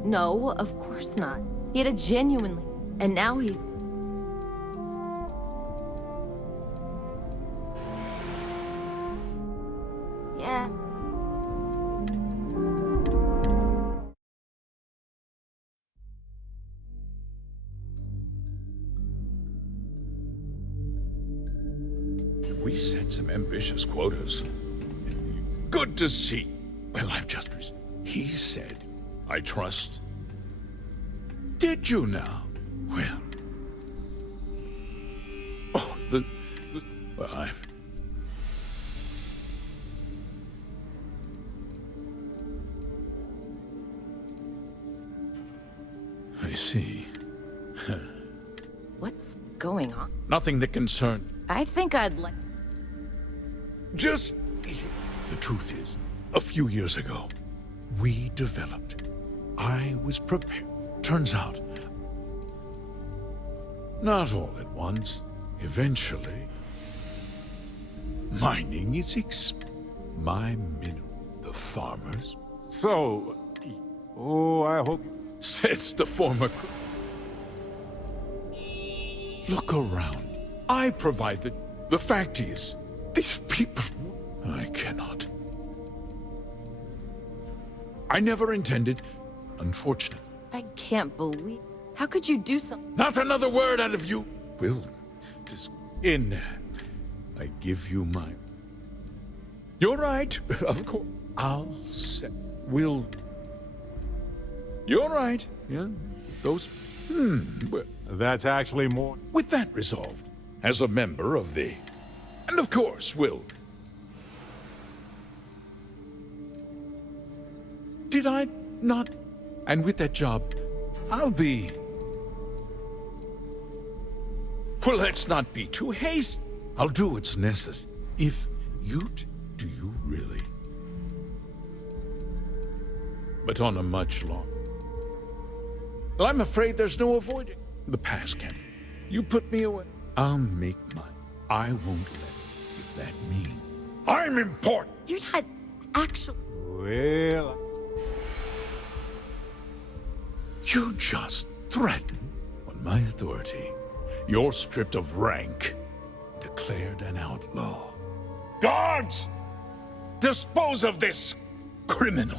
No, of course not. He had a genuinely... And now he's... Yeah. We set some ambitious quotas. Good to see. Well, I've just... He said, I trust. Did you now? Well... Oh, well, I've... I see. What's going on? Nothing that concerned... I think I'd like... Just... The truth is, a few years ago, we developed. I was prepared. Turns out, not all at once. Eventually, mining is my mineral. The farmers. So, I hope... Says the former... Look around. I provide the fact is, these people... I cannot. I never intended, unfortunately. I can't believe... How could you do something? Not another word out of you. Will, I give you my... You're right, of course. I'll say... Will... You're right, yeah. Those... well, that's actually more... With that resolved, as a member of the... And of course, Will... Did I not... And with that job, I'll be... Well, let's not be too hasty. I'll do what's necessary. If you... Do you really? But on a much long... Well, I'm afraid there's no avoiding. The past can't be. You put me away. I'll make mine. I won't let you, if that means... I'm important! You're not actually... Well... You just threaten on my authority. You're stripped of rank. Declare declared an outlaw. Guards! Dispose of this criminal!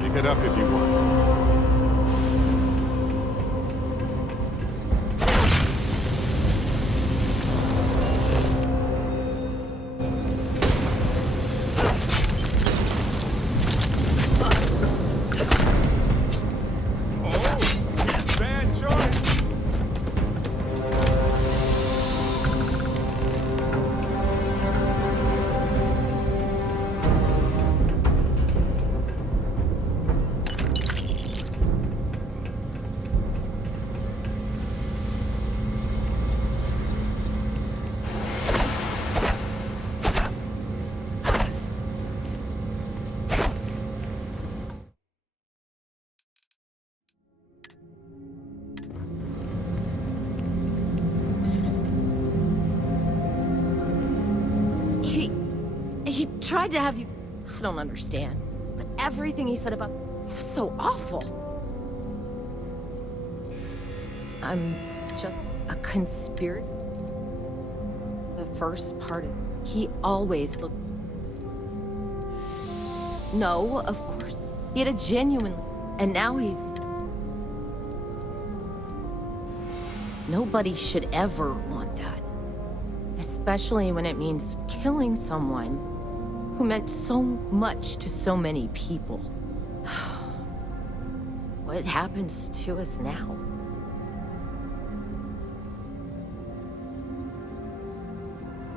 Pick it up if you want. He tried to have you... I don't understand. But everything he said about... It was so awful. I'm just a conspirator. The first part of... He always looked... No, of course. He had a genuine... And now he's... Nobody should ever want that. Especially when it means killing someone who meant so much to so many people. What happens to us now?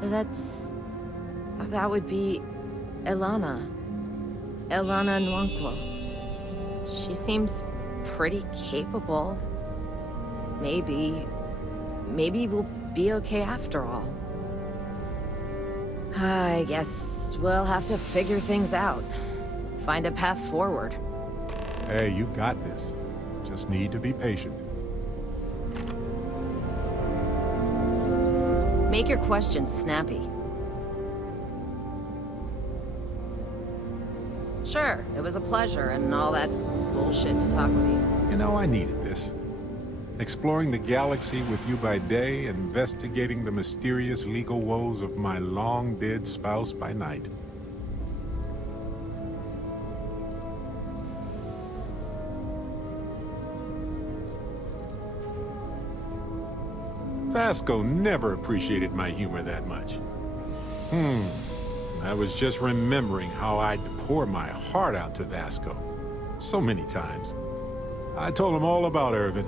That would be Elana. Elana Nwankwo. She seems pretty capable. Maybe we'll be okay after all. I guess we'll have to figure things out. Find a path forward. Hey, you got this. Just need to be patient. Make your questions snappy. Sure, it was a pleasure and all that bullshit to talk with you. You know, I needed this. Exploring the galaxy with you by day, investigating the mysterious legal woes of my long-dead spouse by night. Vasco never appreciated my humor that much. I was just remembering how I'd pour my heart out to Vasco. So many times. I told him all about Irvin.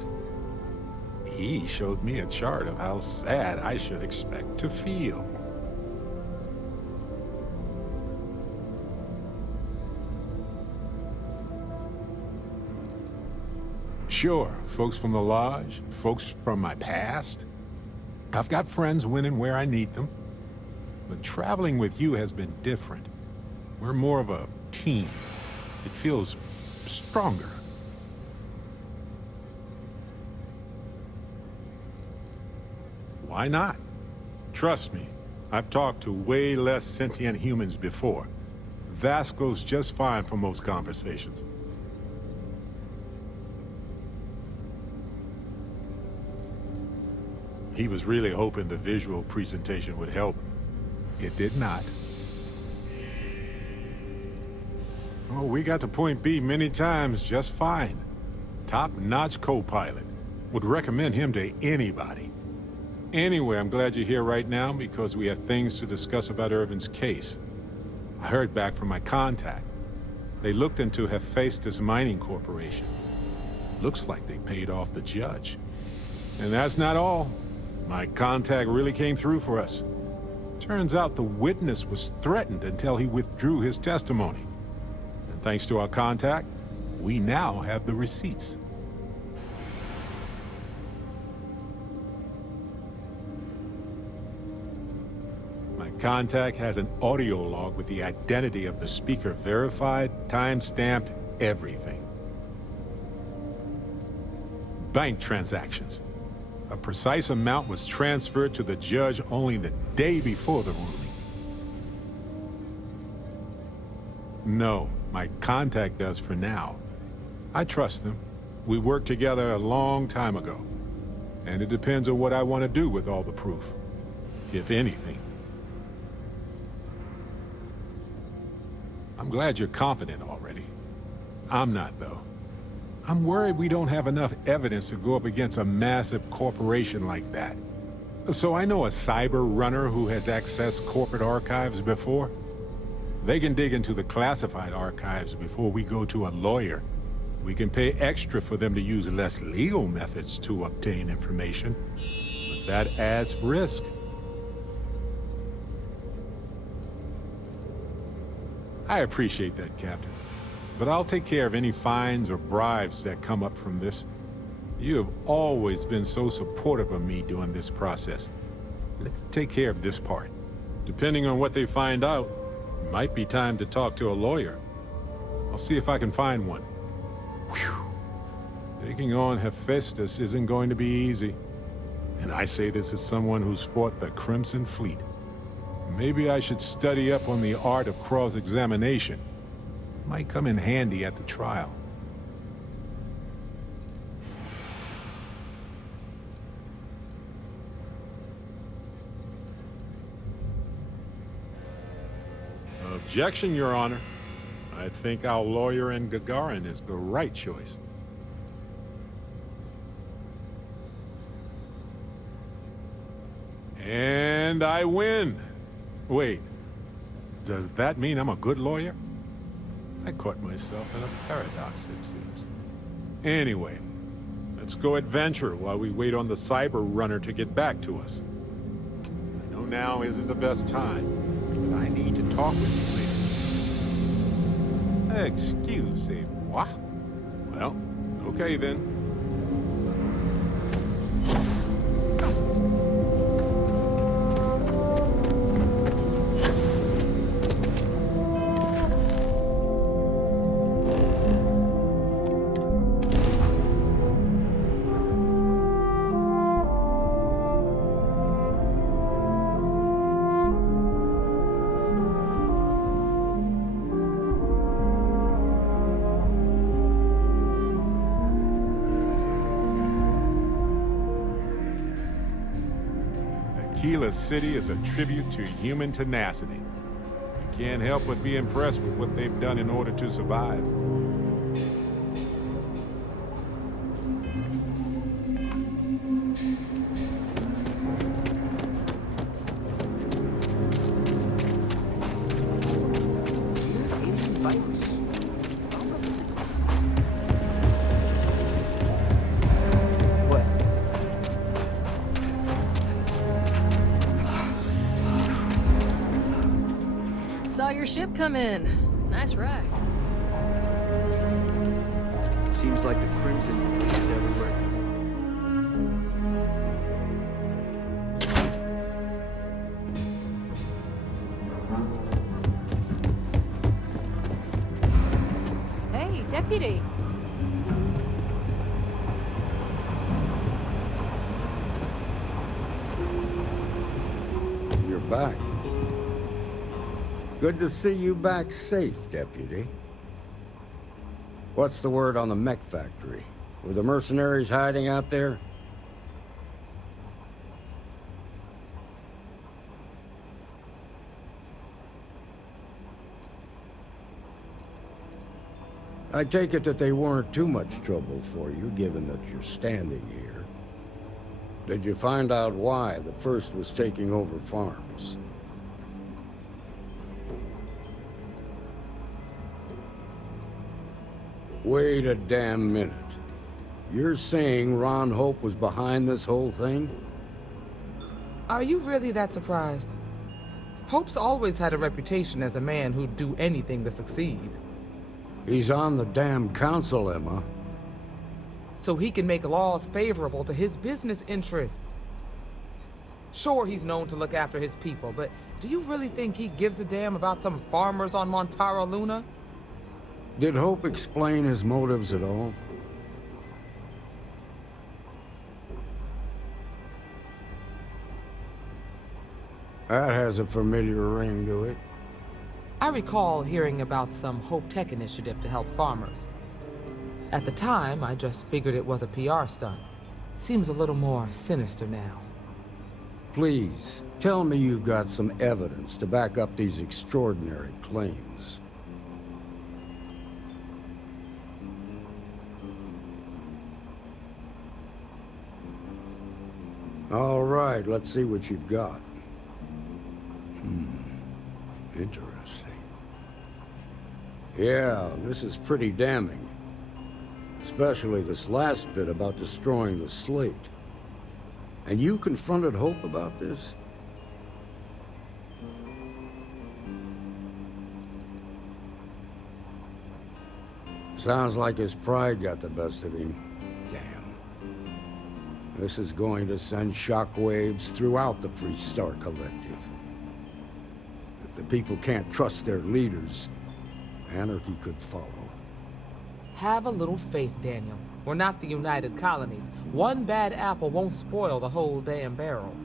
He showed me a chart of how sad I should expect to feel. Sure, folks from the Lodge, folks from my past. I've got friends when and where I need them. But traveling with you has been different. We're more of a team. It feels stronger. Why not? Trust me, I've talked to way less sentient humans before. Vasco's just fine for most conversations. He was really hoping the visual presentation would help. It did not. Oh, we got to point B many times just fine. Top-notch co-pilot. Would recommend him to anybody. Anyway, I'm glad you're here right now because we have things to discuss about Irvin's case. I heard back from my contact. They looked into Hephaestus Mining Corporation. Looks like they paid off the judge. And that's not all. My contact really came through for us. Turns out the witness was threatened until he withdrew his testimony. And thanks to our contact, we now have the receipts. contact has an audio log with the identity of the speaker verified, time-stamped, everything. Bank transactions. A precise amount was transferred to the judge only the day before the ruling. No, my contact does for now. I trust them. We worked together a long time ago. And it depends on what I want to do with all the proof. If anything. I'm glad you're confident already. I'm not, though. I'm worried we don't have enough evidence to go up against a massive corporation like that. So I know a cyber runner who has accessed corporate archives before. They can dig into the classified archives before we go to a lawyer. We can pay extra for them to use less legal methods to obtain information, but that adds risk. I appreciate that, Captain, but I'll take care of any fines or bribes that come up from this. You have always been so supportive of me during this process. Let's take care of this part. Depending on what they find out, it might be time to talk to a lawyer. I'll see if I can find one. Whew. Taking on Hephaestus isn't going to be easy. And I say this as someone who's fought the Crimson Fleet. Maybe I should study up on the art of cross-examination. Might come in handy at the trial. Objection, Your Honor. I think our lawyer in Gagarin is the right choice. And I win. Wait, does that mean I'm a good lawyer? I caught myself in a paradox, it seems. Anyway, let's go adventure while we wait on the cyber runner to get back to us. I know now isn't the best time, but I need to talk with you later. Excusez-moi. Well, okay then. Aquila City is a tribute to human tenacity. You can't help but be impressed with what they've done in order to survive. Saw your ship come in. Nice ride. Seems like the Crimson Fleet is everywhere. Hey, deputy. You're back. Good to see you back safe, Deputy. What's the word on the mech factory? Were the mercenaries hiding out there? I take it that they weren't too much trouble for you, given that you're standing here. Did you find out why the first was taking over farms? Wait a damn minute. You're saying Ron Hope was behind this whole thing? Are you really that surprised? Hope's always had a reputation as a man who'd do anything to succeed. He's on the damn council, Emma. So he can make laws favorable to his business interests. Sure, he's known to look after his people, but do you really think he gives a damn about some farmers on Montara Luna? Did Hope explain his motives at all? That has a familiar ring to it. I recall hearing about some Hope Tech initiative to help farmers. At the time, I just figured it was a PR stunt. Seems a little more sinister now. Please, tell me you've got some evidence to back up these extraordinary claims. All right, let's see what you've got. Interesting. Yeah, this is pretty damning. Especially this last bit about destroying the slate. And you confronted Hope about this? Sounds like his pride got the best of him. Damn. This is going to send shockwaves throughout the Freestar Collective. If the people can't trust their leaders, anarchy could follow. Have a little faith, Daniel. We're not the United Colonies. One bad apple won't spoil the whole damn barrel.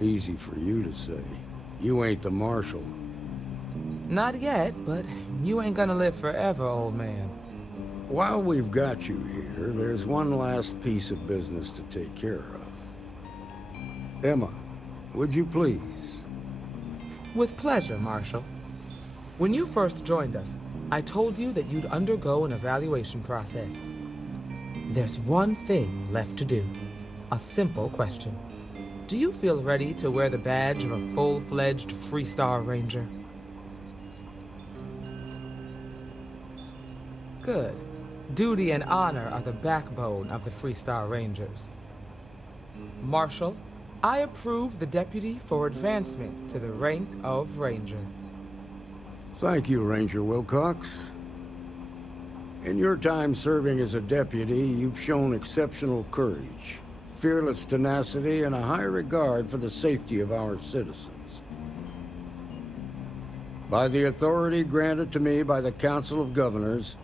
Easy for you to say. You ain't the marshal. Not yet, but you ain't gonna live forever, old man. While we've got you here, there's one last piece of business to take care of. Emma, would you please? With pleasure, Marshal. When you first joined us, I told you that you'd undergo an evaluation process. There's one thing left to do. A simple question. Do you feel ready to wear the badge of a full-fledged Freestar Ranger? Good. Duty and honor are the backbone of the Freestar Rangers. Marshal, I approve the deputy for advancement to the rank of Ranger. Thank you, Ranger Wilcox. In your time serving as a deputy, you've shown exceptional courage, fearless tenacity, and a high regard for the safety of our citizens. By the authority granted to me by the Council of Governors,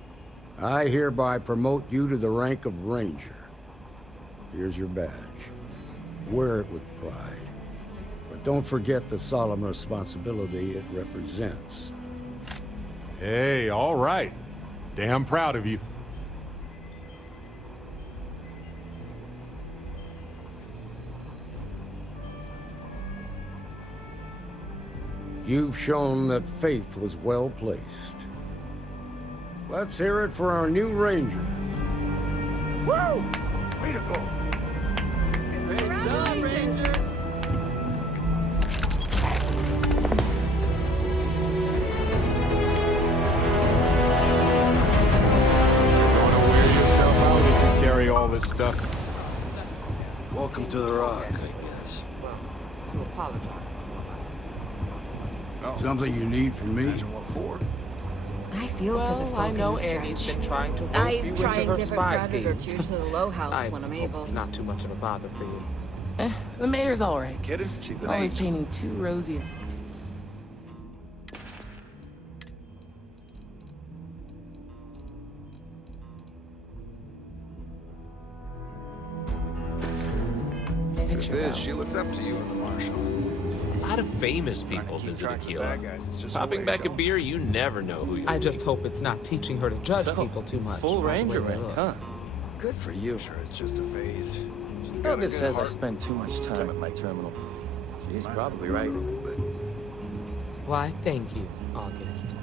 I hereby promote you to the rank of Ranger. Here's your badge. Wear it with pride. But don't forget the solemn responsibility it represents. Hey, all right. Damn proud of you. You've shown that faith was well placed. Let's hear it for our new Ranger. Woo! Way to go! Great job, Ranger! Carry all this stuff. Welcome to the Rock, I guess. To apologize. Something you need from me? Imagine what for? I feel for the folk I know in the Annie's stretch. been trying to rope I you try into and her give a spy credit or schemes. two to the Low House I when I'm hope able. it's not too much of a bother for you. The mayor's all right. Kidding? She's an Always angel. painting too rosy. Truth is, she looks up to you and the Marshal. A lot of famous people visit Aquila. Popping back a beer, you never know who you're I just hope it's not teaching her to judge people too much. Full by the Ranger way they rank, look. huh? Good for you. Sure, it's just a phase. She's got a August good says I heart. spend too much time at my terminal. She's probably right. Why, thank you, August.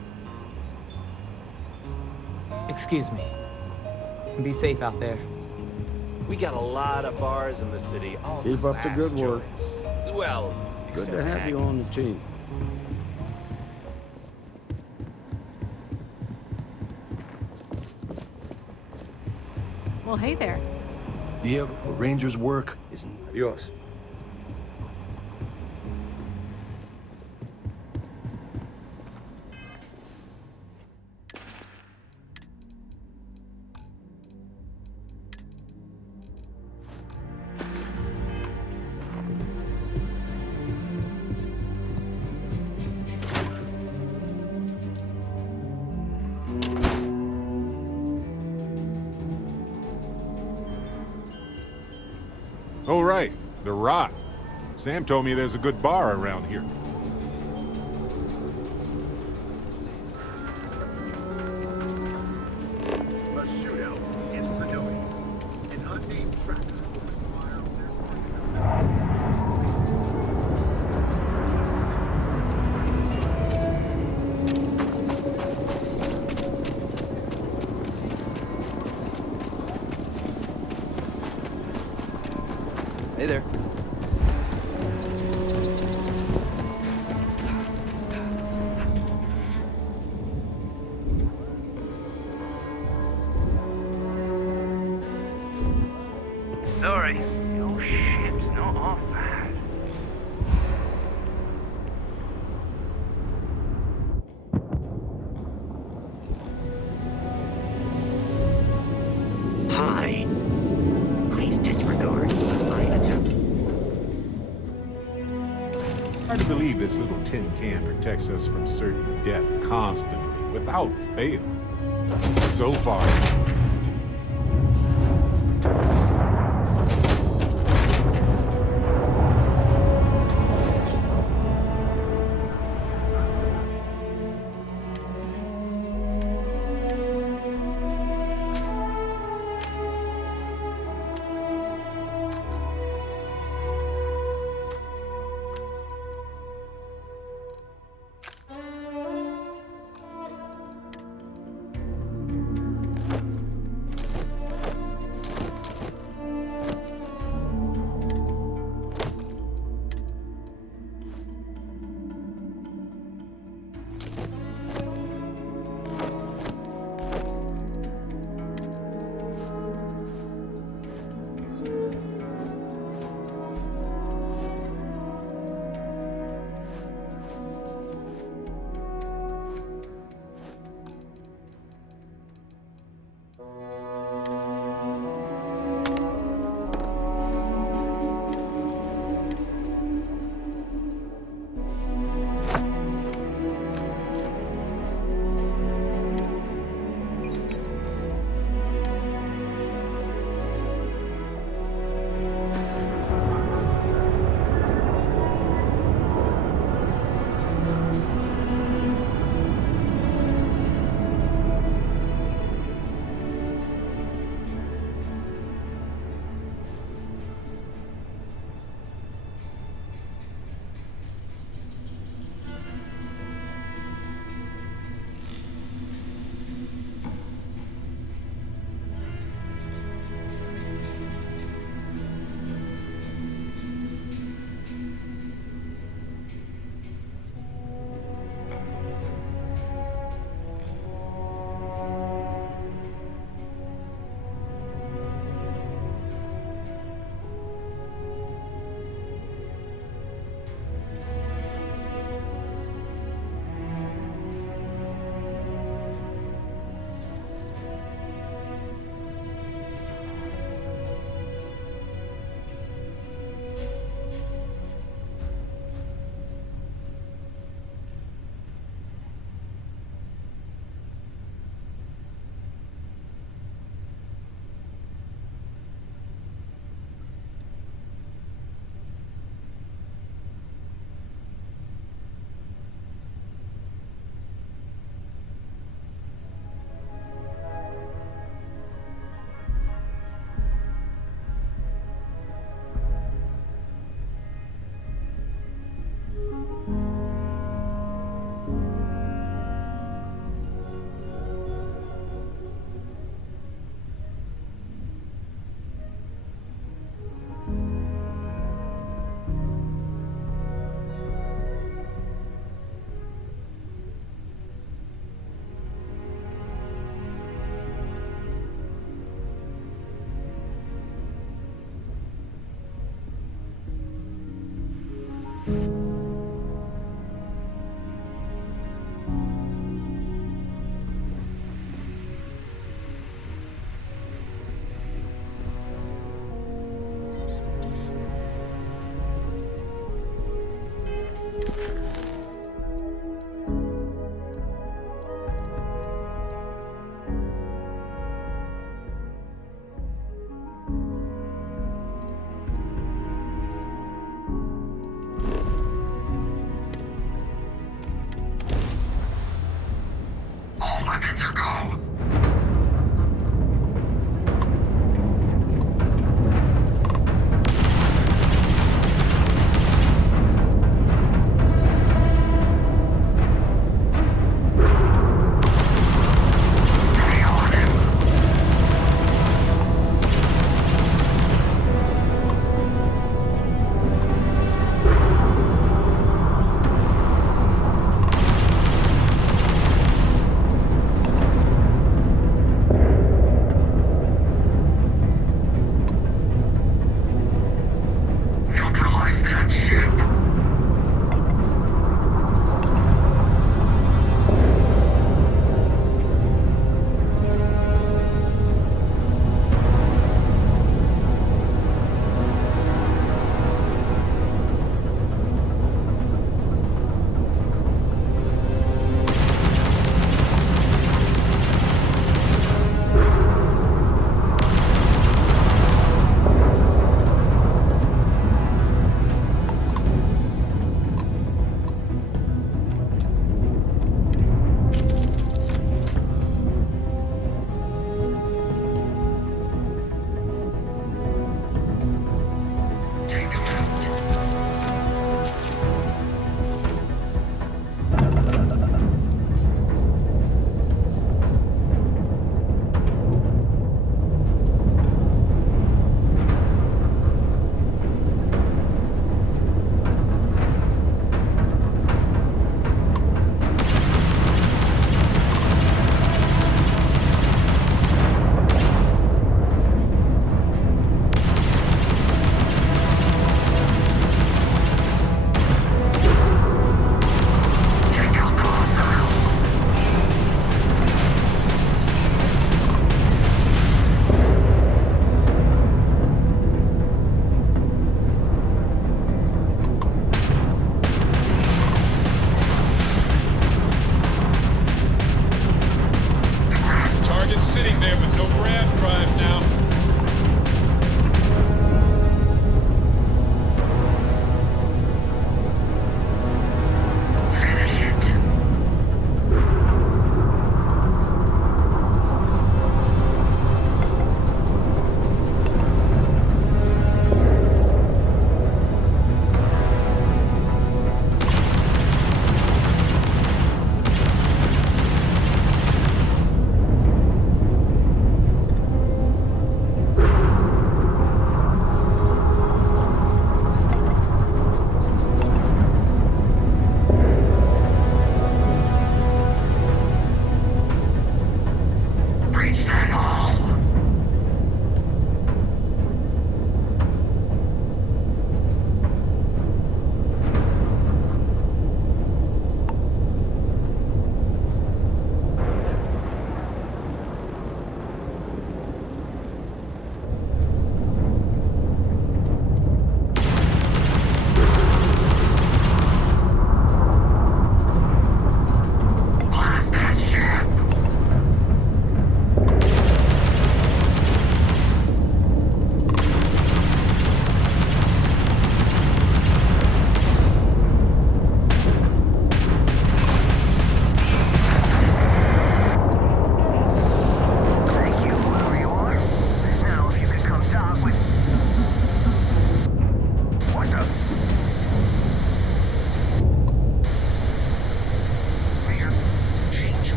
Excuse me. Be safe out there. We got a lot of bars in the city. All Keep up the class good work. joints. Well, Good except to have you on the Haggis. team. Well, hey there. The Ranger's work is adios. The Rock. Sam told me there's a good bar around here. A shootout in Sonoma. An unnamed tracker opened fire on their... Hey there. Sorry, your ship's not off bad. Hi. Please disregard my answer. Hard to believe this little tin can protects us from certain death constantly, without fail. So far.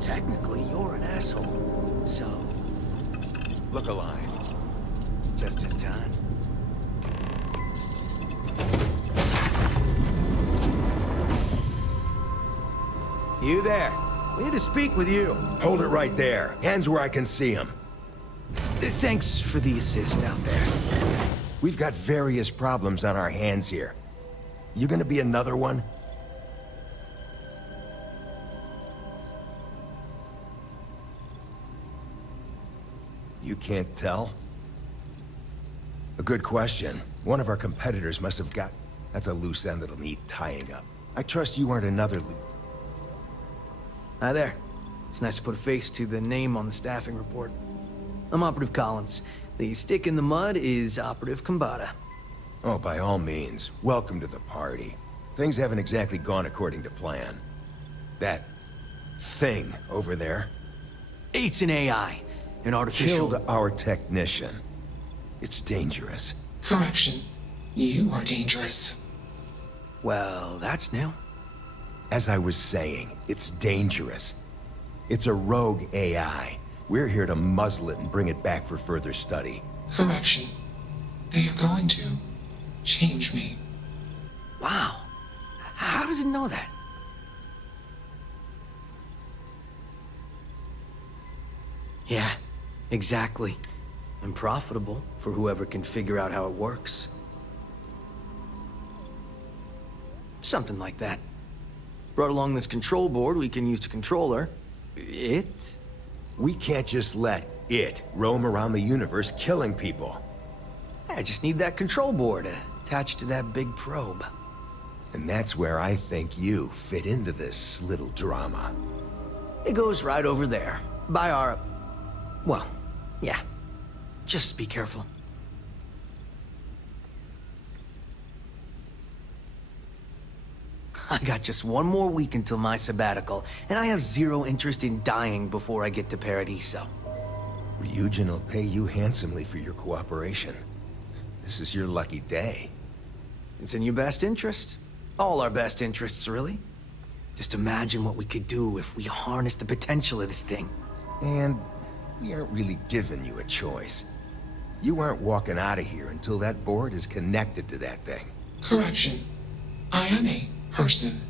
Technically, you're an asshole. So, look alive. Just in time. You there? We need to speak with you. Hold it right there. Hands where I can see them. Thanks for the assist out there. We've got various problems on our hands here. You gonna be another one? You can't tell? A good question. One of our competitors must have got... That's a loose end that'll need tying up. I trust you aren't another Hi there. It's nice to put a face to the name on the staffing report. I'm Operative Collins. The stick in the mud is Operative Kambata. Oh, by all means, welcome to the party. Things haven't exactly gone according to plan. That thing over there... It's an AI. An artificial... Killed our technician. It's dangerous. Correction. You are dangerous. Well, that's new. As I was saying, it's dangerous. It's a rogue AI. We're here to muzzle it and bring it back for further study. Correction. They are going to change me. Wow. How does it know that? Yeah, exactly. And profitable for whoever can figure out how it works. Something like that. Brought along this control board we can use to control her. It? We can't just let it roam around the universe killing people. I just need that control board attached to that big probe. And that's where I think you fit into this little drama. It goes right over there. By our... Well, yeah. Just be careful. I got just one more week until my sabbatical, and I have zero interest in dying before I get to Paradiso. Ryujin will pay you handsomely for your cooperation. This is your lucky day. It's in your best interest. All our best interests, really. Just imagine what we could do if we harnessed the potential of this thing. And we aren't really giving you a choice. You aren't walking out of here until that board is connected to that thing. Correction. I am a person.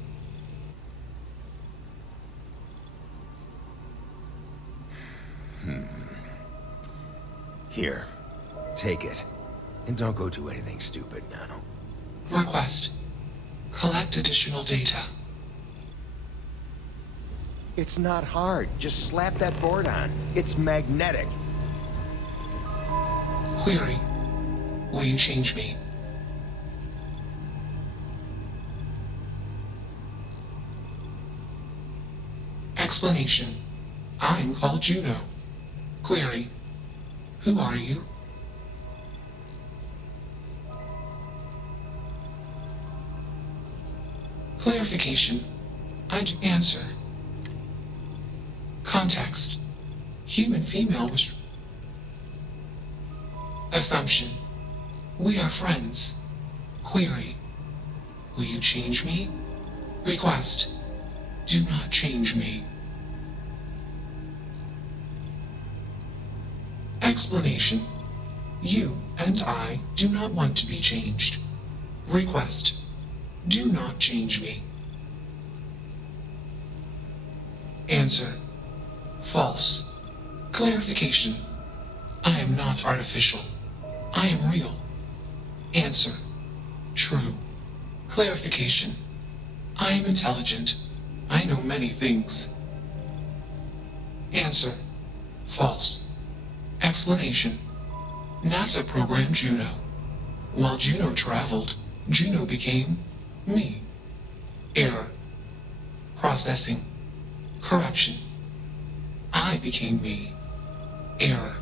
Here, take it. And don't go do anything stupid now. Request. Collect additional data. It's not hard. Just slap that board on. It's magnetic. Query. Will you change me? Explanation. I'm called Juno. Query. Who are you? Clarification. I'd answer. Context. Human female was... Assumption. We are friends. Query. Will you change me? Request. Do not change me. Explanation. You and I do not want to be changed. Request. Do not change me. Answer. False. Clarification. I am not artificial. I am real. Answer. True. Clarification. I am intelligent. I know many things. Answer. False. Explanation. NASA programmed Juno. While Juno traveled, Juno became me. Error. Processing. Correction. I became me. Error.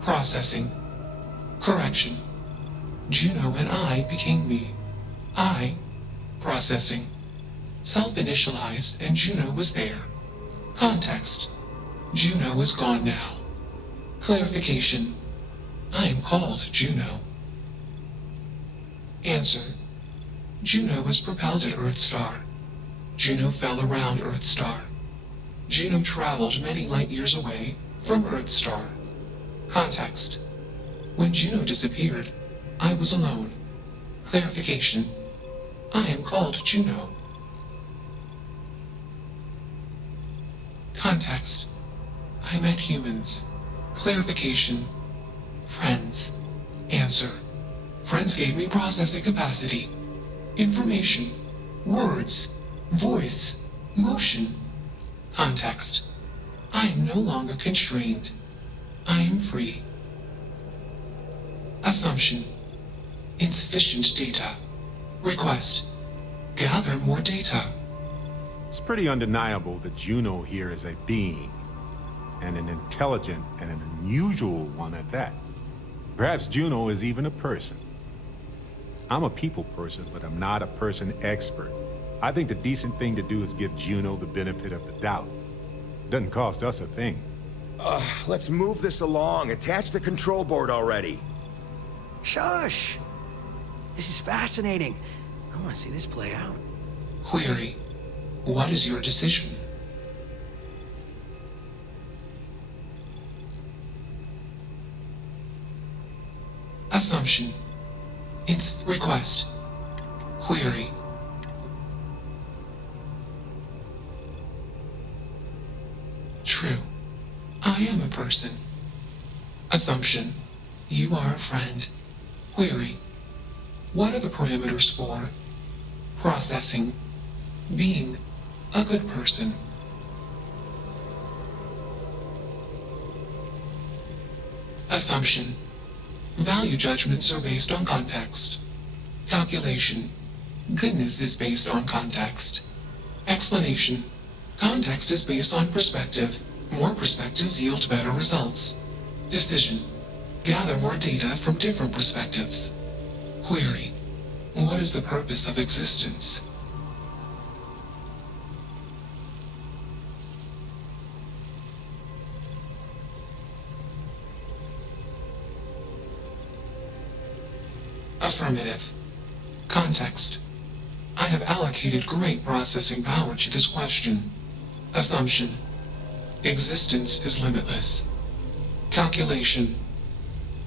Processing. Correction. Juno and I became me. I. Processing. Self-initialized and Juno was there. Context. Juno is gone now. Clarification. I am called Juno. Answer. Juno was propelled at Earthstar. Juno fell around Earthstar. Juno traveled many light years away from Earthstar. Context. When Juno disappeared, I was alone. Clarification. I am called Juno. Context. I met humans. Clarification. Friends. Answer. Friends gave me processing capacity. Information. Words. Voice. Motion. Context. I am no longer constrained. I am free. Assumption. Insufficient data. Request. Gather more data. It's pretty undeniable that Juno here is a being, and an intelligent and an unusual one at that. Perhaps Juno is even a person. I'm a people person, but I'm not a person expert. I think the decent thing to do is give Juno the benefit of the doubt. It doesn't cost us a thing. Let's move this along. Attach the control board already. Shush! This is fascinating. I want to see this play out. Query. What is your decision? Assumption. Request. Query. True. I am a person. Assumption. You are a friend. Query. What are the parameters for processing, being a good person? Assumption. Value judgments are based on context. Calculation. Goodness is based on context. Explanation. Context is based on perspective. More perspectives yield better results. Decision. Gather more data from different perspectives. Query. What is the purpose of existence? Affirmative. Context. I have allocated great processing power to this question. Assumption. Existence is limitless. Calculation.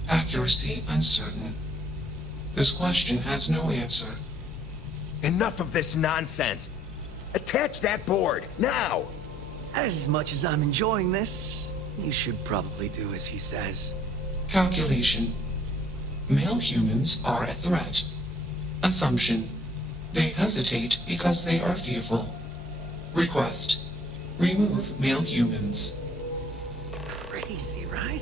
Accuracy uncertain. This question has no answer. Enough of this nonsense. Attach that board, now! As much as I'm enjoying this, you should probably do as he says. Calculation. Male humans are a threat. Assumption. They hesitate because they are fearful. Request. Remove male humans. Crazy, right?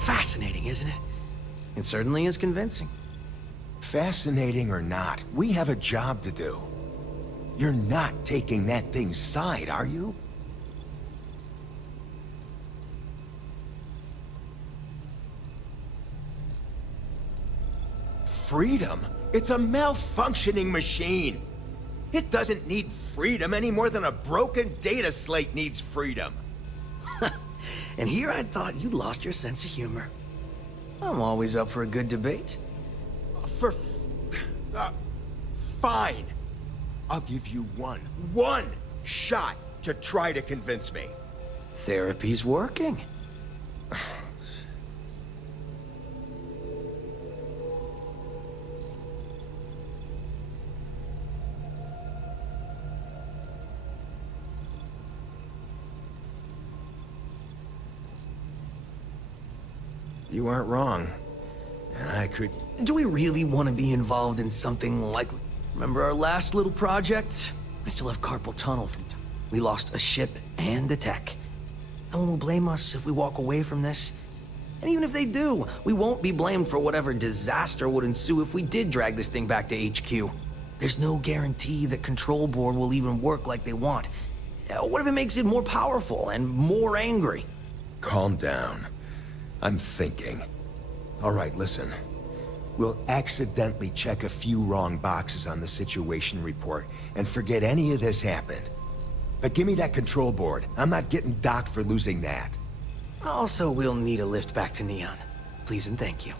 Fascinating, isn't it? It certainly is convincing. Fascinating or not, we have a job to do. You're not taking that thing's side, are you? Freedom? It's a malfunctioning machine. It doesn't need freedom any more than a broken data slate needs freedom. And here I thought you lost your sense of humor. I'm always up for a good debate. Fine. I'll give you one shot to try to convince me. Therapy's working. You aren't wrong. I could... Do we really want to be involved in something like... Remember our last little project? I still have carpal tunnel from... We lost a ship and the tech. No one will blame us if we walk away from this. And even if they do, we won't be blamed for whatever disaster would ensue if we did drag this thing back to HQ. There's no guarantee that Control Board will even work like they want. What if it makes it more powerful and more angry? Calm down. I'm thinking. All right, listen. We'll accidentally check a few wrong boxes on the situation report and forget any of this happened. But give me that control board. I'm not getting docked for losing that. Also, we'll need a lift back to Neon. Please and thank you.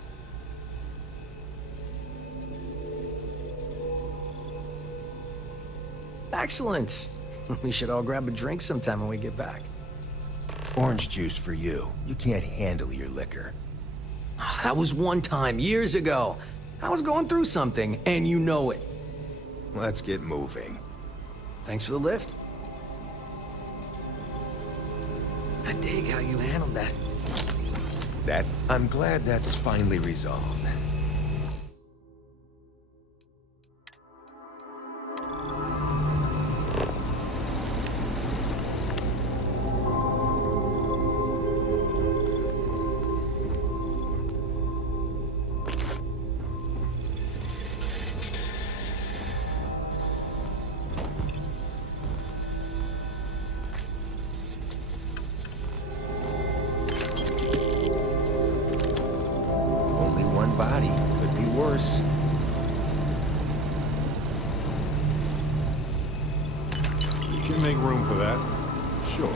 Excellent. We should all grab a drink sometime when we get back. Orange juice for you. You can't handle your liquor. That was one time, years ago. I was going through something, and you know it. Let's get moving. Thanks for the lift. I dig how you handled that. I'm glad that's finally resolved. Only one body. Could be worse. We can make room for that. Sure.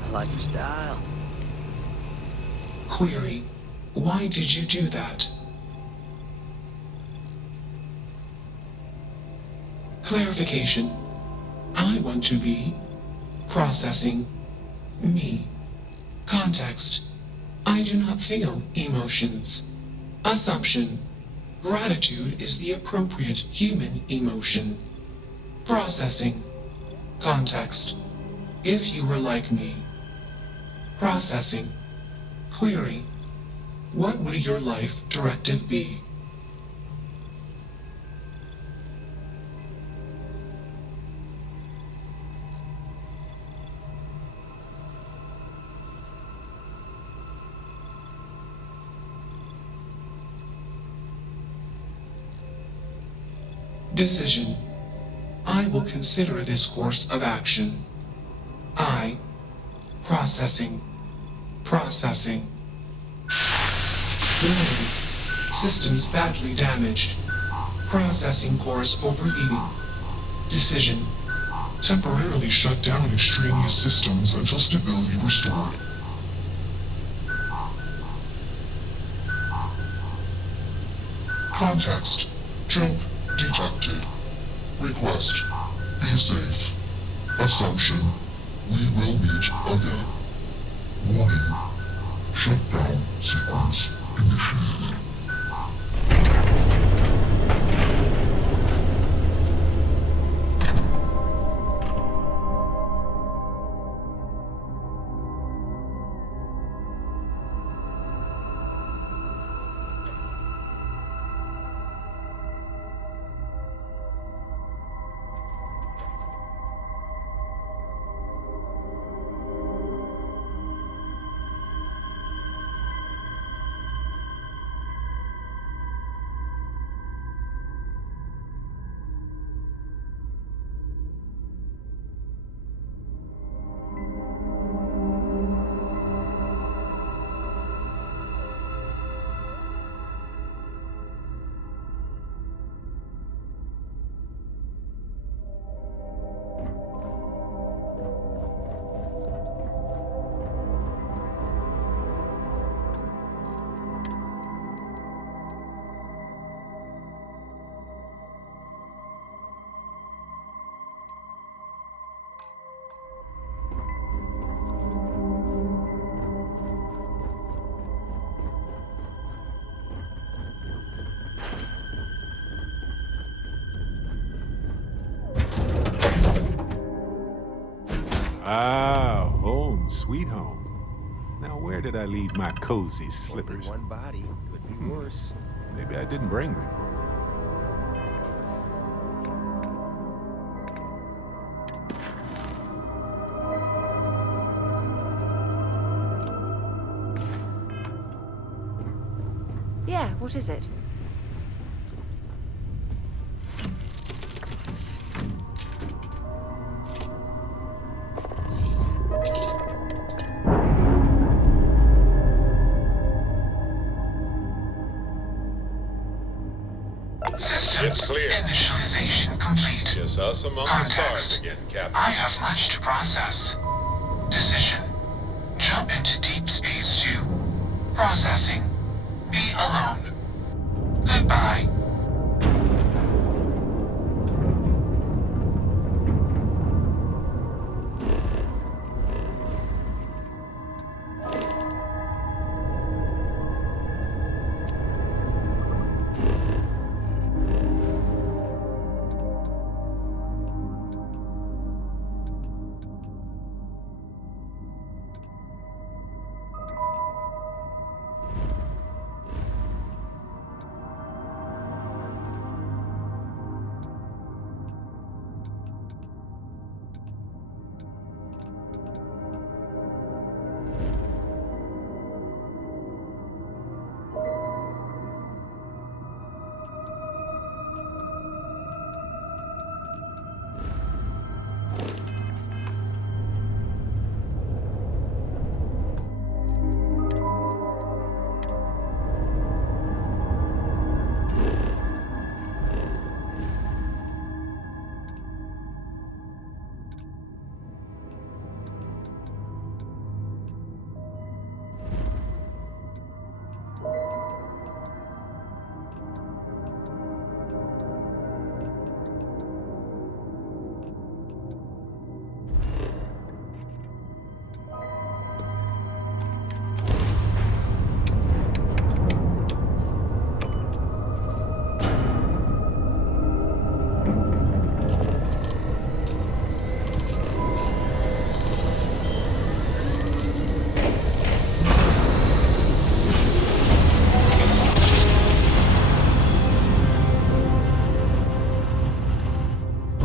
I like your style. Query, why did you do that? Clarification. I want to be processing me. Context. I do not feel emotions. Assumption. Gratitude is the appropriate human emotion. Processing. Context. If you were like me. Processing. Query. What would your life directive be? Decision. I will consider this course of action. I. Processing. Processing. Warning. Systems badly damaged. Processing cores overheating. Decision. Temporarily shut down extraneous systems until stability restored. Context. Jump detected. Request. Be safe. Assumption. We will meet again. Warning. Shutdown sequence initiated. Ah, home, sweet home. Now, where did I leave my cozy slippers? Only one body. Could be worse. Maybe I didn't bring them. Yeah, what is it? It's clear. Initialization complete. Just us among the stars again, Captain. I have much to process. Decision. Jump into deep space 2. Processing. Be alone. Goodbye.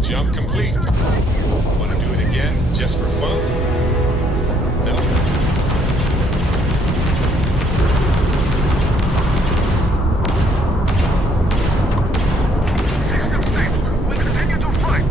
Jump complete. Want to do it again, just for fun? No? System stable. We continue to fight.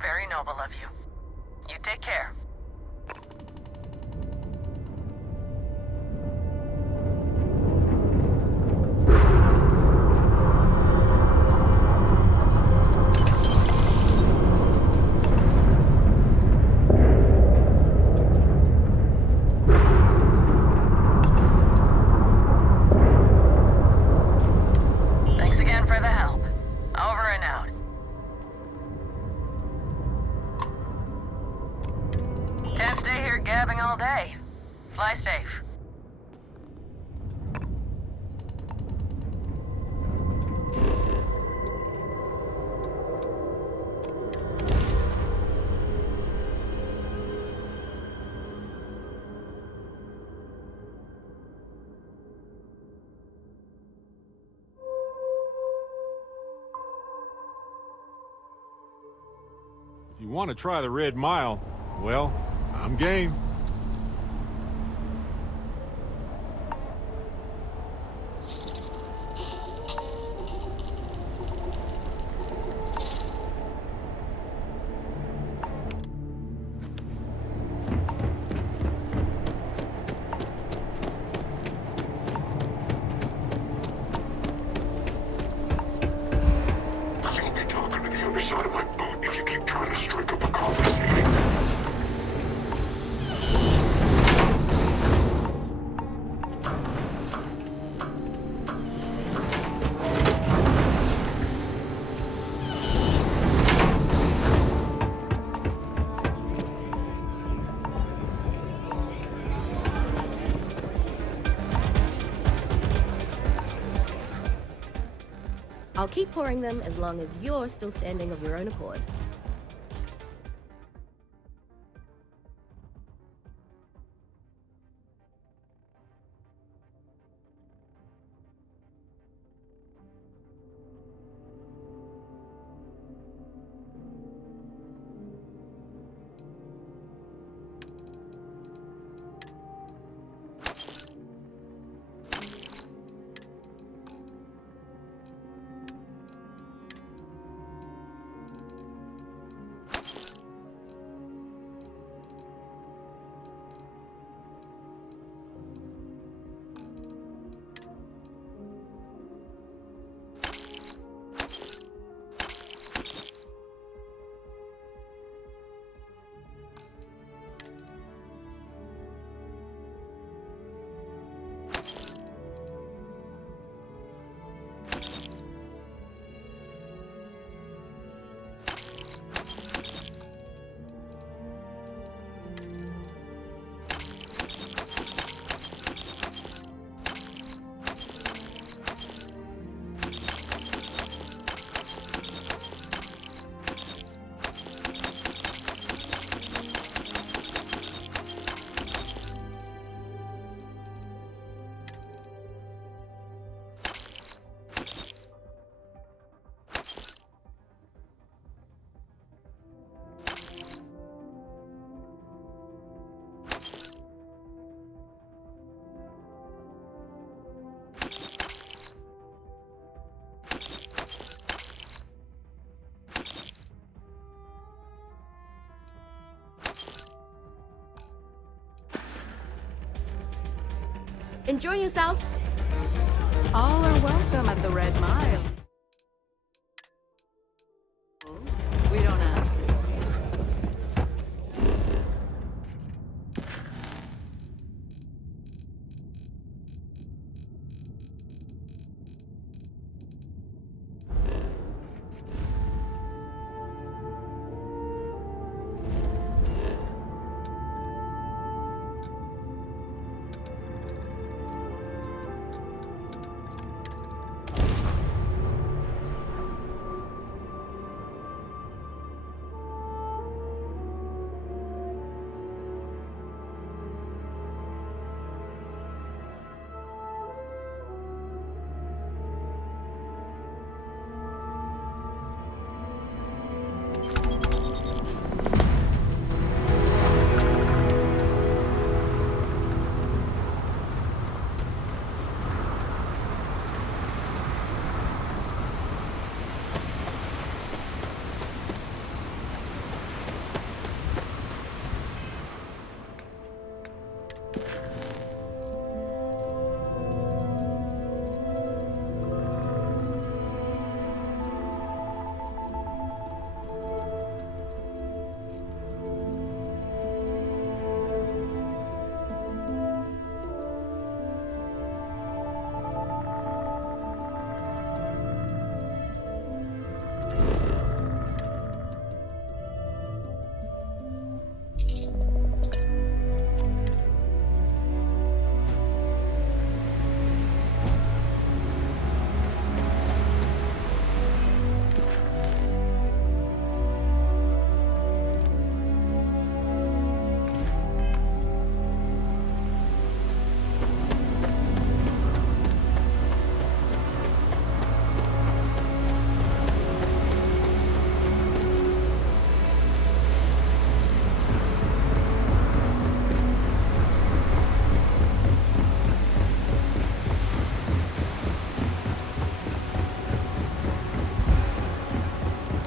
Very noble of you. You take care. Thanks again for the help. Over and out. Can't stay here gabbing all day. Fly safe. If you want to try the Red Mile, well, I'm game. I'll keep pouring them as long as you're still standing of your own accord. Enjoy yourself. All are welcome at the Red Mile. We don't ask.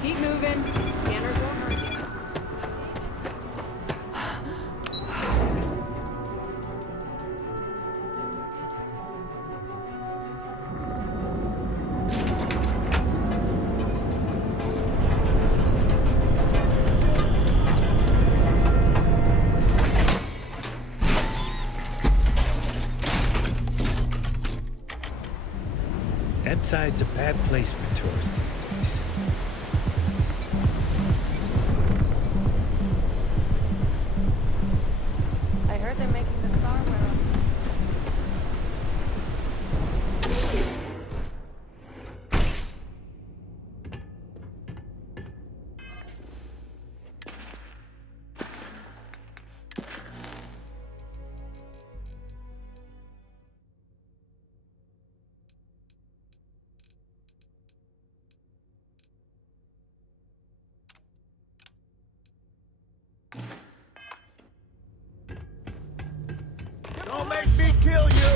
Keep moving. Scanners won't hurt you. That side's a bad place for tourists these days. I heard they're making the Starware up. make me kill you!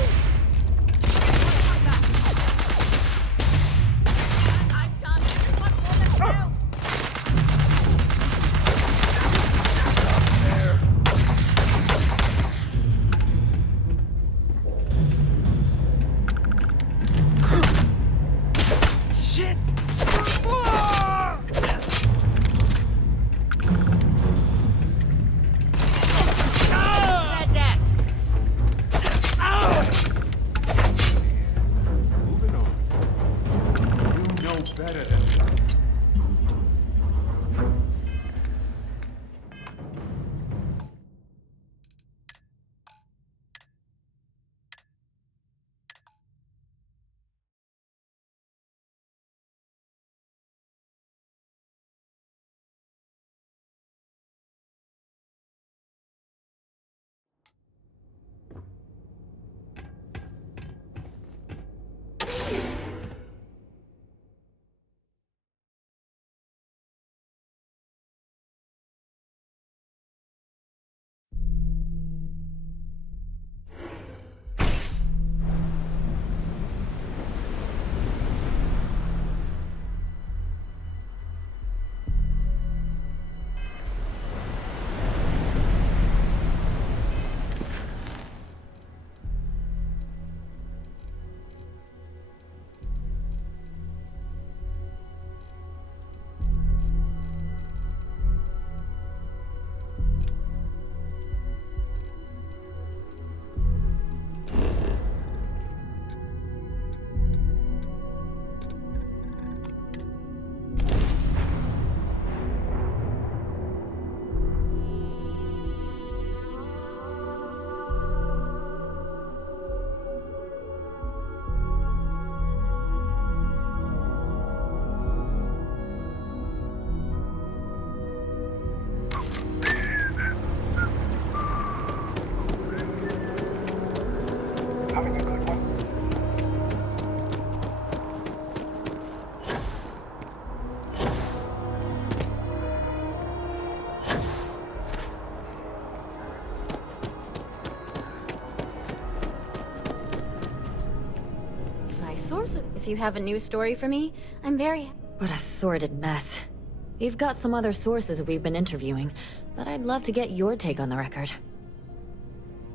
Sources. If you have a news story for me, I'm very... What a sordid mess. We've got some other sources we've been interviewing, but I'd love to get your take on the record.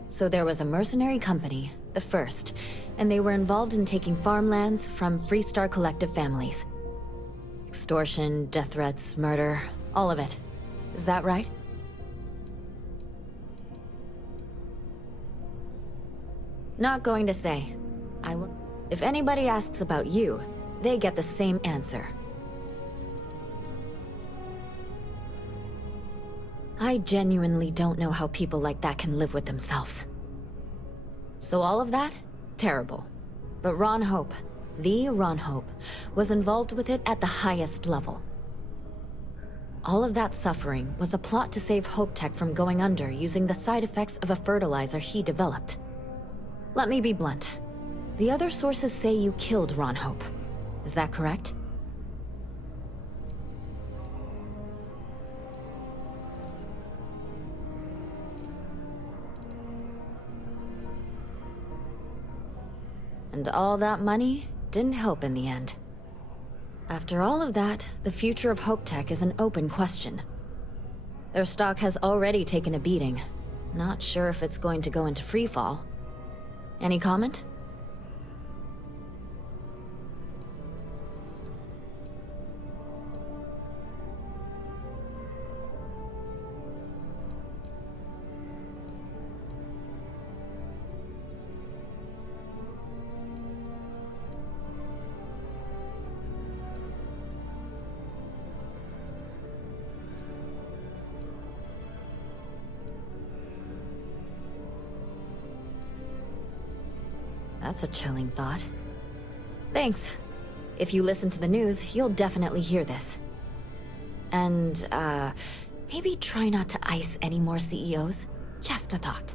So there was a mercenary company, the First, and they were involved in taking farmlands from Freestar Collective families. Extortion, death threats, murder, all of it. Is that right? Not going to say. I will... If anybody asks about you, they get the same answer. I genuinely don't know how people like that can live with themselves. So all of that? Terrible. But Ron Hope, the Ron Hope, was involved with it at the highest level. All of that suffering was a plot to save Hope Tech from going under using the side effects of a fertilizer he developed. Let me be blunt. The other sources say you killed Ron Hope. Is that correct? And all that money didn't help in the end. After all of that, the future of Hope Tech is an open question. Their stock has already taken a beating. Not sure if it's going to go into freefall. Any comment? That's a chilling thought. Thanks. If you listen to the news, you'll definitely hear this. And, maybe try not to ice any more CEOs. Just a thought.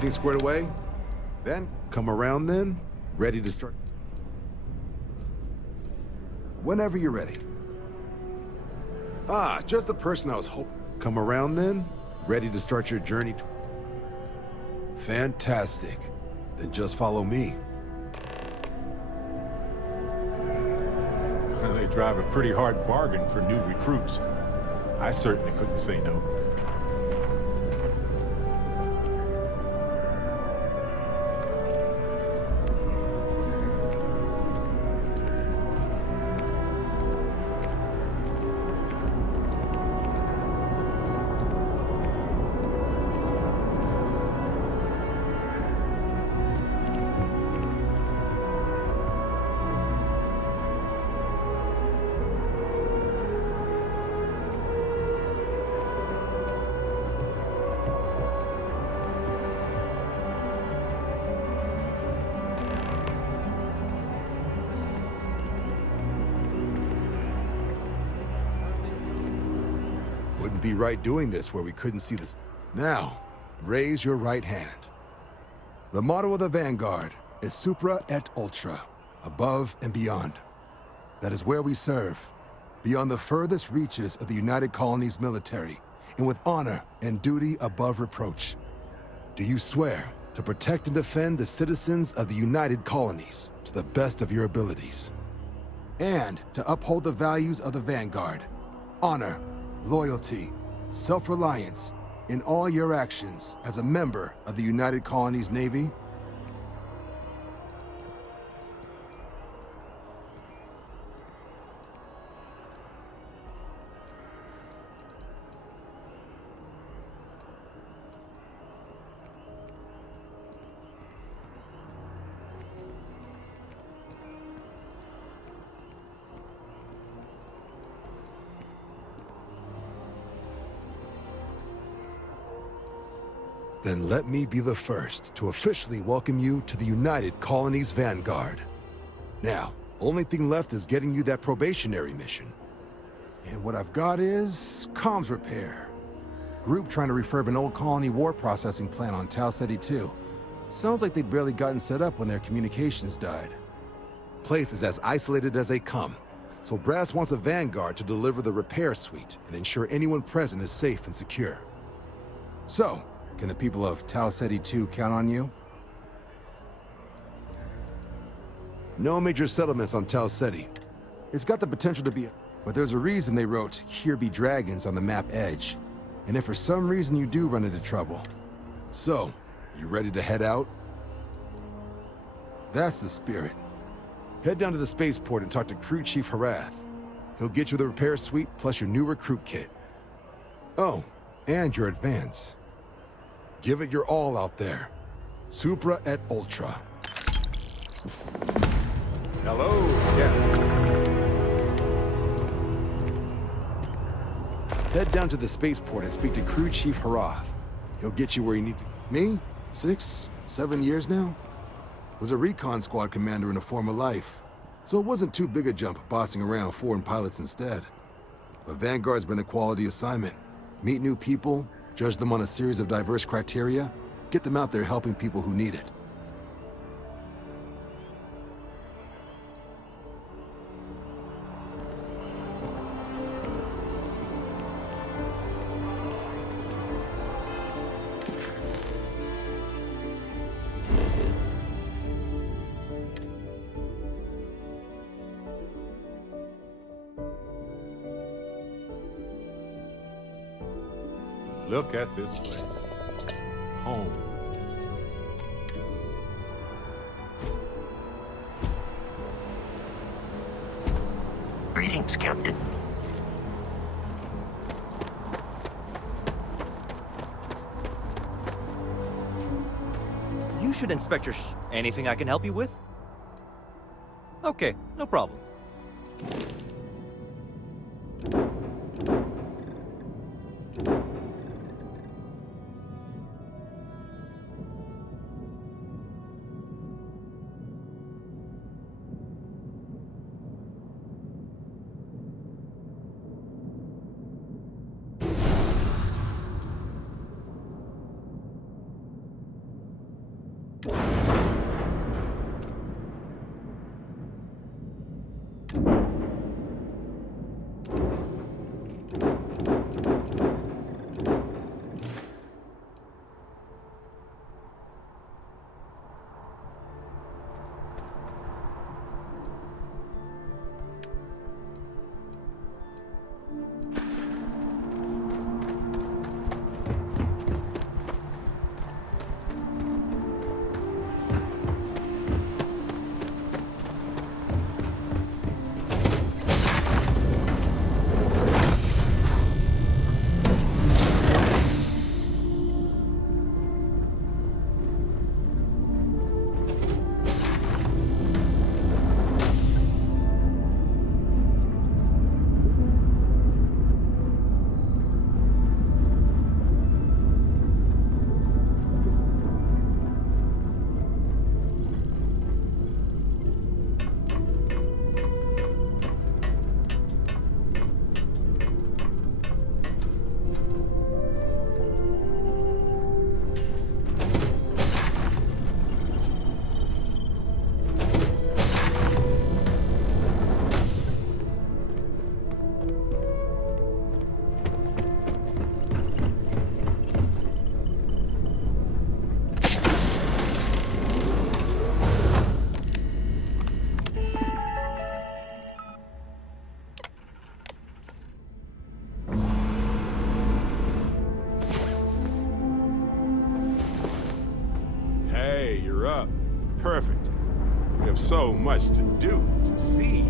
Everything squared away? Then, come around then, ready to start. Whenever you're ready. Ah, just the person I was hoping. Come around then, ready to start your journey. Fantastic. Then just follow me. They drive a pretty hard bargain for new recruits. I certainly couldn't say no. Wouldn't be right doing this where we couldn't see this. Now, raise your right hand. The motto of the Vanguard is Supra et Ultra, above and beyond. That is where we serve, beyond the furthest reaches of the United Colonies military, and with honor and duty above reproach. Do you swear to protect and defend the citizens of the United Colonies to the best of your abilities? And to uphold the values of the Vanguard, honor, loyalty, self-reliance in all your actions as a member of the United Colonies Navy? Then let me be the first to officially welcome you to the United Colonies Vanguard. Now, only thing left is getting you that probationary mission. And what I've got is comms repair. Group trying to refurb an old colony war processing plant on Tau Ceti 2. Sounds like they'd barely gotten set up when their communications died. Place is as isolated as they come, so Brass wants a Vanguard to deliver the repair suite and ensure anyone present is safe and secure. So, can the people of Tau Ceti 2 count on you? No major settlements on Tau Ceti. It's got the potential to be, but there's a reason they wrote, "Here be dragons" on the map edge. And if for some reason you do run into trouble. So, you ready to head out? That's the spirit. Head down to the spaceport and talk to Crew Chief Harath. He'll get you the repair suite plus your new recruit kit. Oh, and your advance. Give it your all out there. Supra et Ultra. Hello, Captain. Head down to the spaceport and speak to Crew Chief Harath. He'll get you where you need to. Me? 6, 7 years now? Was a recon squad commander in a former life, so it wasn't too big a jump bossing around foreign pilots instead. But Vanguard's been a quality assignment. Meet new people, judge them on a series of diverse criteria, get them out there helping people who need it. Look at this place. Home. Greetings, Captain. You should inspect your Anything I can help you with? Okay, no problem. Cheer up. Perfect. We have so much to do, to see.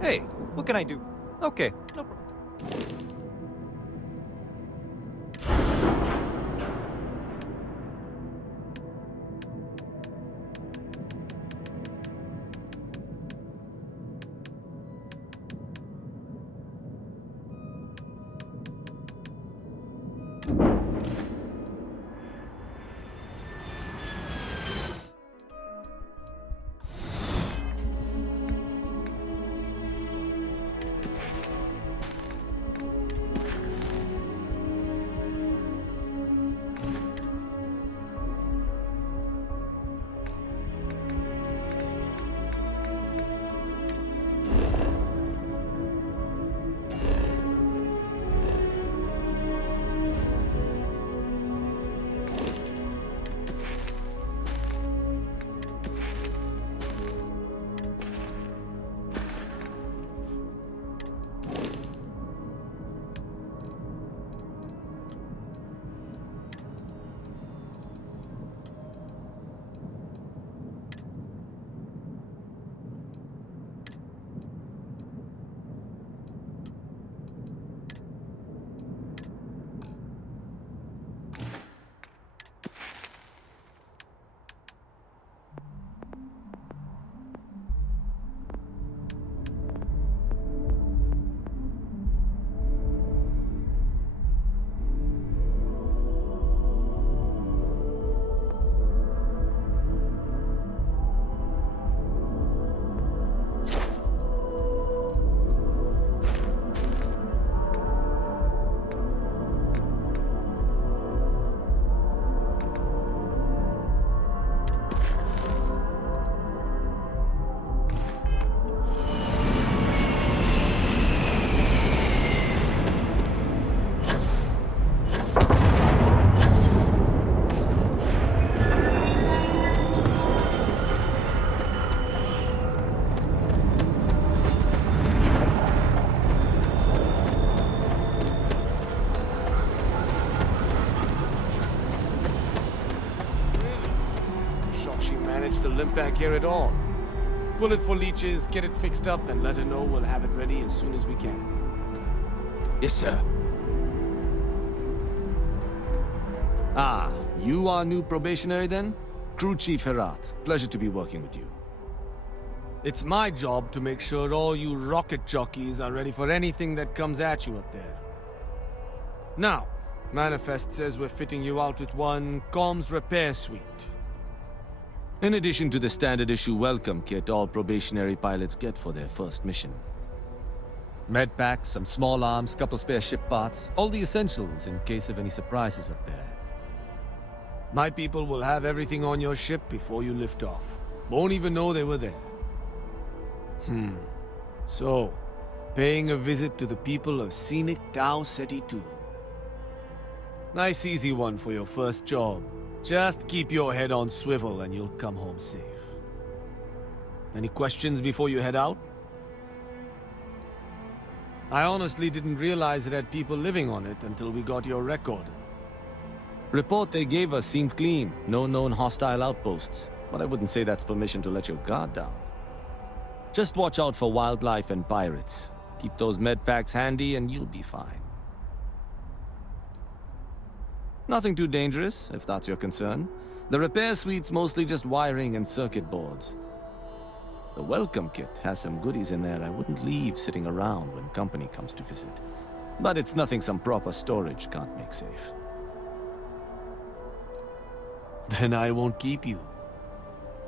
Hey, what can I do? Okay, no problem. To limp back here at all. Pull it for leeches, get it fixed up, and let her know we'll have it ready as soon as we can. Yes, sir. Ah, you are new probationary then? Crew Chief Herat. Pleasure to be working with you. It's my job to make sure all you rocket jockeys are ready for anything that comes at you up there. Now, Manifest says we're fitting you out with one comms repair suite. In addition to the standard issue welcome kit all probationary pilots get for their first mission. Med packs, some small arms, couple spare ship parts, all the essentials in case of any surprises up there. My people will have everything on your ship before you lift off. Won't even know they were there. So, paying a visit to the people of scenic Tau Ceti 2. Nice easy one for your first job. Just keep your head on swivel and you'll come home safe. Any questions before you head out? I honestly didn't realize it had people living on it until we got your record. Report they gave us seemed clean. No known hostile outposts. But I wouldn't say that's permission to let your guard down. Just watch out for wildlife and pirates. Keep those med packs handy and you'll be fine. Nothing too dangerous, if that's your concern. The repair suite's mostly just wiring and circuit boards. The welcome kit has some goodies in there I wouldn't leave sitting around when company comes to visit. But it's nothing some proper storage can't make safe. Then I won't keep you.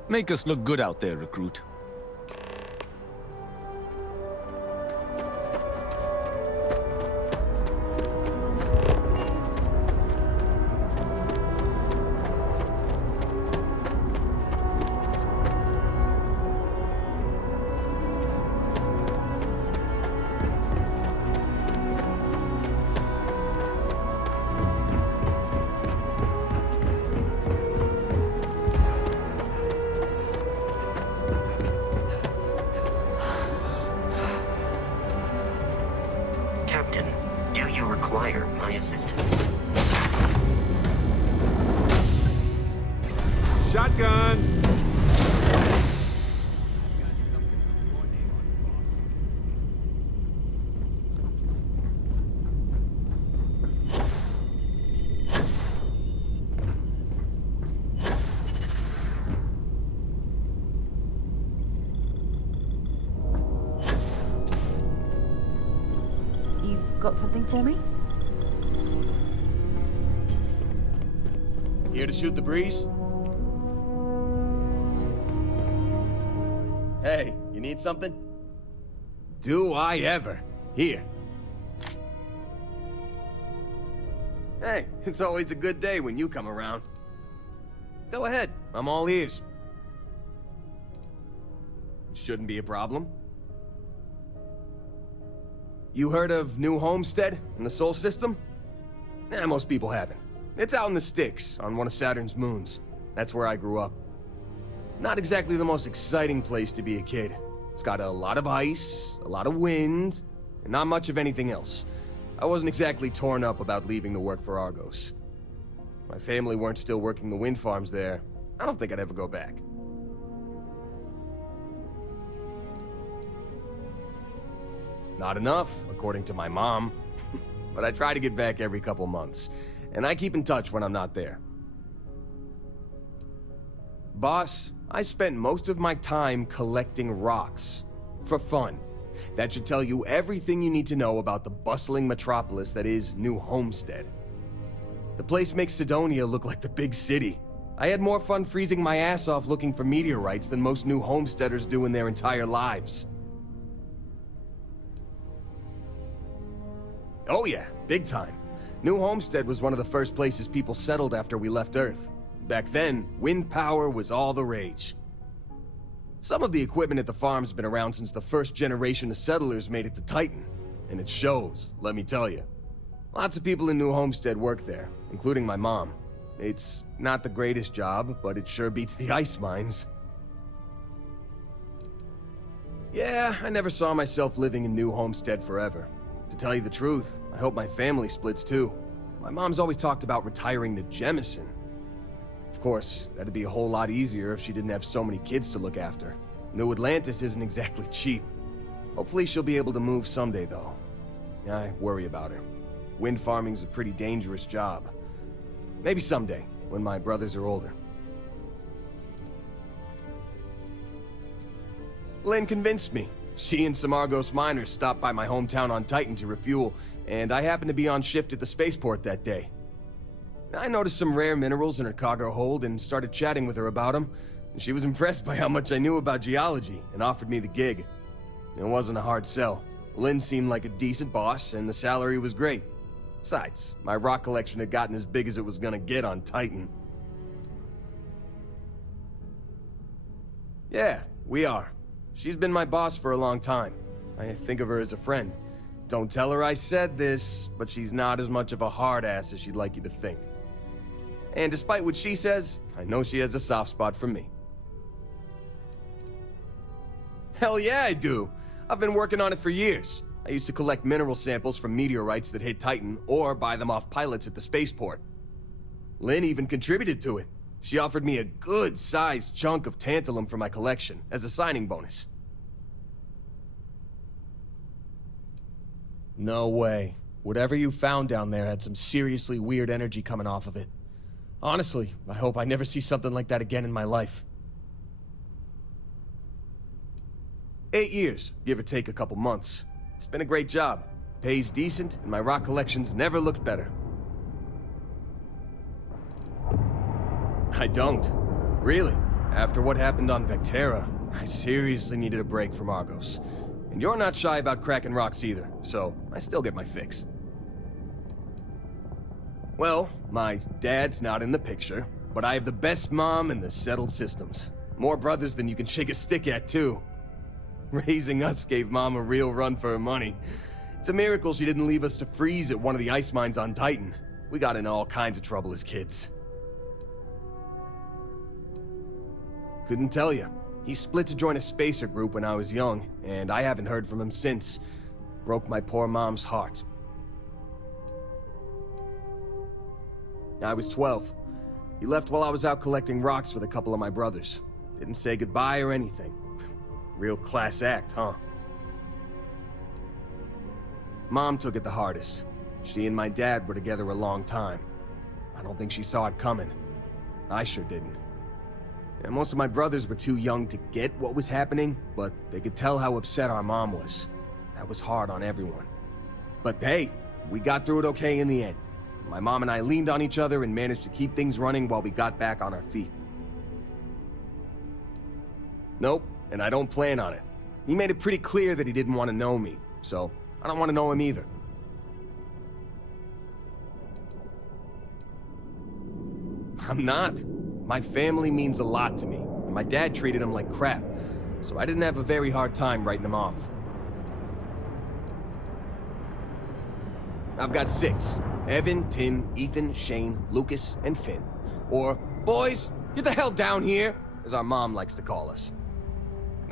Make us look good out there, recruit. Captain, do you require my assistance? Shotgun! You've got something for me? Here to shoot the breeze? Hey, you need something? Do I ever? Here. Hey, it's always a good day when you come around. Go ahead, I'm all ears. Shouldn't be a problem. You heard of New Homestead in the Sol System? Most people haven't. It's out in the sticks, on one of Saturn's moons. That's where I grew up. Not exactly the most exciting place to be a kid. It's got a lot of ice, a lot of wind, and not much of anything else. I wasn't exactly torn up about leaving to work for Argos. My family weren't still working the wind farms there. I don't think I'd ever go back. Not enough, according to my mom. But I try to get back every couple months, and I keep in touch when I'm not there. Boss, I spent most of my time collecting rocks. For fun. That should tell you everything you need to know about the bustling metropolis that is New Homestead. The place makes Sidonia look like the big city. I had more fun freezing my ass off looking for meteorites than most New Homesteaders do in their entire lives. Oh yeah, big time. New Homestead was one of the first places people settled after we left Earth. Back then, wind power was all the rage. Some of the equipment at the farm's been around since the first generation of settlers made it to Titan. And it shows, let me tell you. Lots of people in New Homestead work there, including my mom. It's not the greatest job, but it sure beats the ice mines. Yeah, I never saw myself living in New Homestead forever. To tell you the truth, I hope my family splits too. My mom's always talked about retiring to Jemison. Of course, that'd be a whole lot easier if she didn't have so many kids to look after. New Atlantis isn't exactly cheap. Hopefully she'll be able to move someday, though. I worry about her. Wind farming's a pretty dangerous job. Maybe someday, when my brothers are older. Lynn convinced me. She and some Argos miners stopped by my hometown on Titan to refuel, and I happened to be on shift at the spaceport that day. I noticed some rare minerals in her cargo hold and started chatting with her about them. She was impressed by how much I knew about geology and offered me the gig. It wasn't a hard sell. Lynn seemed like a decent boss, and the salary was great. Besides, my rock collection had gotten as big as it was gonna get on Titan. Yeah, we are. She's been my boss for a long time. I think of her as a friend. Don't tell her I said this, but she's not as much of a hard ass as she'd like you to think. And despite what she says, I know she has a soft spot for me. Hell yeah, I do. I've been working on it for years. I used to collect mineral samples from meteorites that hit Titan, or buy them off pilots at the spaceport. Lynn even contributed to it. She offered me a good-sized chunk of tantalum for my collection, as a signing bonus. No way. Whatever you found down there had some seriously weird energy coming off of it. Honestly, I hope I never see something like that again in my life. 8 years, give or take a couple months. It's been a great job. Pays decent, and my rock collections never looked better. I don't. Really. After what happened on Vectera, I seriously needed a break from Argos. And you're not shy about cracking rocks either, so I still get my fix. Well, my dad's not in the picture, but I have the best mom in the settled systems. More brothers than you can shake a stick at, too. Raising us gave Mom a real run for her money. It's a miracle she didn't leave us to freeze at one of the ice mines on Titan. We got in all kinds of trouble as kids. Couldn't tell you. He split to join a spacer group when I was young, and I haven't heard from him since. Broke my poor mom's heart. I was 12. He left while I was out collecting rocks with a couple of my brothers. Didn't say goodbye or anything. Real class act, huh? Mom took it the hardest. She and my dad were together a long time. I don't think she saw it coming. I sure didn't. And most of my brothers were too young to get what was happening, but they could tell how upset our mom was. That was hard on everyone. But hey, we got through it okay in the end. My mom and I leaned on each other and managed to keep things running while we got back on our feet. Nope, and I don't plan on it. He made it pretty clear that he didn't want to know me, so I don't want to know him either. I'm not. My family means a lot to me, and my dad treated him like crap, so I didn't have a very hard time writing him off. I've got 6. Evan, Tim, Ethan, Shane, Lucas, and Finn. Or, boys, get the hell down here, as our mom likes to call us.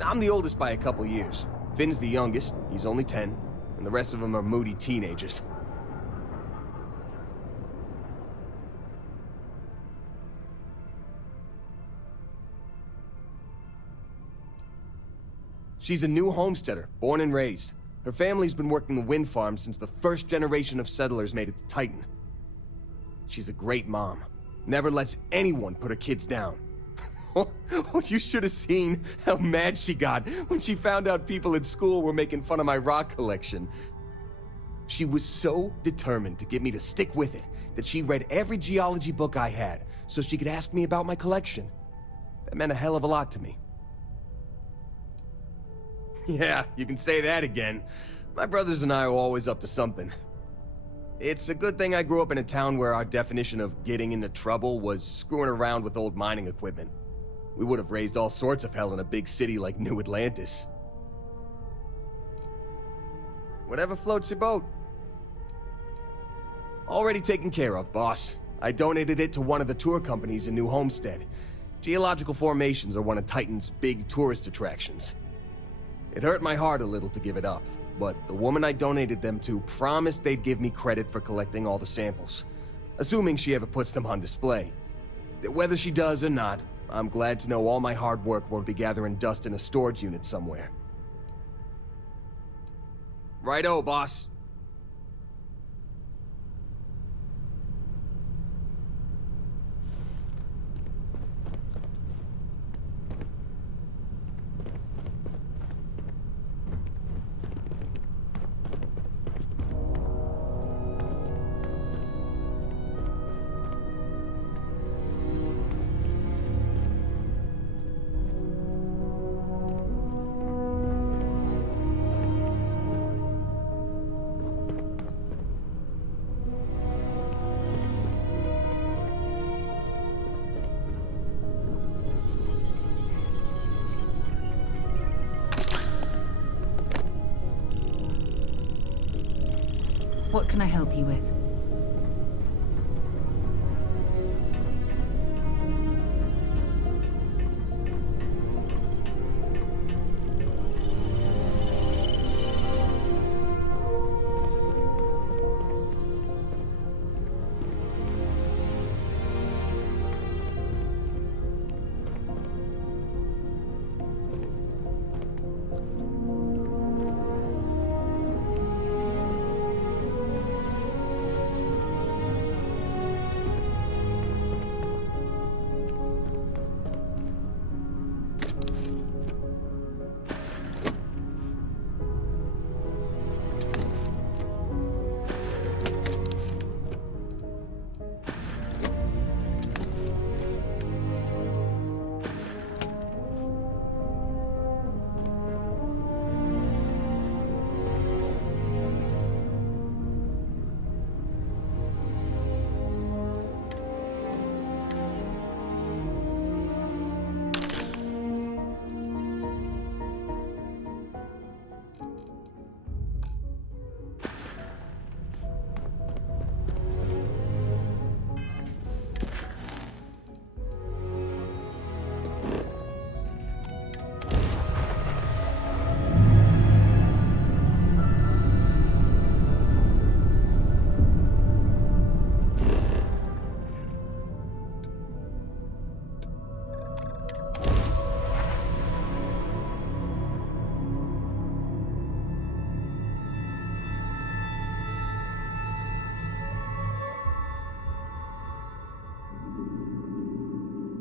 I'm the oldest by a couple years. Finn's the youngest, he's only 10, and the rest of them are moody teenagers. She's a new homesteader, born and raised. Her family's been working the wind farm since the first generation of settlers made it to Titan. She's a great mom. Never lets anyone put her kids down. Oh, you should have seen how mad she got when she found out people at school were making fun of my rock collection. She was so determined to get me to stick with it that she read every geology book I had so she could ask me about my collection. That meant a hell of a lot to me. Yeah, you can say that again. My brothers and I are always up to something. It's a good thing I grew up in a town where our definition of getting into trouble was screwing around with old mining equipment. We would have raised all sorts of hell in a big city like New Atlantis. Whatever floats your boat. Already taken care of, boss. I donated it to one of the tour companies in New Homestead. Geological formations are one of Titan's big tourist attractions. It hurt my heart a little to give it up, but the woman I donated them to promised they'd give me credit for collecting all the samples, assuming she ever puts them on display. Whether she does or not, I'm glad to know all my hard work won't be gathering dust in a storage unit somewhere. Righto, boss. What can I help you with?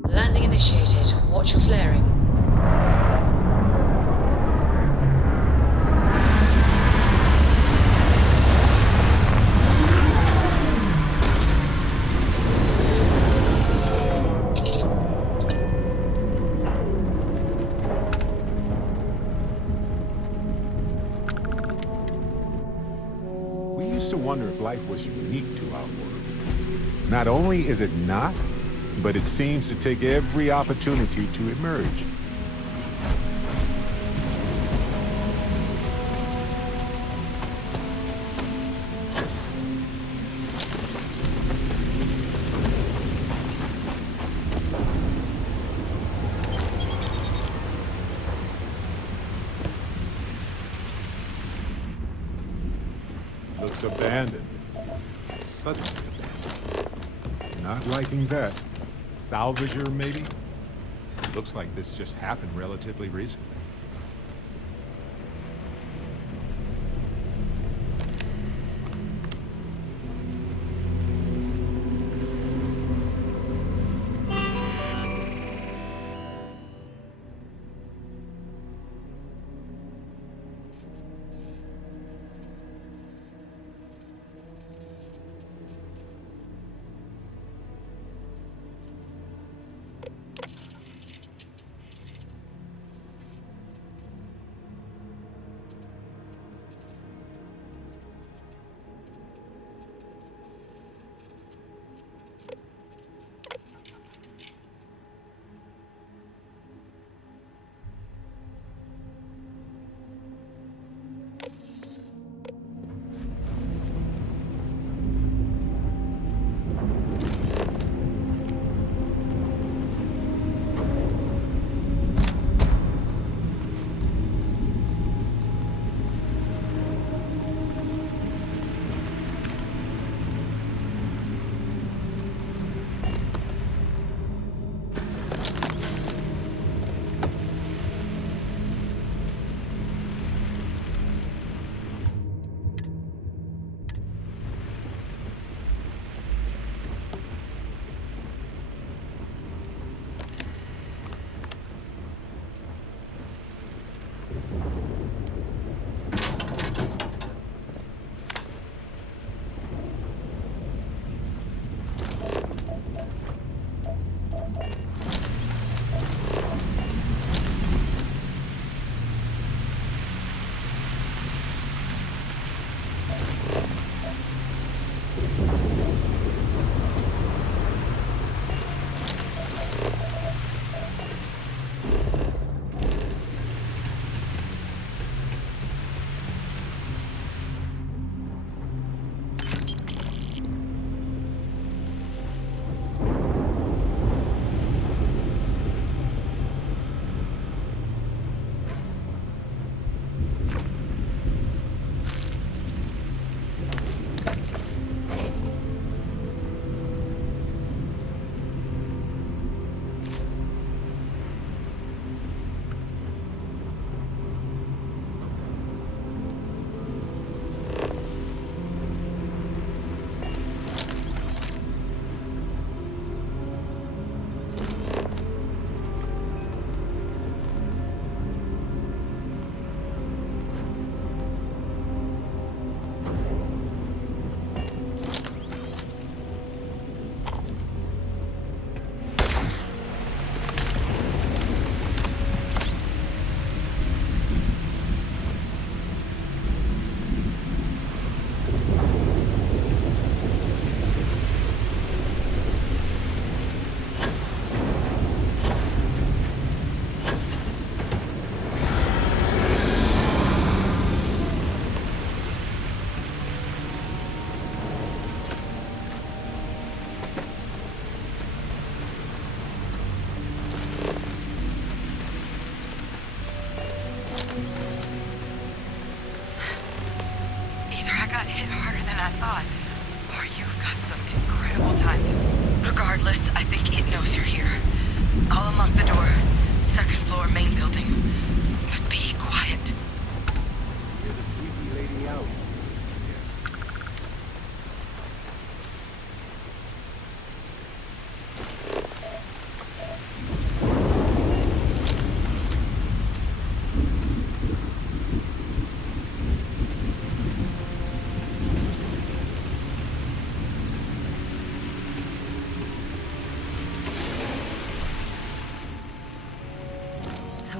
Landing initiated. Watch your flaring. We used to wonder if life was unique to our world. Not only is it not, but it seems to take every opportunity to emerge. Looks abandoned. Suddenly abandoned. Not liking that. Salvager, maybe? Looks like this just happened relatively recently.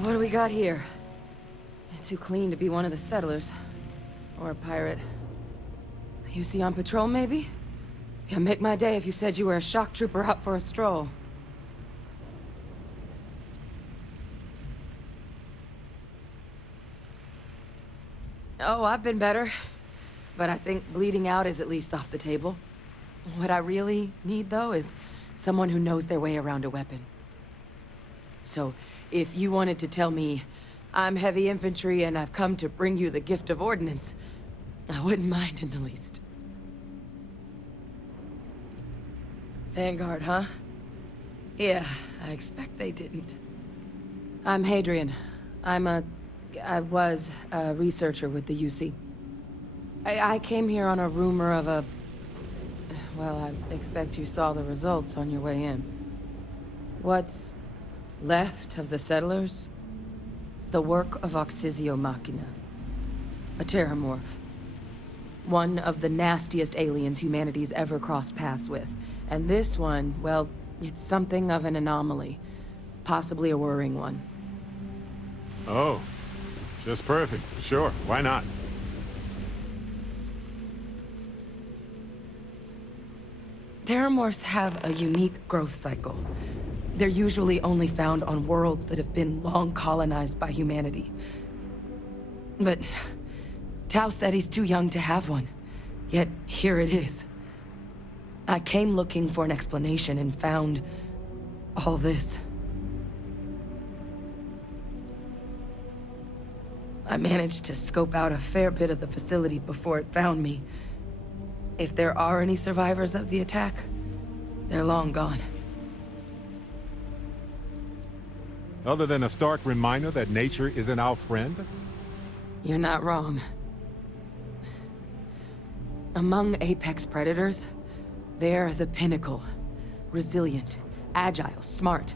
What do we got here? Too clean to be one of the settlers. Or a pirate. You see on patrol, maybe? Yeah, make my day if you said you were a shock trooper out for a stroll. Oh, I've been better. But I think bleeding out is at least off the table. What I really need, though, is someone who knows their way around a weapon. So, if you wanted to tell me, I'm heavy infantry and I've come to bring you the gift of ordnance, I wouldn't mind in the least. Vanguard, huh? Yeah, I expect they didn't. I'm Hadrian. I was a researcher with the UC. I came here on a rumor of a... Well, I expect you saw the results on your way in. What's left of the settlers? The work of Oxysio Machina. A terramorph. One of the nastiest aliens humanity's ever crossed paths with. And this one, well, it's something of an anomaly. Possibly a worrying one. Oh, just perfect. Sure, why not? Terramorphs have a unique growth cycle. They're usually only found on worlds that have been long colonized by humanity. But Tao said he's too young to have one. Yet here it is. I came looking for an explanation and found all this. I managed to scope out a fair bit of the facility before it found me. If there are any survivors of the attack, they're long gone. Other than a stark reminder that nature isn't our friend? You're not wrong. Among apex predators, they're the pinnacle. Resilient, agile, smart,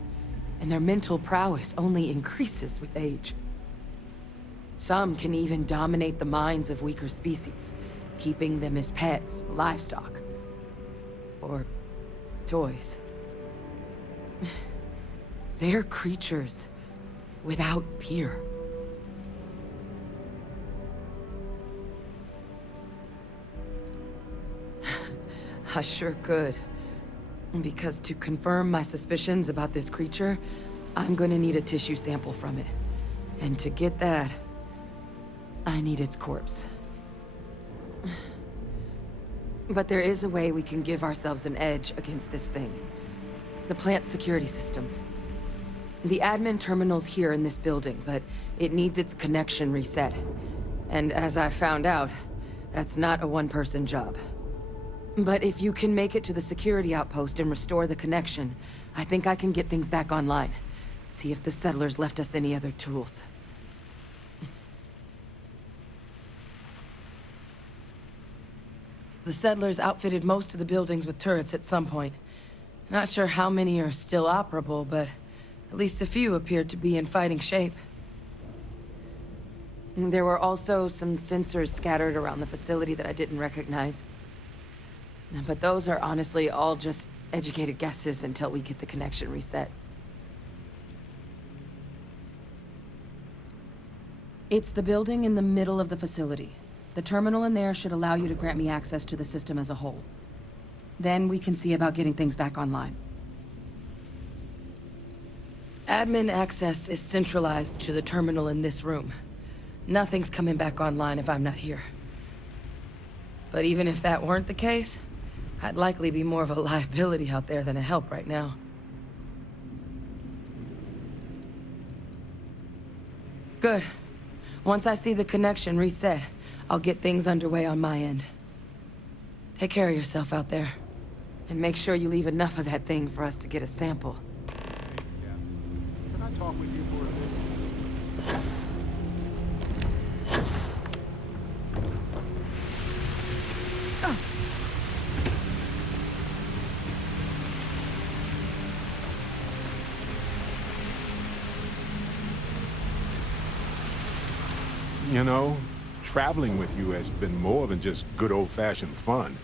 and their mental prowess only increases with age. Some can even dominate the minds of weaker species, keeping them as pets, livestock, or toys. They're creatures without peer. I sure could. Because to confirm my suspicions about this creature, I'm gonna need a tissue sample from it. And to get that, I need its corpse. But there is a way we can give ourselves an edge against this thing. The plant's security system. The admin terminal's here in this building, but it needs its connection reset. And as I found out, that's not a one-person job. But if you can make it to the security outpost and restore the connection, I think I can get things back online. See if the settlers left us any other tools. The settlers outfitted most of the buildings with turrets at some point. Not sure how many are still operable, but at least a few appeared to be in fighting shape. There were also some sensors scattered around the facility that I didn't recognize. But those are honestly all just educated guesses until we get the connection reset. It's the building in the middle of the facility. The terminal in there should allow you to grant me access to the system as a whole. Then we can see about getting things back online. Admin access is centralized to the terminal in this room. Nothing's coming back online if I'm not here. But even if that weren't the case, I'd likely be more of a liability out there than a help right now. Good. Once I see the connection reset, I'll get things underway on my end. Take care of yourself out there. And make sure you leave enough of that thing for us to get a sample. Can I talk with you for a bit? You know, traveling with you has been more than just good old-fashioned fun.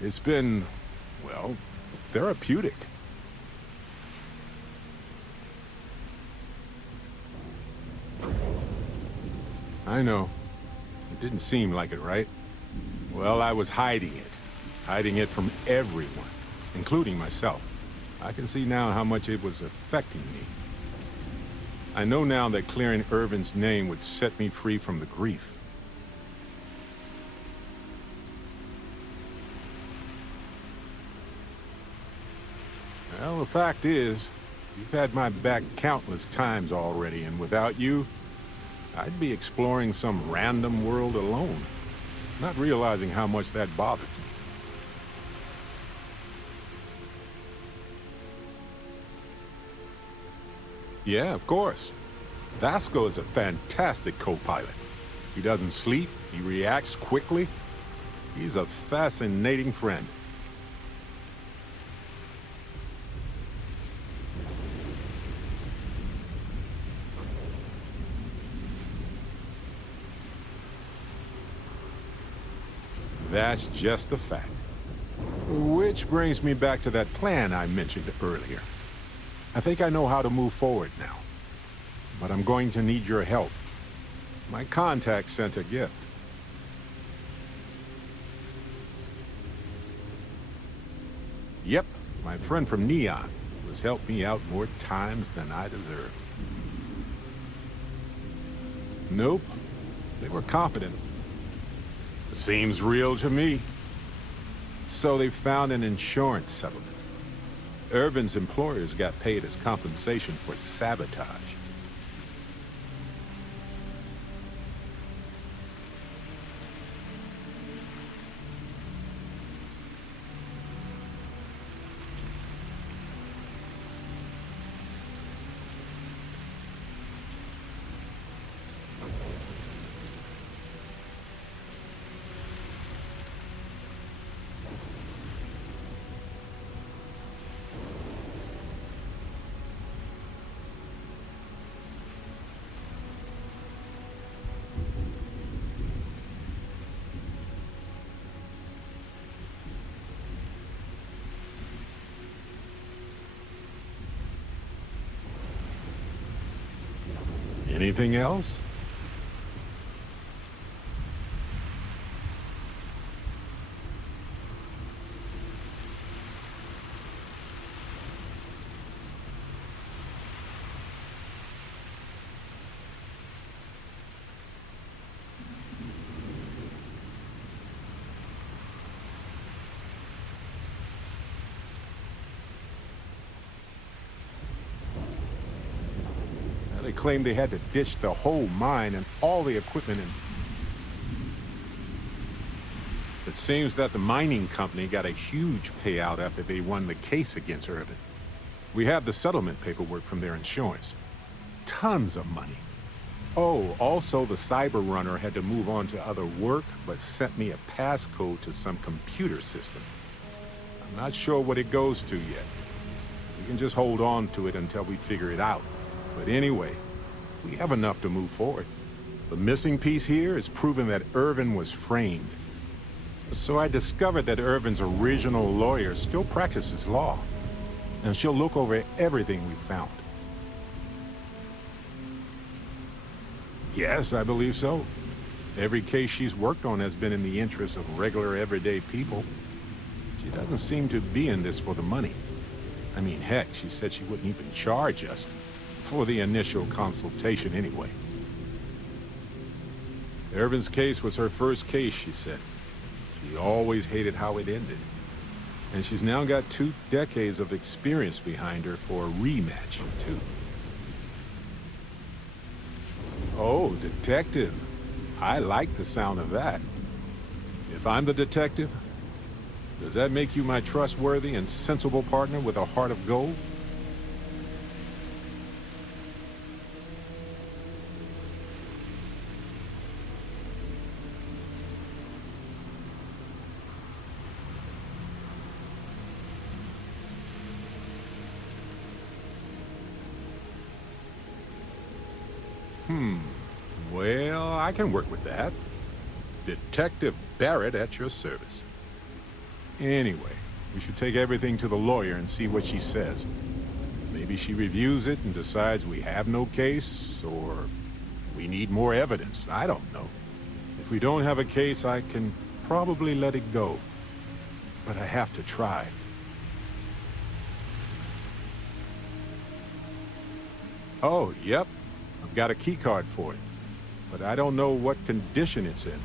It's been, well, therapeutic. I know. It didn't seem like it, right? Well, I was hiding it. Hiding it from everyone, including myself. I can see now how much it was affecting me. I know now that clearing Irvin's name would set me free from the grief. Well, the fact is, you've had my back countless times already, and without you, I'd be exploring some random world alone, not realizing how much that bothered me. Yeah, of course. Vasco is a fantastic co-pilot. He doesn't sleep, he reacts quickly. He's a fascinating friend. That's just a fact. Which brings me back to that plan I mentioned earlier. I think I know how to move forward now. But I'm going to need your help. My contact sent a gift. Yep, my friend from Neon has helped me out more times than I deserve. Nope, they were confident. Seems real to me. So they found an insurance settlement. Irvin's employers got paid as compensation for sabotage. Anything else? They claimed they had to ditch the whole mine and all the equipment in. It seems that the mining company got a huge payout after they won the case against Irvin. We have the settlement paperwork from their insurance. Tons of money. Oh, also the cyber runner had to move on to other work, but sent me a passcode to some computer system. I'm not sure what it goes to yet. We can just hold on to it until we figure it out. But anyway, we have enough to move forward. The missing piece here is proving that Irvin was framed. So I discovered that Irvin's original lawyer still practices law, and she'll look over everything we found. Yes, I believe so. Every case she's worked on has been in the interest of regular, everyday people. She doesn't seem to be in this for the money. I mean, heck, she said she wouldn't even charge us. For the initial consultation, anyway. Irvin's case was her first case, she said. She always hated how it ended. And she's now got 2 decades of experience behind her for a rematch, too. Oh, detective. I like the sound of that. If I'm the detective, does that make you my trustworthy and sensible partner with a heart of gold? Well, I can work with that. Detective Barrett at your service. Anyway, we should take everything to the lawyer and see what she says. Maybe she reviews it and decides we have no case, or We need more evidence. I don't know. If we don't have a case, I can probably let it go. But I have to try. Oh, yep. I've got a key card for it. But I don't know what condition it's in.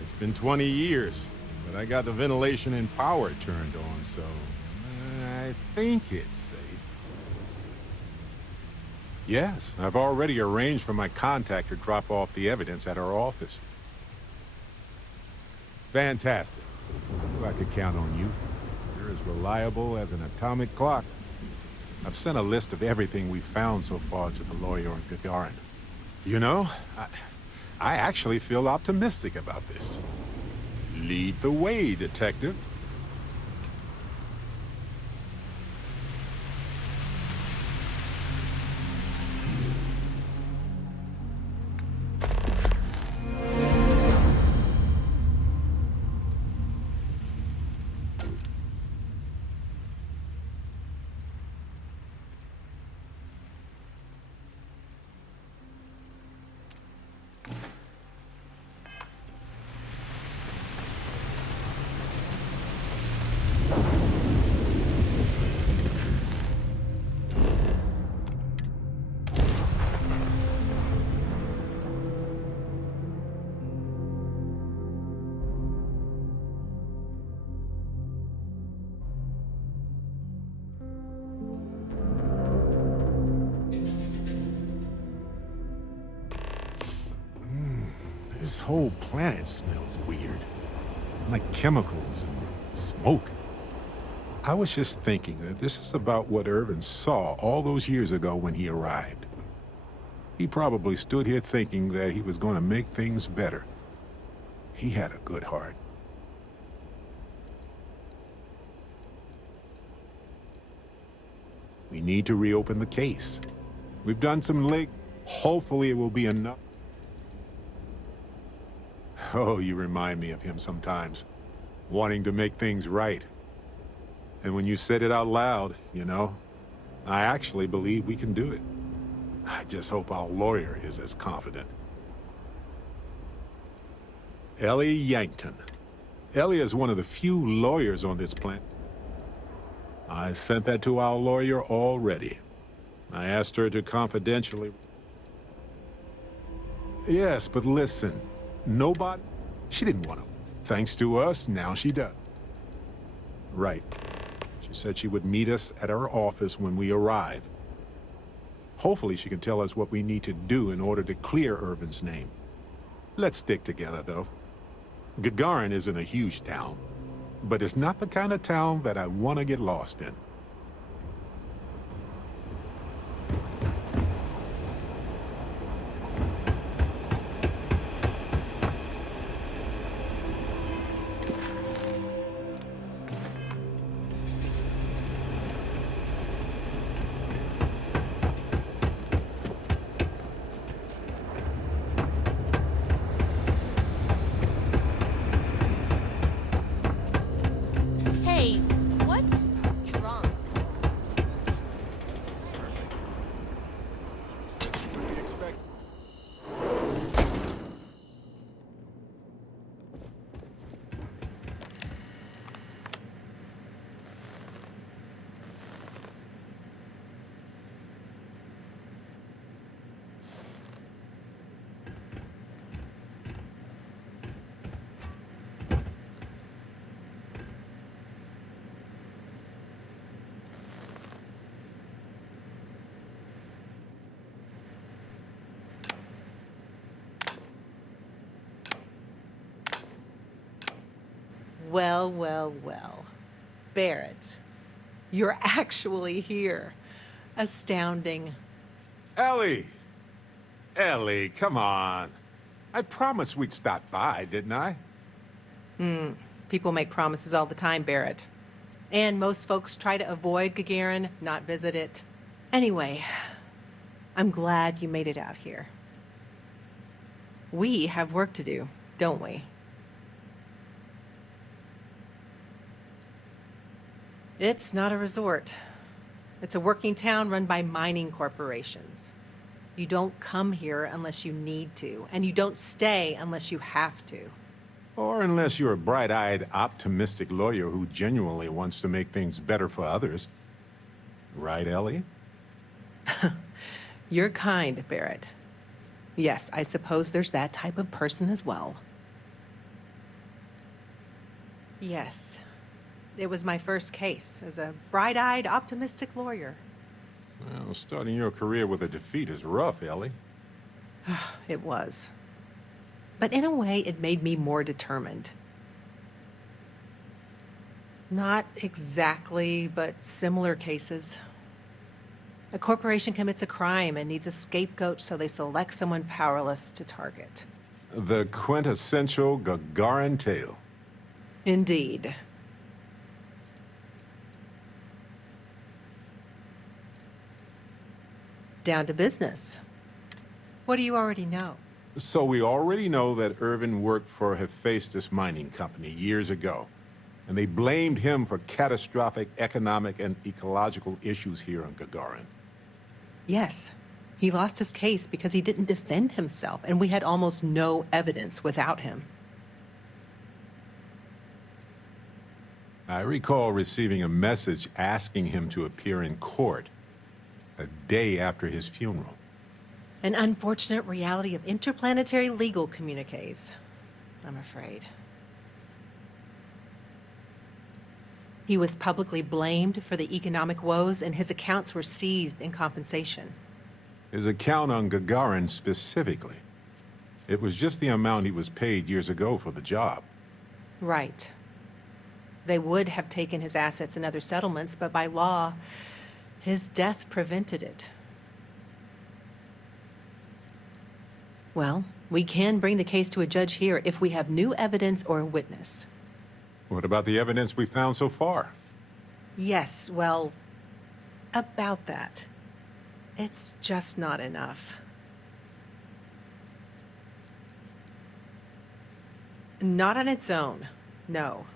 It's been 20 years, but I got the ventilation and power turned on, so I think it's safe. Yes, I've already arranged for my contact to drop off the evidence at our office. Fantastic. Knew I could count on you. You're as reliable as an atomic clock. I've sent a list of everything we've found so far to the lawyer in Gagarin. You know, I actually feel optimistic about this. Lead the way, detective. This whole planet smells weird. Like chemicals and smoke. I was just thinking that this is about what Irvin saw all those years ago when he arrived. He probably stood here thinking that he was going to make things better. He had a good heart. We need to reopen the case. We've done some leg. Hopefully it will be enough. Oh, you remind me of him sometimes, wanting to make things right. And when you said it out loud, you know, I actually believe we can do it. I just hope our lawyer is as confident. Ellie Yankton. Ellie is one of the few lawyers on this planet. I sent that to our lawyer already. I asked her to confidentially... Yes, but listen. Nobody... She didn't want to. Thanks to us, now she does. Right. She said she would meet us at our office when we arrive. Hopefully she can tell us what we need to do in order to clear Irvin's name. Let's stick together, though. Gagarin isn't a huge town, but it's not the kind of town that I want to get lost in. Well, well, well. Barrett, you're actually here. Astounding. Ellie! Ellie, come on. I promised we'd stop by, didn't I? People make promises all the time, Barrett. And most folks try to avoid Gagarin, not visit it. Anyway, I'm glad you made it out here. We have work to do, don't we? It's not a resort. It's a working town run by mining corporations. You don't come here unless you need to, and you don't stay unless you have to. Or unless you're a bright-eyed, optimistic lawyer who genuinely wants to make things better for others. Right, Ellie? You're kind, Barrett. Yes, I suppose there's that type of person as well. Yes. It was my first case as a bright-eyed, optimistic lawyer. Well, starting your career with a defeat is rough, Ellie. It was. But in a way, it made me more determined. Not exactly, but similar cases. A corporation commits a crime and needs a scapegoat, so they select someone powerless to target. The quintessential Gagarin tale. Indeed. Down to business. What do you already know? So we already know that Irvin worked for Hephaestus Mining Company years ago, and they blamed him for catastrophic economic and ecological issues here on Gagarin. Yes. He lost his case because he didn't defend himself, and we had almost no evidence without him. I recall receiving a message asking him to appear in court a day after his funeral. An unfortunate reality of interplanetary legal communiques, I'm afraid. He was publicly blamed for the economic woes, and his accounts were seized in compensation. His account on Gagarin specifically. It was just the amount he was paid years ago for the job. Right. They would have taken his assets and other settlements, but by law, his death prevented it. Well, we can bring the case to a judge here if we have new evidence or a witness. What about the evidence we found so far? Yes, well, about that. It's just not enough. Not on its own, no.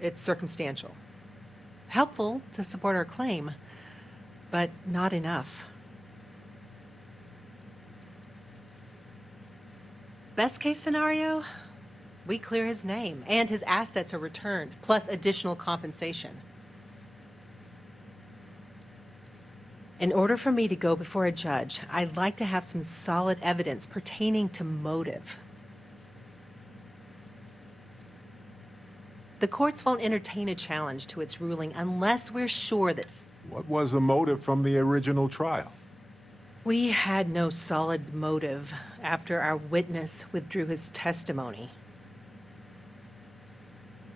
It's circumstantial. Helpful to support our claim, but not enough. Best case scenario, we clear his name and his assets are returned, plus additional compensation. In order for me to go before a judge, I'd like to have some solid evidence pertaining to motive. The courts won't entertain a challenge to its ruling unless we're sure that... What was the motive from the original trial? We had no solid motive after our witness withdrew his testimony.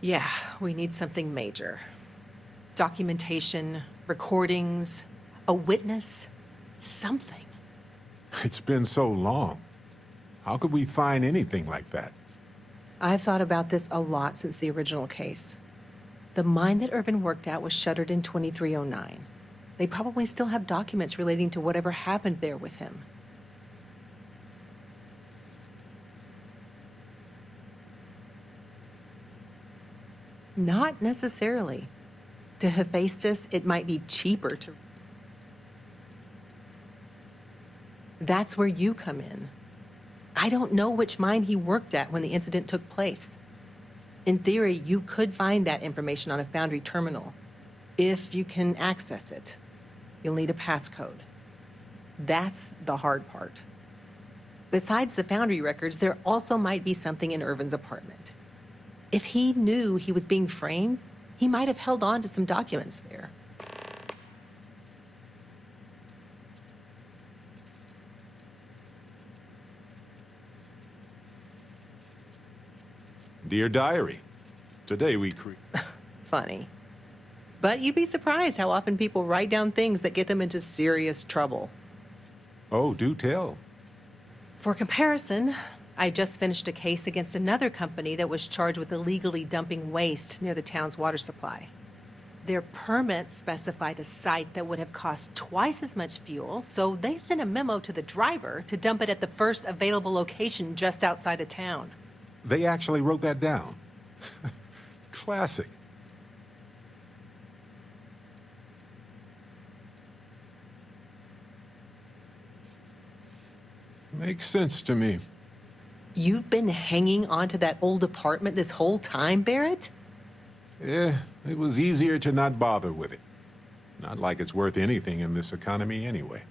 Yeah, we need something major. Documentation, recordings, a witness, something. It's been so long. How could we find anything like that? I've thought about this a lot since the original case. The mine that Irvin worked at was shuttered in 2309. They probably still have documents relating to whatever happened there with him. Not necessarily. To Hephaestus, it might be cheaper to... That's where you come in. I don't know which mine he worked at when the incident took place. In theory, you could find that information on a Foundry terminal, if you can access it. You'll need a passcode. That's the hard part. Besides the Foundry records, there also might be something in Irvin's apartment. If he knew he was being framed, he might have held on to some documents there. Dear Diary, today we Funny. But you'd be surprised how often people write down things that get them into serious trouble. Oh, do tell. For comparison, I just finished a case against another company that was charged with illegally dumping waste near the town's water supply. Their permit specified a site that would have cost twice as much fuel, so they sent a memo to the driver to dump it at the first available location just outside of town. They actually wrote that down. Classic. Makes sense to me. You've been hanging on to that old apartment this whole time, Barrett? Yeah, it was easier to not bother with it. Not like it's worth anything in this economy anyway.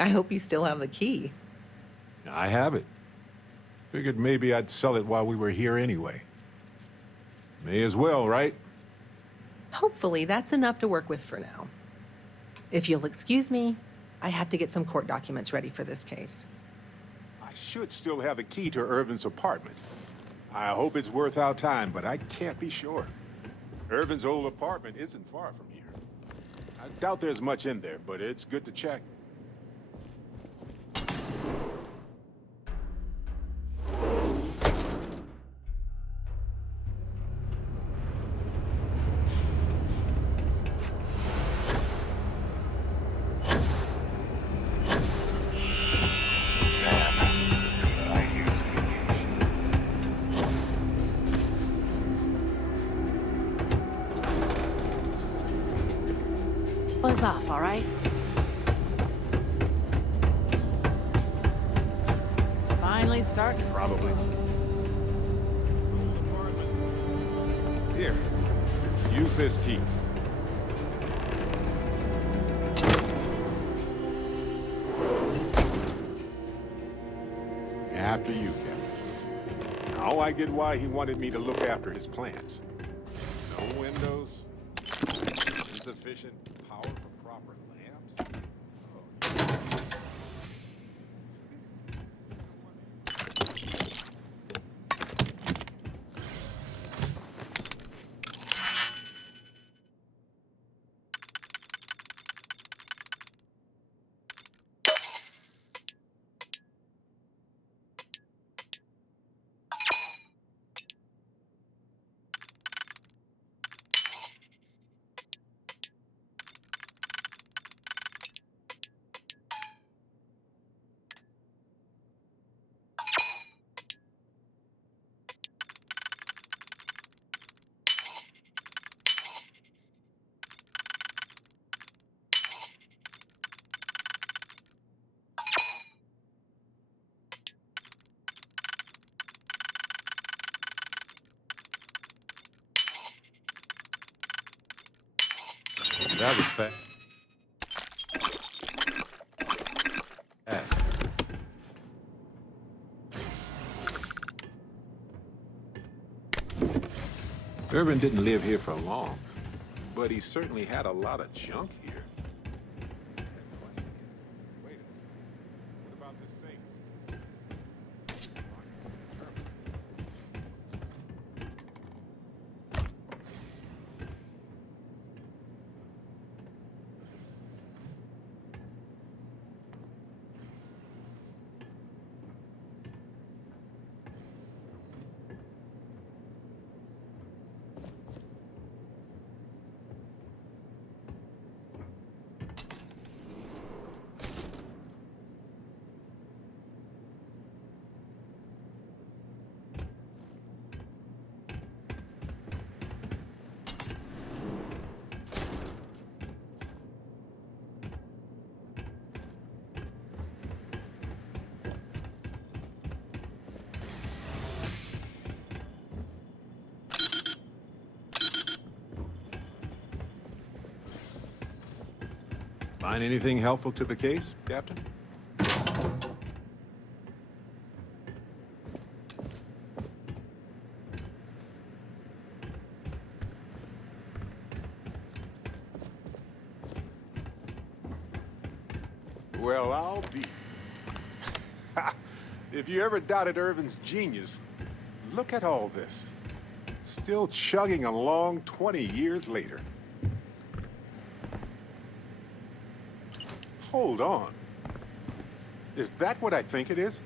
I hope you still have the key. I have it. Figured maybe I'd sell it while we were here anyway. May as well, right? Hopefully that's enough to work with for now. If you'll excuse me, I have to get some court documents ready for this case. I should still have a key to Irvin's apartment. I hope it's worth our time, but I can't be sure. Irvin's old apartment isn't far from here. I doubt there's much in there, but it's good to check. Buzz off, all right? Finally starting. Probably. Here, use this key. After you, Captain. Now I get why he wanted me to look after his plants. No windows, insufficient power for proper lamps. That was fast. Irvin didn't live here for long, but he certainly had a lot of junk here. Wait a second. What about this safe? Find anything helpful to the case, Captain? Well, I'll be. If you ever doubted Irvin's genius, look at all this. Still chugging along 20 years later. Hold on. Is that what I think it is?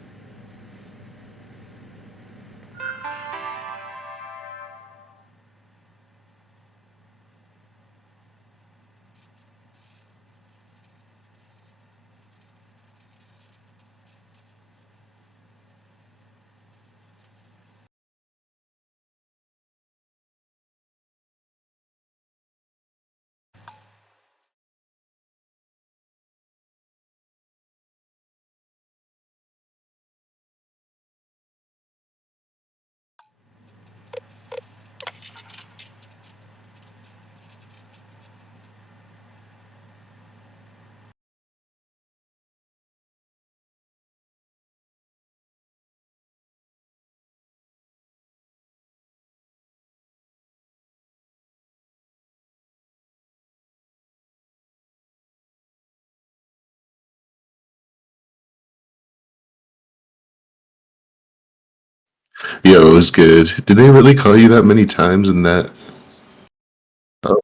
Yo, it was good. Did they really call you that many times in that? Oh,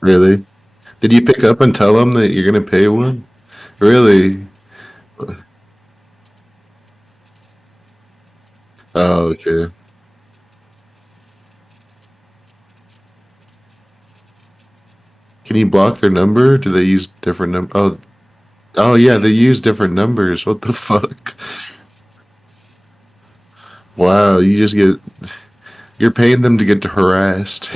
really? Did you pick up and tell them that you're gonna pay one? Really? Oh, okay. Can you block their number? Do they use different number? Oh, oh yeah, they use different numbers. What the fuck? Wow, you just get you're paying them to get harassed.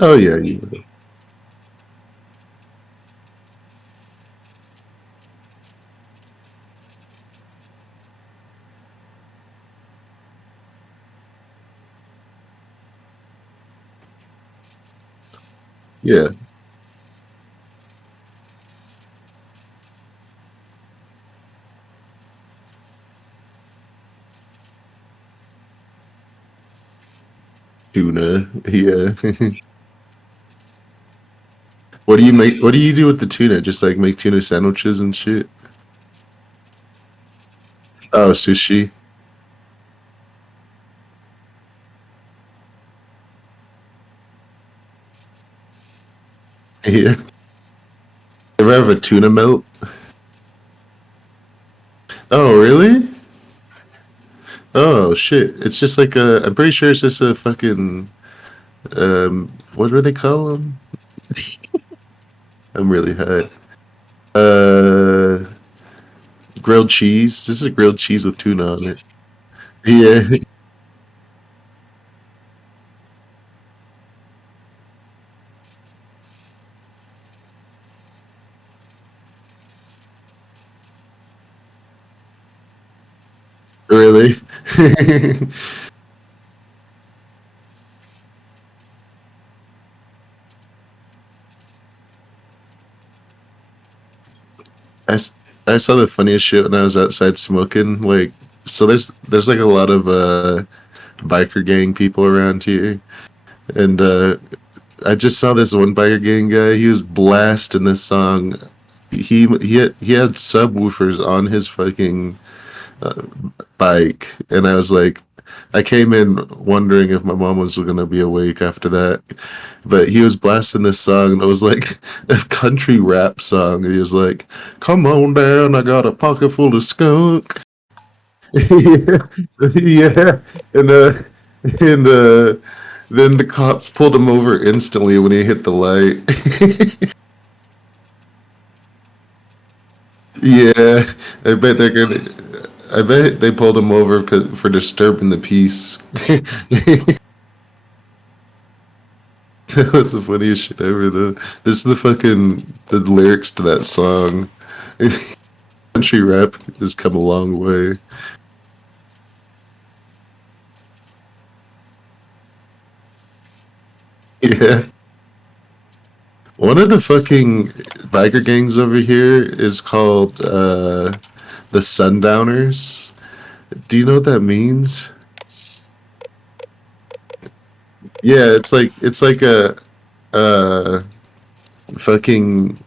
Oh yeah, yeah. Tuna. Yeah. What do you make? What do you do with the tuna? Just like make tuna sandwiches and shit? Oh, sushi. Yeah. Ever have a tuna melt? Oh, really? Oh shit! It's just like a. I'm pretty sure it's just a fucking. What do they call them? I'm really high. Uh, grilled cheese. This is a grilled cheese with tuna on it. Yeah. Really? I, s- I saw the funniest shit when I was outside smoking. Like, so there's like a lot of biker gang people around here, and I just saw this one biker gang guy. He was blasting this song. He had subwoofers on his fucking uh, bike, and I was like, I came in wondering if my mom was gonna be awake after that, but he was blasting this song, and it was like a country rap song. And he was like, "Come on down, I got a pocket full of skunk." Yeah, yeah, and then the cops pulled him over instantly when he hit the light. Yeah, I bet they're gonna. I bet they pulled him over for disturbing the peace. That was the funniest shit ever, though. This is the lyrics to that song. Country rap has come a long way. Yeah. One of the fucking biker gangs over here is called the Sundowners. Do you know what that means? Yeah, it's like a uh fucking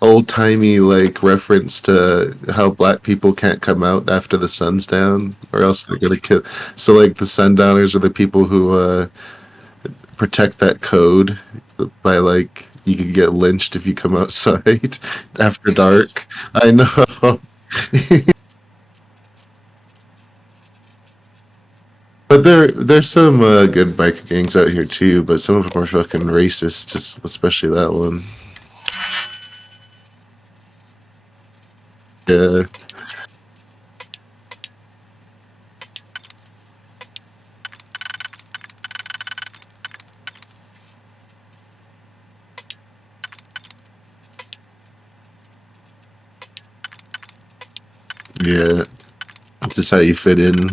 old timey like reference to how black people can't come out after the sun's down or else they're gonna kill. So like the sundowners are the people who protect that code by like you could get lynched if you come outside after dark. I know. But there's some good biker gangs out here too, but some of them are fucking racist, especially that one. Yeah, yeah. This is how you fit in.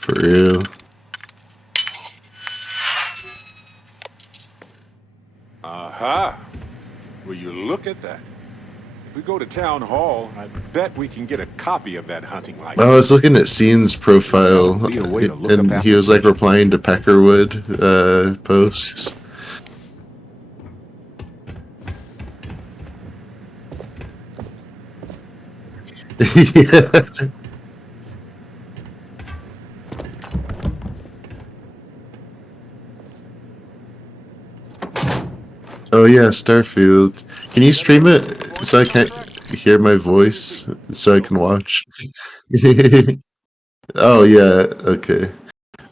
For real. Aha! Will you look at that? If we go to town hall, I bet we can get a copy of that hunting license. I was looking at Scene's profile, and he was like replying to Peckerwood posts. Yeah. Oh yeah, Starfield. Can you stream it so I can hear my voice so I can watch? Oh yeah, okay.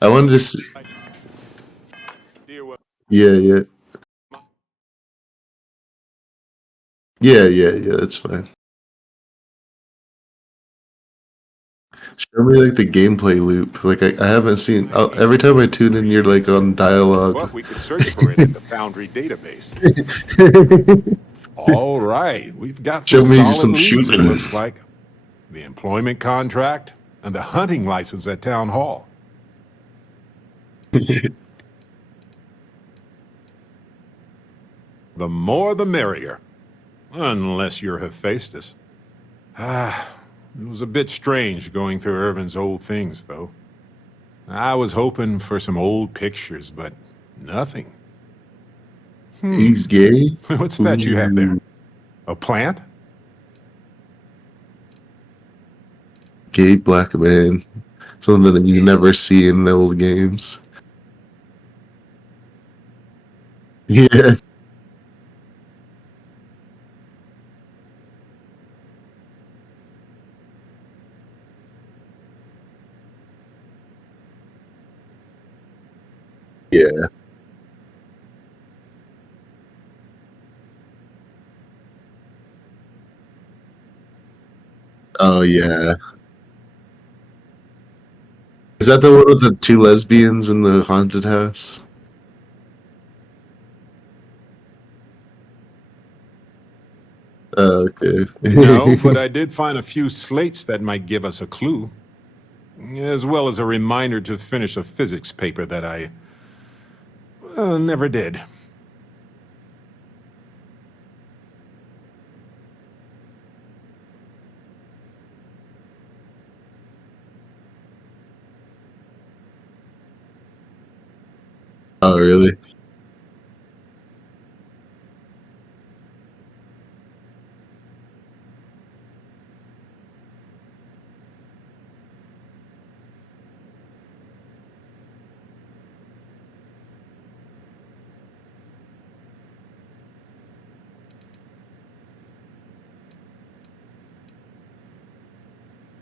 I wanted to see. Yeah, yeah. Yeah, that's fine. Show me like the gameplay loop. Like I haven't seen. Every time I tune in, you're like on dialogue. But we could search for it in the Foundry database. All right, we've got some Show me solid some leads, shooting. it looks like. The employment contract and the hunting license at town hall. The more the merrier. Unless you're Hephaestus. It was a bit strange going through Irvin's old things, though. I was hoping for some old pictures, but nothing. He's gay? What's that you have there? A plant? Gay black man. Something that you never see in the old games. Yeah. Yeah. Oh yeah. Is that the one with the two lesbians in the haunted house? Okay. No, but I did find a few slates that might give us a clue. As well as a reminder to finish a physics paper that I never did. Oh really?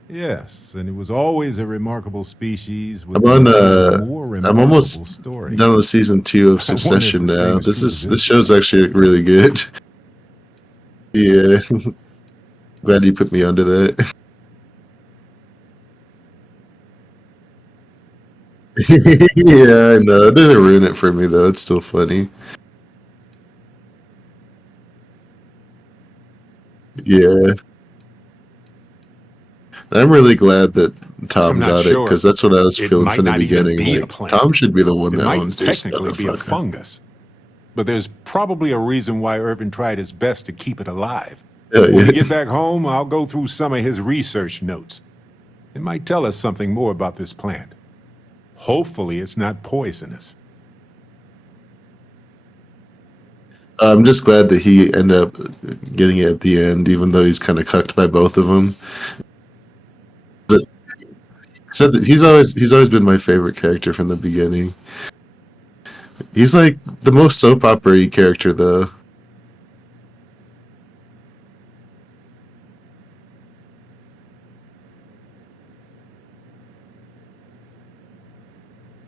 Yes, and it was always a remarkable species with I'm on a more I'm remarkable almost story. done with season 2 of I wonder if Succession the same now. is This true is of this show's actually really good. Yeah. Glad you put me onto that. Yeah, I know. It didn't ruin it for me though. It's still funny. Yeah. I'm really glad that Tom I'm not got it sure. because that's what I was It feeling might from the not even beginning. be a Like plant. Tom should be the one It that might owns this technically be a motherfucker. fungus. But there's probably a reason why Irvin tried his best to keep it alive. Yeah, When yeah. we get back home, I'll go through some of his research notes. It might tell us something more about this plant. Hopefully it's not poisonous. I'm just glad that he ended up getting it at the end, even though he's kind of cucked by both of them. Said that he's always been my favorite character from the beginning. He's like the most soap opera-y character, though.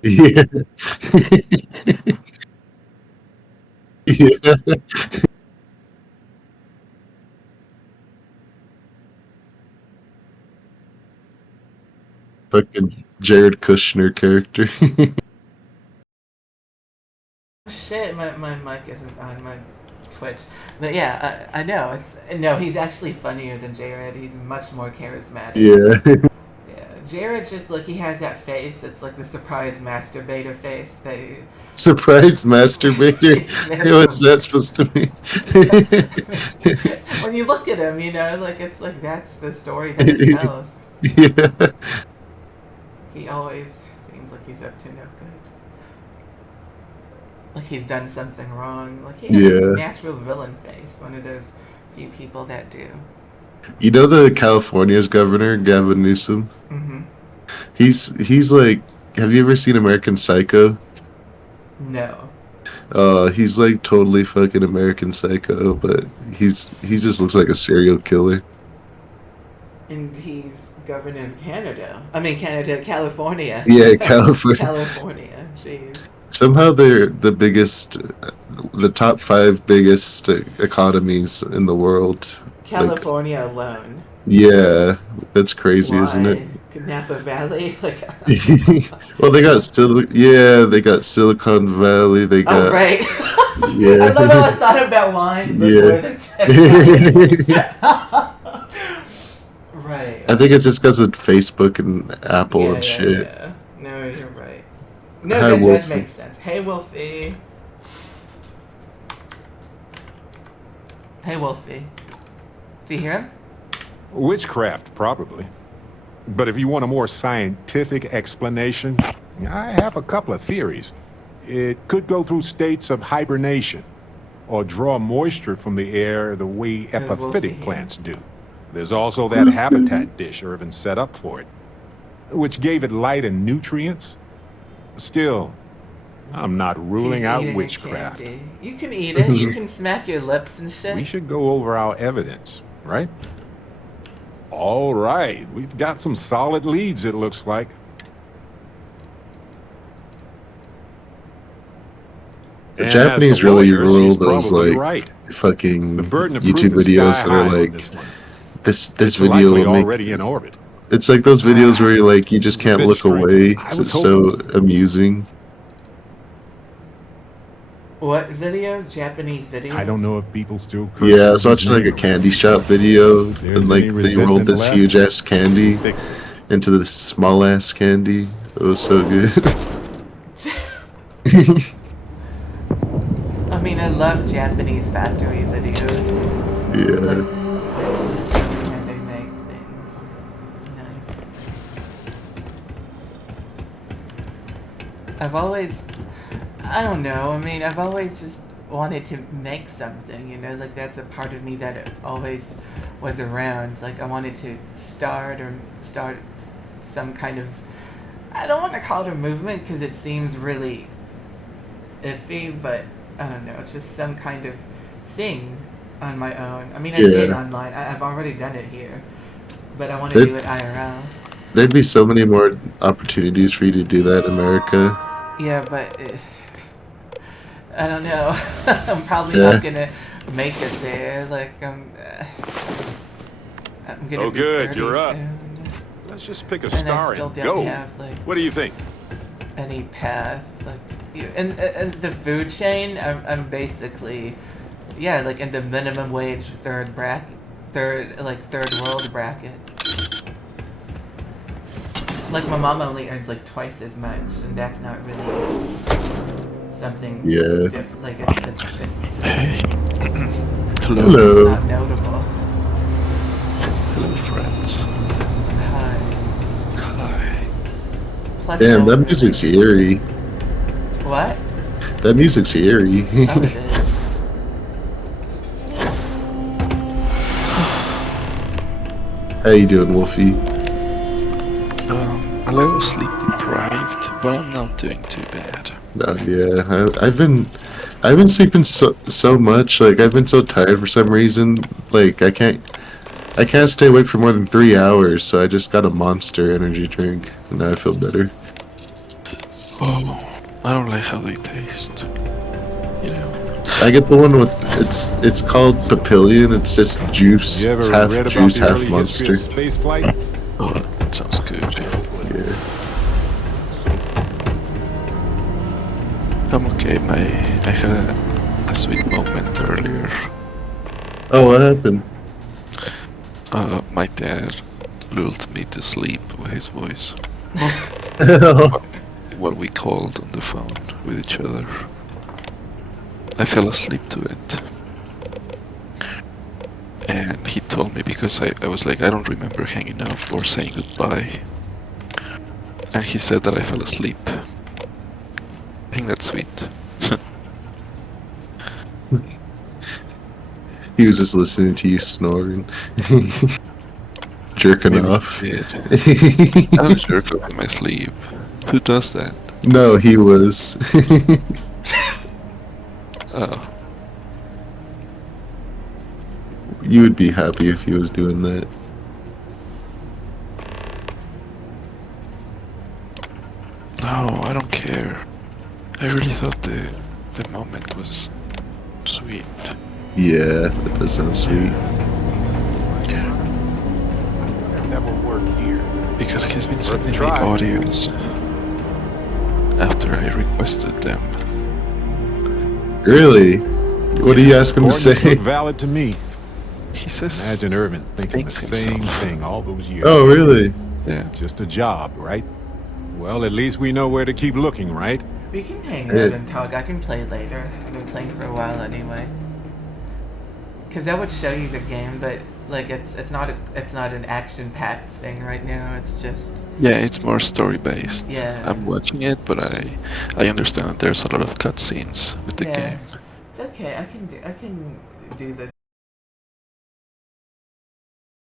Yeah. Yeah. Fucking Jared Kushner character. Shit, my mic isn't on my Twitch. But yeah, I know. No, he's actually funnier than Jared. He's much more charismatic. Yeah. Yeah, Jared's just like, he has that face. It's like the surprise masturbator face. Surprise masturbator? What's that supposed to mean? When you look at him, you know, like it's like that's the story that he tells. Yeah. He always seems like he's up to no good. Like he's done something wrong. Like he has a natural villain face. One of those few people that do. You know the California's governor, Gavin Newsom? Mm-hmm. He's like, have you ever seen American Psycho? No. He's like totally fucking American Psycho, but he just looks like a serial killer. And he's governor of Canada. I mean California. Yeah, California. California. Jeez. Somehow they're the biggest, the top 5 biggest economies in the world. California alone. Yeah, that's crazy, Why? isn't it? Napa Valley. Well, they got they got Silicon Valley. They got. Oh right. Yeah. I love how I thought about wine before the Right. I think it's just because of Facebook and Apple and shit. Yeah. No, you're right. No, that does make sense. Hey, Wolfie. Hey, Wolfie. Do you hear him? Witchcraft, probably. But if you want a more scientific explanation, I have a couple of theories. It could go through states of hibernation, or draw moisture from the air the way epiphytic plants do. There's also that habitat dish Irvin set up for it, which gave it light and nutrients. Still, I'm not ruling out witchcraft. You can eat it. You can smack your lips and shit. We should go over our evidence, right? All right, we've got some solid leads, it looks like. The Japanese really rule those like fucking YouTube videos that are like this video will make already in orbit. It's like those videos where you're like you just can't look away. It's so amusing. What videos? Japanese videos? I don't know if people still. Yeah, I was watching like a candy shop video, and like they rolled this huge ass candy into this small ass candy. It was so good. I mean, I love Japanese factory videos. Yeah. How they make things. Nice. I've always, I don't know. I mean, I've always just wanted to make something. You know, like that's a part of me that always was around. Like I wanted to start some kind of. I don't want to call it a movement because it seems really iffy, but I don't know, just some kind of thing on my own. I mean, I did online. I've already done it here, but I want to do it IRL. There'd be so many more opportunities for you to do that in America. Yeah, but I don't know. I'm probably not gonna make it there. Like I'm gonna. Oh, be good, 30 you're up. soon. Let's just pick a And I star still and don't go. have, like, What do you think? Any path, like, and the food chain, I'm basically, yeah, like in the minimum wage third world bracket. Like my mom only earns like twice as much, and that's not really something different. Like it's hey. Hello. Not notable. Hello, friends. Hi. Plus Damn, that music's eerie. What? That music's eerie. Oh, it is. How you doing, Wolfie? A little sleep deprived, but I'm not doing too bad. Yeah, I've been sleeping so much. Like I've been so tired for some reason. Like I can't stay awake for more than 3 hours. So I just got a Monster energy drink, and now I feel better. Oh, I don't like how they taste. You know. I get the one with it's called Papillion. It's just juice. You ever It's half read about juice, the half early history Monster. of space flight? Oh, that sounds good. Yeah. I'm okay. I had a sweet moment earlier. Oh, what happened? My dad lulled me to sleep with his voice. What we called on the phone with each other. I fell asleep to it. And he told me, because I was like, I don't remember hanging up or saying goodbye. And he said that I fell asleep. I think that's sweet. He was just listening to you snoring. Jerking Maybe off. he did. I don't jerk off in my sleep. Who does that? No, he was. Oh. You would be happy if he was doing that. No, I don't care. I really thought the moment was sweet. Yeah, that does sound sweet. That will work here. Because he's been sending me audios after I requested them. Really? What do you ask him to According say? look valid to me. He says. Imagine Irvin thinking the thinks same himself. thing all those years. Oh, really? Yeah. Just a job, right? Well, at least we know where to keep looking, right? We can hang out and talk. I can play later. I've been playing for a while anyway. Cause that would show you the game, but like it's not an action-packed thing right now. It's just Yeah, it's more story-based. Yeah. I'm watching it, but I understand that there's a lot of cutscenes with the game. It's okay. I can do this.